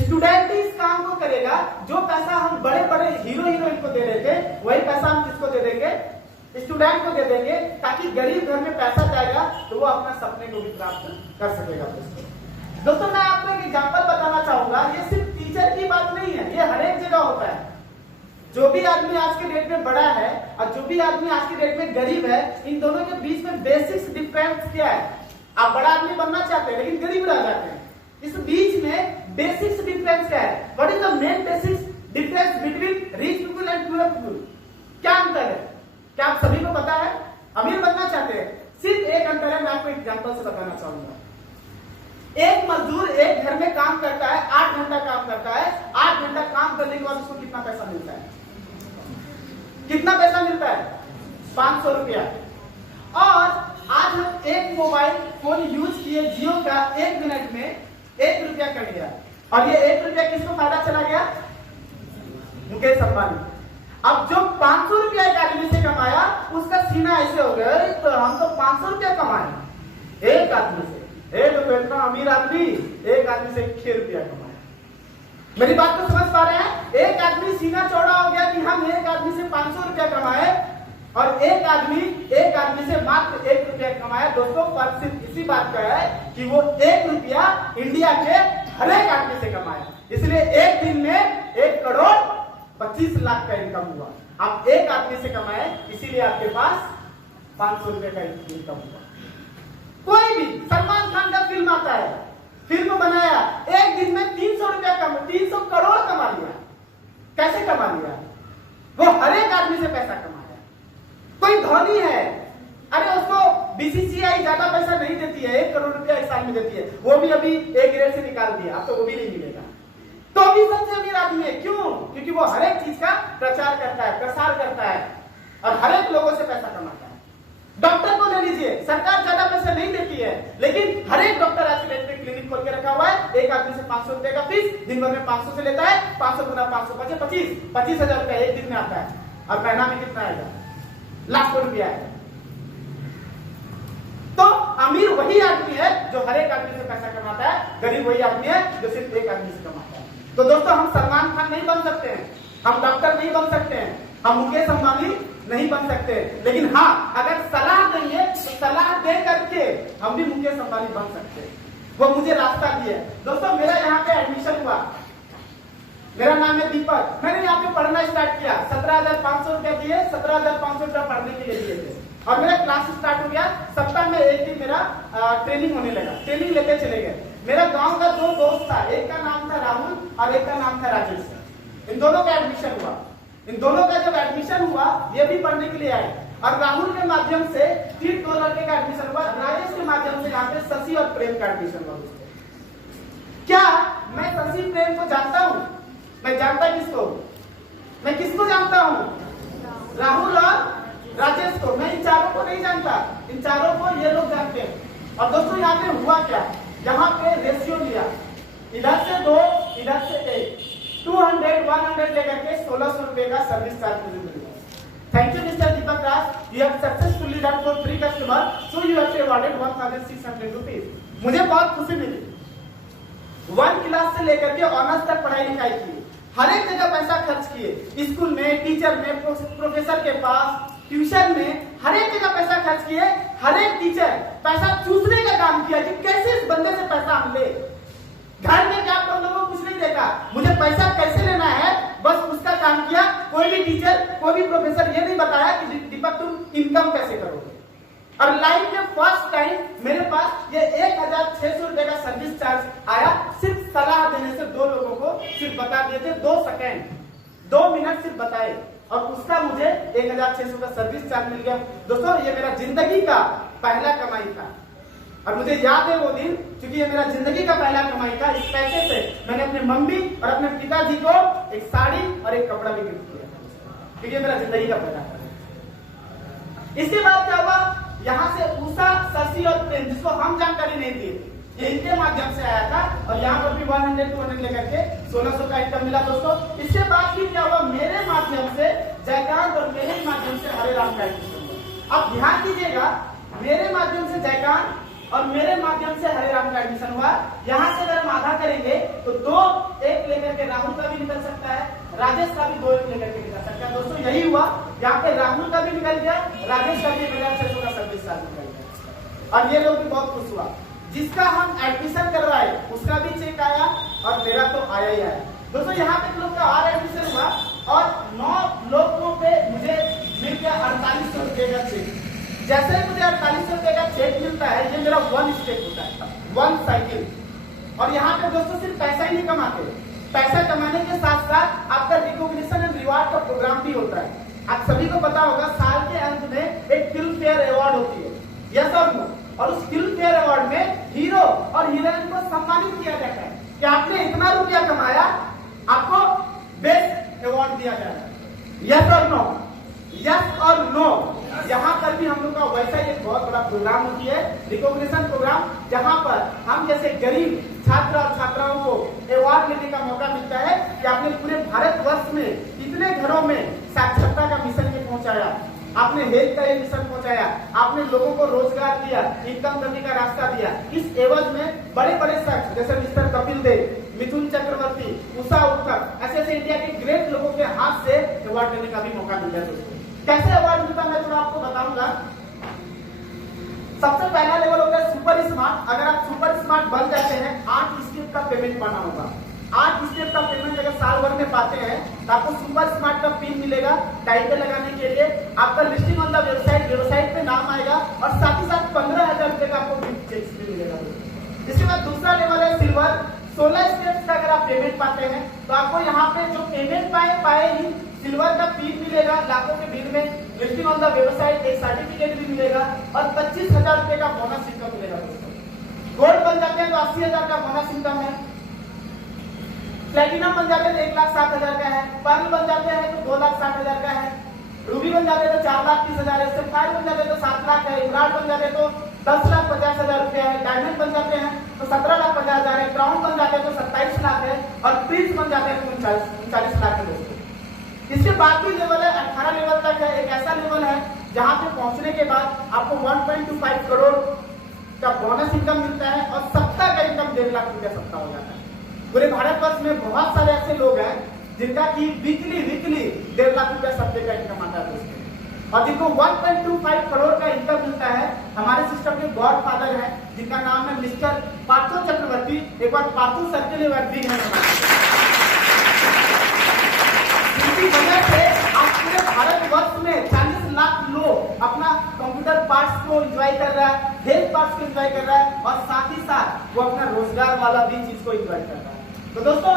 स्टूडेंट ही इस काम को करेगा। जो पैसा हम बड़े बड़े हीरो हीरोइन को दे रहे थे, वही पैसा हम किसको दे देंगे? स्टूडेंट को दे देंगे, ताकि गरीब घर में पैसा जाएगा तो वो अपना सपने को भी प्राप्त कर सकेगा। दोस्तों, मैं आपको एक एग्जांपल बताना चाहूंगा। ये सिर्फ टीचर की बात नहीं है, ये हर एक जगह होता है। जो भी आदमी आज के डेट में बड़ा है और जो भी आदमी आज के डेट में गरीब है, इन दोनों के बीच में बेसिक्स डिफरेंस क्या है? आप बड़ा आदमी बनना चाहते हैं लेकिन गरीब रह जाते हैं। इस बीच में बेसिक्स डिफरेंस क्या है? What is the main basics difference between rich people and poor people? क्या अंतर है? क्या आप सभी को पता है? अमीर बनना चाहते हैं, सिर्फ एक अंतर है, मैं आपको एग्जांपल से बताना चाहूंगा। एक मजदूर एक घर में काम करता है, 8 घंटा काम करता है। 8 घंटा काम करने के बाद उसको कितना पैसा मिलता है? कितना पैसा मिलता है? 500 रुपया। और आज हम एक मोबाइल फोन यूज किए जियो का 1 मिनट में 1 रुपया कट गया, और ये 1 रुपया किसको फायदा चला गया? मुकेश अंबानी। अब जो 500 रुपया एक आदमी से कमाया, उसका सीना ऐसे हो गया, तो हम तो 500 रुपया कमाए एक आदमी से। तो इतना अमीर आदमी एक आदमी से 6 रुपया कमाया। मेरी बात को समझ पा रहे हैं? एक आदमी सीना चौड़ा हो गया कि हम एक आदमी से 500 रुपया कमाए, और एक आदमी से मात्र 1 रुपया कमाया। दोस्तों फर्क सिर्फ इसी बात का है कि वो 1 रुपया इंडिया के हर एक आदमी से कमाया, इसलिए एक दिन में 1 करोड़ 25 लाख का इनकम हुआ। आप एक आदमी से कमाए, इसीलिए आपके पास 500 रुपए का इनकम हुआ। कोई भी सलमान खान का फिल्म आता है, फिल्म बनाया, एक दिन में 300 रुपया 300 करोड़ कमा लिया। कैसे कमा लिया? वो हर एक आदमी से पैसा कमाया। कोई धोनी है, अरे उसको बीसीसीआई ज्यादा पैसा नहीं देती है, 1 करोड़ रुपया 1 साल में देती है, वो भी अभी एक ग्रेड से निकाल दिया, अब तो वो भी नहीं मिलेगा, तो भी सबसे अमीर आदमी है। क्यों? क्योंकि वो हर एक चीज का प्रचार करता है, प्रसार करता है, और हर एक लोगों से पैसा कमाता है। डॉक्टर को ले लीजिए, सरकार ज्यादा पैसा नहीं देती है, लेकिन हर एक डॉक्टर आज के डेट में क्लिनिक खोल के रखा हुआ है। एक आदमी से 500 रुपए का फीस, दिन भर में 500 से लेता है, 500 गुना 500 25 हजार रुपया एक दिन में आता है, और महीना में कितना आएगा? लाखों रुपया है। तो अमीर वही आदमी है जो हर एक आदमी से पैसा कमाता है, गरीब वही आदमी है जो सिर्फ एक आदमी से कमाता है। तो दोस्तों हम सलमान खान नहीं बन सकते हैं, हम डॉक्टर नहीं बन सकते हैं, हम मुकेश अंबानी नहीं बन सकते, लेकिन हाँ अगर सलाह देंगे तो सलाह दे करके हम भी मुकेश अंबानी बन सकते हैं। वो मुझे रास्ता दिया। दोस्तों मेरा यहाँ पे एडमिशन हुआ, मेरा नाम है दीपक, मैंने यहाँ पे पढ़ना स्टार्ट किया, 17,500 रुपया दिए, 17,500 रुपया पढ़ने के लिए दिए थे, और मेरा क्लास स्टार्ट हो गया। सप्ताह में एक दिन मेरा ट्रेनिंग होने लगा, ट्रेनिंग लेके चले गए। मेरा गांव का 2 दोस्त था, एक का नाम था राहुल और एक का नाम था राजेश। इन दोनों का एडमिशन हुआ। इन दोनों का जब एडमिशन हुआ, ये भी पढ़ने के लिए आए, और राहुल के माध्यम से फिर 2 लड़के का एडमिशन हुआ, राजेश के माध्यम से यहाँ पे शशि और प्रेम का एडमिशन हुआ। क्या मैं शशि प्रेम को जानता हूँ? मैं जानता किसको? मैं किसको जानता हूँ? राहुल और राजेश को। मैं इन चारों को नहीं जानता, इन चारों को ये लोग जानते हैं। और दोस्तों यहाँ पे हुआ क्या, यहाँ पे रेशियो लिया, इधर से 2 इधर से 1, 200 100 लेकर के 1600 रुपए का सर्विस चार्ज मुझे मिल गया। Thank you mister Deepak Raj, you have successfully done for 3 customer, so you have awarded 1600 rupees. मुझे बहुत खुशी मिली। 1 क्लास से लेकर के ऑनर्स तक पढ़ाई लिखाई की, हर एक जगह पैसा खर्च किए, स्कूल में, टीचर में, प्रोफेसर के पास, ट्यूशन में, हर एक जगह पैसा खर्च किए। हर एक टीचर पैसा चूसने का काम किया कि कैसे इस बंदे से पैसा हम ले। घर में क्या आप लोगों को कुछ नहीं देखा, मुझे पैसा कैसे लेना है, बस उसका काम किया। कोई भी टीचर, कोई भी प्रोफेसर ये नहीं बताया कि दीपक तुम इनकम कैसे करोगे। और लाइफ में फर्स्ट टाइम मेरे पास ये 1,600 रुपए का सर्विस चार्ज आया, सिर्फ सलाह देने से 2 लोगों को सिर्फ बता दिए थे, 2 सेकेंड 2 मिनट सिर्फ बताए, और उसका मुझे 1,600 का सर्विस चार्ज मिल गया। दोस्तों ये मेरा जिंदगी का पहला कमाई था, और मुझे याद है वो दिन, क्योंकि ये मेरा जिंदगी का पहला कमाई था। इस पैसे से मैंने अपने मम्मी और अपने पिताजी को एक साड़ी और एक कपड़ा भी गिफ्ट किया, क्योंकि ये मेरा जिंदगी का पहला था। इसके बाद क्या हुआ, यहाँ से उषा, शशि और प्रेम, जिसको हम जानकारी नहीं दी, ये इनके माध्यम से आया था, और यहाँ पर भी 100 200 लेकर के 1600 का इनकम मिला। दोस्तों इसके बाद भी क्या हुआ, मेरे माध्यम से जयकांत और मेरे माध्यम से हरे राम का एडमिशन हुआ। अब ध्यान दीजिएगा, मेरे माध्यम से जयकांत और मेरे माध्यम से हरे राम का एडमिशन हुआ। यहाँ से अगर हम आधा करेंगे तो 2 1 लेकर के राहुल का भी निकल सकता है, राजेश का भी 2 1 लेकर के निकल सकता है। दोस्तों यही हुआ, यहाँ पे राहुल का भी निकल गया, राजेश का भी 1,600 का सर्विस चार्ज निकल गया, और ये लोग भी बहुत खुश हुआ। जिसका हम एडमिशन करवाए उसका भी चेक आया, और मेरा तो आया ही आया। दोस्तों यहाँ पे लोग का और एडमिशन हुआ, और 9 लोगों पे मुझे मिल गया 4800 रुपए का चेक। जैसे ही मुझे 4800 रुपए का चेक मिलता है, ये मेरा 1 स्टेप होता है, 1 साइकिल। और यहाँ पे दोस्तों सिर्फ पैसा ही नहीं कमाते, पैसा कमाने के साथ साथ आपका रिकॉग्निशन एंड रिवार्ड का प्रोग्राम भी होता है। आप सभी को पता होगा, साल के अंत में एक फिल्म फेयर अवार्ड होती है, यस और नो, और उस फिल्म फेयर अवार्ड में हीरो और हीरोइन को सम्मानित किया जाता है कि आपने इतना रुपया कमाया, आपको बेस्ट अवार्ड दिया जाएगा। यस और नो, यस और नो। यहाँ पर भी हम लोग का वैसा ही एक बहुत बड़ा प्रोग्राम होती है, रिकॉग्निशन प्रोग्राम, जहाँ पर हम जैसे गरीब छात्र और छात्राओं को अवार्ड लेने का मौका मिलता है कि आपने पूरे भारतवर्ष में इतने घरों में साक्षरता का मिशन ये पहुंचाया, आपने हेल्थ का ये मिशन पहुंचाया, आपने लोगों को रोजगार दिया, इनकम करने का रास्ता दिया। इस एवज में बड़े बड़े शख्स जैसे मिस्टर कपिल देव, मिथुन चक्रवर्ती, उषा उत्तम, ऐसे इंडिया के ग्रेट लोगों के हाथ से अवार्ड लेने का भी मौका मिल गया दोस्तों। कैसे अवार्ड मिलता मैं थोड़ा आपको बताऊंगा। सबसे पहला लेवल होता है सुपर स्मार्ट। अगर आप सुपर स्मार्ट बन जाते हैं, 8 स्टेप का पेमेंट पाना होगा। 8 स्टेप का पेमेंट अगर साल भर में पाते हैं तो आपको सुपर स्मार्ट का पिन मिलेगा टाइटल लगाने के लिए, आपका लिस्टिंग ऑन द वेबसाइट पे नाम आएगा और साथ ही साथ 15,000 रुपए का आपको चेक भी मिलेगा। इसके बाद दूसरा लेवल है सिल्वर। 16 स्टेप्स का अगर आप पेमेंट पाते हैं तो आपको यहाँ पे जो पेमेंट पाए ही सिल्वर का पिन मिलेगा लाखों के बिल में, लिस्टिंग ऑन द वेबसाइट, एक सर्टिफिकेट भी मिलेगा और 25,000 रुपए का बोनस इनकम मिलेगा दोस्तों। गोल्ड बन जाते हैं तो 80,000 का बोनस इनकम है, प्लेटिनम बन जाते हैं तो 1,60,000 का है, पर्ल बन जाते हैं तो 2,60,000 का है, रूबी बन जाते हैं तो 4,30,000 है, सफायर बन जाते हैं तो 7 लाख है, इमराल्ड बन जाते हैं तो 10,50,000 रुपया है, डायमंड बन जाते हैं तो 17,50,000 है, क्राउन बन जाते हैं तो 27 लाख है और प्रिंस बन जाते हैं तो 39 लाख है दोस्तों। इसके बाद भी लेवल है 18 लेवल तक है। एक ऐसा लेवल है जहां पे पहुंचने के बाद आपको 1.25 करोड़ का बोनस इनकम मिलता है और सप्ताह का इनकम 1.5 लाख रुपया सप्ताह हो जाता है। पूरे भारतवर्ष में बहुत सारे ऐसे लोग हैं जिनका की वीकली 1.5 लाख रुपया सप्ताह का इनकम आता है दोस्तों, और जिनको 1.25 करोड़ का इनकम मिलता है। हमारे सिस्टम के गॉड फादर है जिनका नाम है मिस्टर पार्थो चक्रवर्ती। एक बार पार्थो सर के लिए वर्दी है। इसी वजह से आज पूरे भारतवर्ष में 40 लाख लोग अपना कंप्यूटर पार्ट्स को एंजॉय कर रहा है, हेल्थ पार्ट्स को एंजॉय कर रहा है और साथ ही साथ वो अपना रोजगार वाला भी चीज को एंजॉय कर रहा है। तो दोस्तों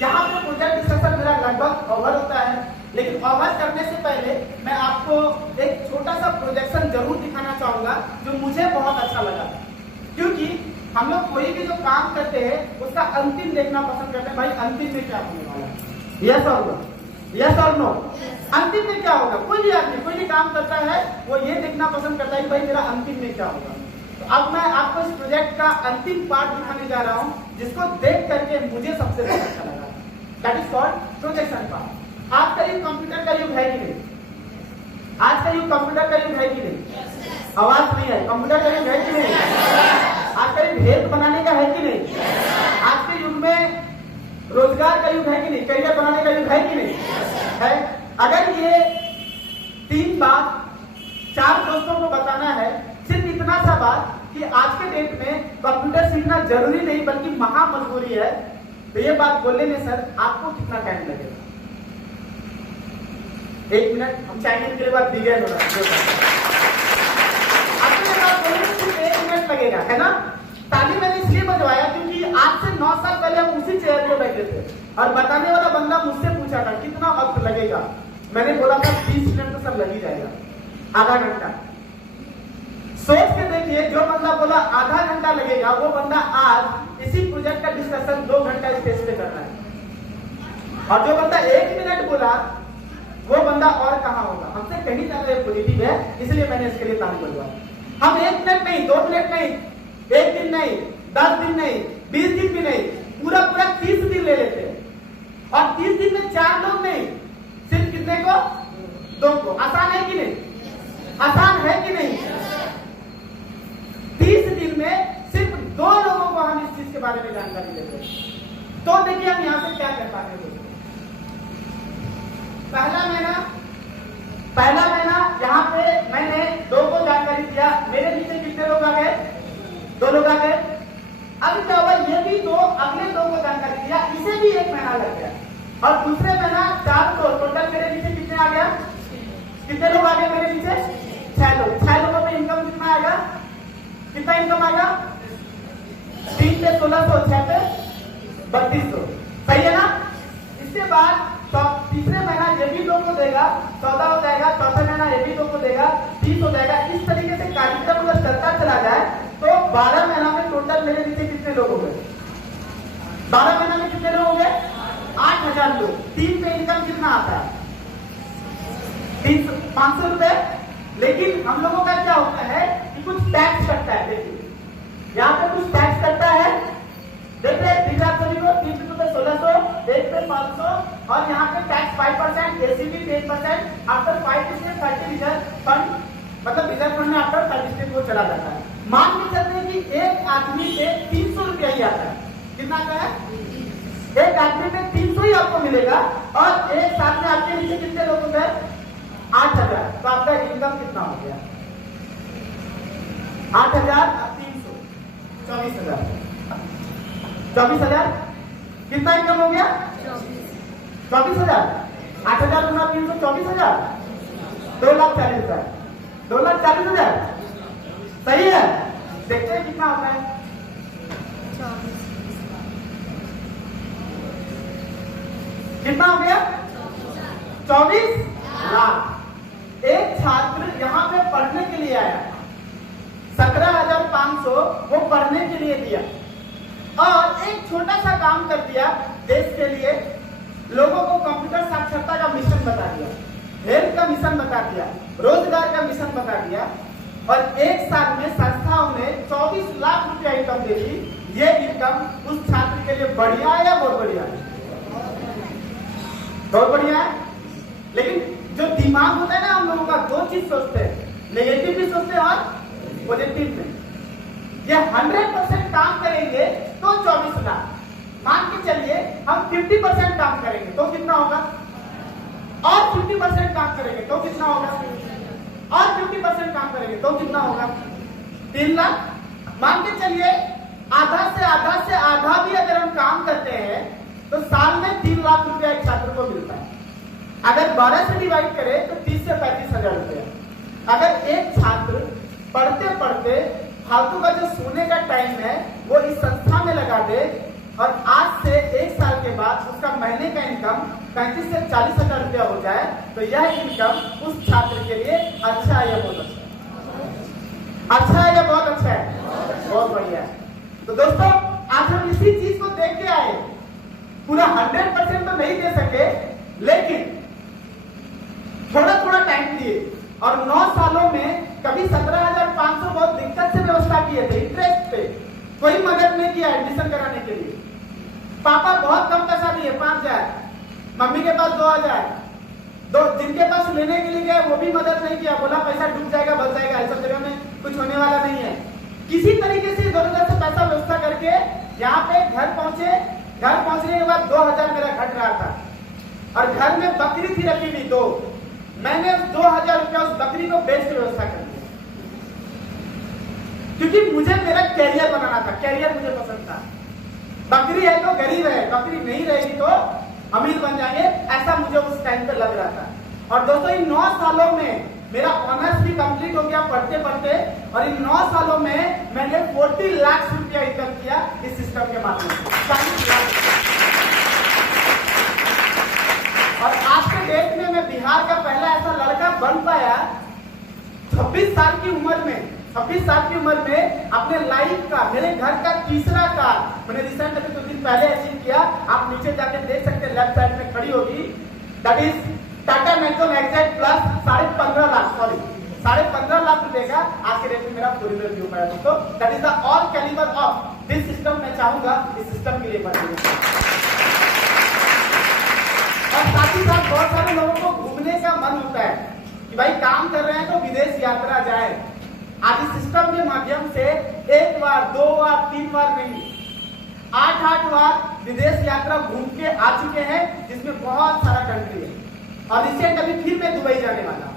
यहाँ पे प्रोजेक्ट डिस्कशन मेरा लगभग ओवर होता है, लेकिन ओवर करने से पहले मैं आपको एक छोटा सा प्रोजेक्शन जरूर दिखाना चाहूंगा जो मुझे बहुत अच्छा लगा। क्योंकि हम लोग कोई भी जो काम करते हैं उसका अंतिम देखना पसंद करते हैं, भाई अंतिम में क्या होने वाला है। यस और नो, यस और नो, अंतिम में क्या होगा। कोई भी आदमी कोई भी काम करता है वो ये देखना पसंद करता है कि भाई मेरा अंतिम में क्या होगा। तो अब मैं आपको इस प्रोजेक्ट का अंतिम पार्ट दिखाने जा रहा हूं जिसको देख करके मुझे सबसे बहुत अच्छा लगा। That is called projection part. आज का युग कंप्यूटर का युग है कि नहीं? आज का युग कंप्यूटर का युग है कि नहीं? आवाज नहीं है। कंप्यूटर का युग है कि नहीं? आज का युग हेल्थ बनाने का है कि नहीं? आज के युग में रोजगार का युग है कि नहीं? करियर बनाने का युग है कि नहीं? है। अगर ये 3 बात 4 दोस्तों को बताना है, सिर्फ इतना सा बात कि आज के डेट में कंप्यूटर सीखना जरूरी नहीं बल्कि महा मजबूरी है, तो ये बात बोलने में सर आपको कितना टाइम लगेगा? 1 मिनट, हम चाइनीज के बाद बिगेन हो रहा है। 1 मिनट लगेगा, है ना? ताली मैंने इसलिए बजवाया क्योंकि आज से 9 साल पहले हम उसी चेयर पे बैठे थे और बताने वाला बंदा मुझसे पूछा था कितना वक्त लगेगा। मैंने बोला था 30 मिनट तो सब लग ही जाएगा, आधा घंटा। सोच के देखिए, जो बंदा बोला आधा घंटा लगेगा वो बंदा आज इसी प्रोजेक्ट का डिस्कशन 2 घंटा स्टेज पे कर रहा है, और जो बंदा 1 मिनट बोला वो बंदा और कहाँ होगा, हमसे कहीं ज्यादा पॉजिटिव है, इसलिए मैंने इसके लिए ताली बजवाया। हम 1 मिनट नहीं, 2 मिनट नहीं, 1 दिन नहीं, 10 दिन नहीं, 20 दिन भी नहीं, पूरा 30 दिन ले लेते हैं। और 30 दिन में 4 लोग नहीं, सिर्फ कितने को? 2 को। आसान है कि नहीं? आसान है कि नहीं? 30 दिन में सिर्फ 2 लोगों को हम इस चीज के बारे में जानकारी देते हैं। तो देखिए हम यहां से क्या कर पाते हैं। पहला महीना यहाँ पे मैंने 2 को जानकारी दिया, मेरे नीचे कितने लोग आ गए? 2 लोग आ गए। अब क्या हुआ, ये भी 2 अगले 2 को जानकारी दिया, इसे भी 1 महीना लग गया, और दूसरे महीना 4 को, टोटल मेरे नीचे कितने आ गया? कितने लोग आ गए मेरे नीचे? 6 लोग। 6 लोगों पे इनकम कितना आएगा? कितना इनकम आएगा? 3 पे 1600, 6 पे 3200, सही है ना? इसके बाद तो तीसरे महीना ये भी 2 को देगा, 14 हो जाएगा, चौथे महीना ये भी 2 को देगा, 30 हो जाएगा। इस तरीके से कार्यक्रम अगर चलता चला जाए तो 12 महीना में टोटल मेरे नीचे कितने लोग हो गए? 12 महीना में कितने लोग हो गए? 8,000 लोग। 3 पे इनकम कितना आता है? 500 रुपए लेकिन हम लोगों का क्या होता है कि कुछ टैक्स कटता है। देखिए यहाँ पे कुछ टैक्स कटता है, देखिए दिख रहा सभी को, 3 पे 1600, 1 पे 500 और यहाँ पे tax 5%, ACB 10%, after 5 step 30 reserve fund, मतलब रिजर्व फंड में आफ्टर 30 स्टेप वो चला जाता है। मान के चलते हैं कि एक आदमी पे 300 रुपया ही आता है। कितना का है? एक आदमी पे 300 ही आपको मिलेगा और एक साथ में आपके नीचे कितने लोग होते हैं? 8000। तो आपका इनकम कितना हो गया? 8000 300 24,000। 24,000 कितना इनकम हो गया? 24,000। 8,000 गुना 300 24,000, 2,40,000। 2,40,000 सही है। देखते हैं कितना होता है। कितना हो गया? 24 लाख। एक छात्र यहाँ पे पढ़ने के लिए आया, 17,500 वो पढ़ने के लिए दिया और एक छोटा सा काम कर दिया देश के लिए। लोगों को कंप्यूटर साक्षरता का मिशन बता दिया, हेल्थ का मिशन बता दिया, रोजगार का मिशन बता दिया और एक साल में संस्थाओं ने 24 लाख रुपया इनकम दे दी। ये इनकम उस छात्र के लिए बढ़िया है या बहुत बढ़िया है? बहुत बढ़िया है। लेकिन जो दिमाग होता है ना हम लोगों का, दो चीज सोचते हैं, नेगेटिव भी सोचते हैं और पॉजिटिव में। ये 100% काम करेंगे तो 24 लाख। मान के चलिए हम 50% काम करेंगे तो कितना होगा? और 50% काम करेंगे तो कितना होगा? और 50% काम करेंगे तो कितना होगा? 3 लाख। मान के चलिए आधा से आधा भी अगर हम काम करते हैं तो साल में 3 लाख रुपया एक छात्र को मिलता है। अगर 12 से डिवाइड करें तो 30 से 35,000 रुपया। अगर एक छात्र पढ़ते पढ़ते फालतू का जो सोने का टाइम है वो इस संस्था में लगा दे और आज से 1 साल के बाद उसका महीने का इनकम 35 से 40,000 रुपया हो जाए तो यह इनकम उस छात्र के लिए अच्छा है या बहुत अच्छा है? अच्छा है या बहुत अच्छा है? बहुत बढ़िया है। तो दोस्तों आज हम इसी चीज को देख के आए। पूरा 100% तो नहीं दे सके लेकिन थोड़ा थोड़ा टाइम दिए और 9 सालों में कभी 17,500 बहुत दिक्कत से व्यवस्था किए थे, इंटरेस्ट पे कोई मदद नहीं किया एडमिशन कराने के लिए। पापा बहुत कम पैसा दिए 5,000, मम्मी के पास 2,000, जिनके पास लेने के लिए गए वो भी मदद नहीं किया, बोला पैसा डूब जाएगा बच जाएगा, ऐसा जगह में कुछ होने वाला नहीं है। किसी तरीके से इधर उधर से पैसा व्यवस्था करके यहाँ पे घर पहुंचे। घर पहुंचने के बाद 2,000 मेरा घट रहा था और घर में बकरी थी रखी हुई 2। मैंने 2,000 रुपया उस बकरी को बेच के व्यवस्था कर दिया क्योंकि मुझे मेरा कैरियर बनाना था, कैरियर मुझे पसंद था। बकरी है तो गरीब है, बकरी नहीं रहेगी तो अमीर बन जाएंगे, ऐसा मुझे उस टाइम पे लग रहा था। और दोस्तों इन 9 सालों में मेरा ऑनर्स भी कंप्लीट हो गया पढ़ते पढ़ते और इन 9 सालों में मैंने 40 लाख रुपया इनकम किया इस सिस्टम के माध्यम से। और आज के डेट में मैं बिहार का पहला ऐसा लड़का बन पाया 26 साल की उम्र में। 26 साल की उम्र में अपने लाइफ का, मेरे घर का तीसरा कार मैंने रिसेंट अभी कुछ दिन पहले अचीव किया। आप नीचे जाके देख सकते हैं, लेफ्ट साइड में खड़ी होगी, that is Tata Nexon exact plus 15.5 lakh, sorry 15.5 lakh रुपए का आज के डेट में मेरा फोर व्हीलर व्यू पाया दोस्तों। That is the all calibre of this system. मैं चाहूंगा इस सिस्टम के लिए बढ़िए। और साथ ही साथ बहुत सारे लोगों को घूमने का मन होता है कि भाई काम कर रहे हैं तो विदेश यात्रा जाए। आज इस सिस्टम के माध्यम से 1 बार 2 बार 3 बार नहीं 8 बार विदेश यात्रा घूम के आ चुके हैं, जिसमें बहुत सारा कंट्री है। और रिसेंट अभी फिर मैं दुबई जाने वाला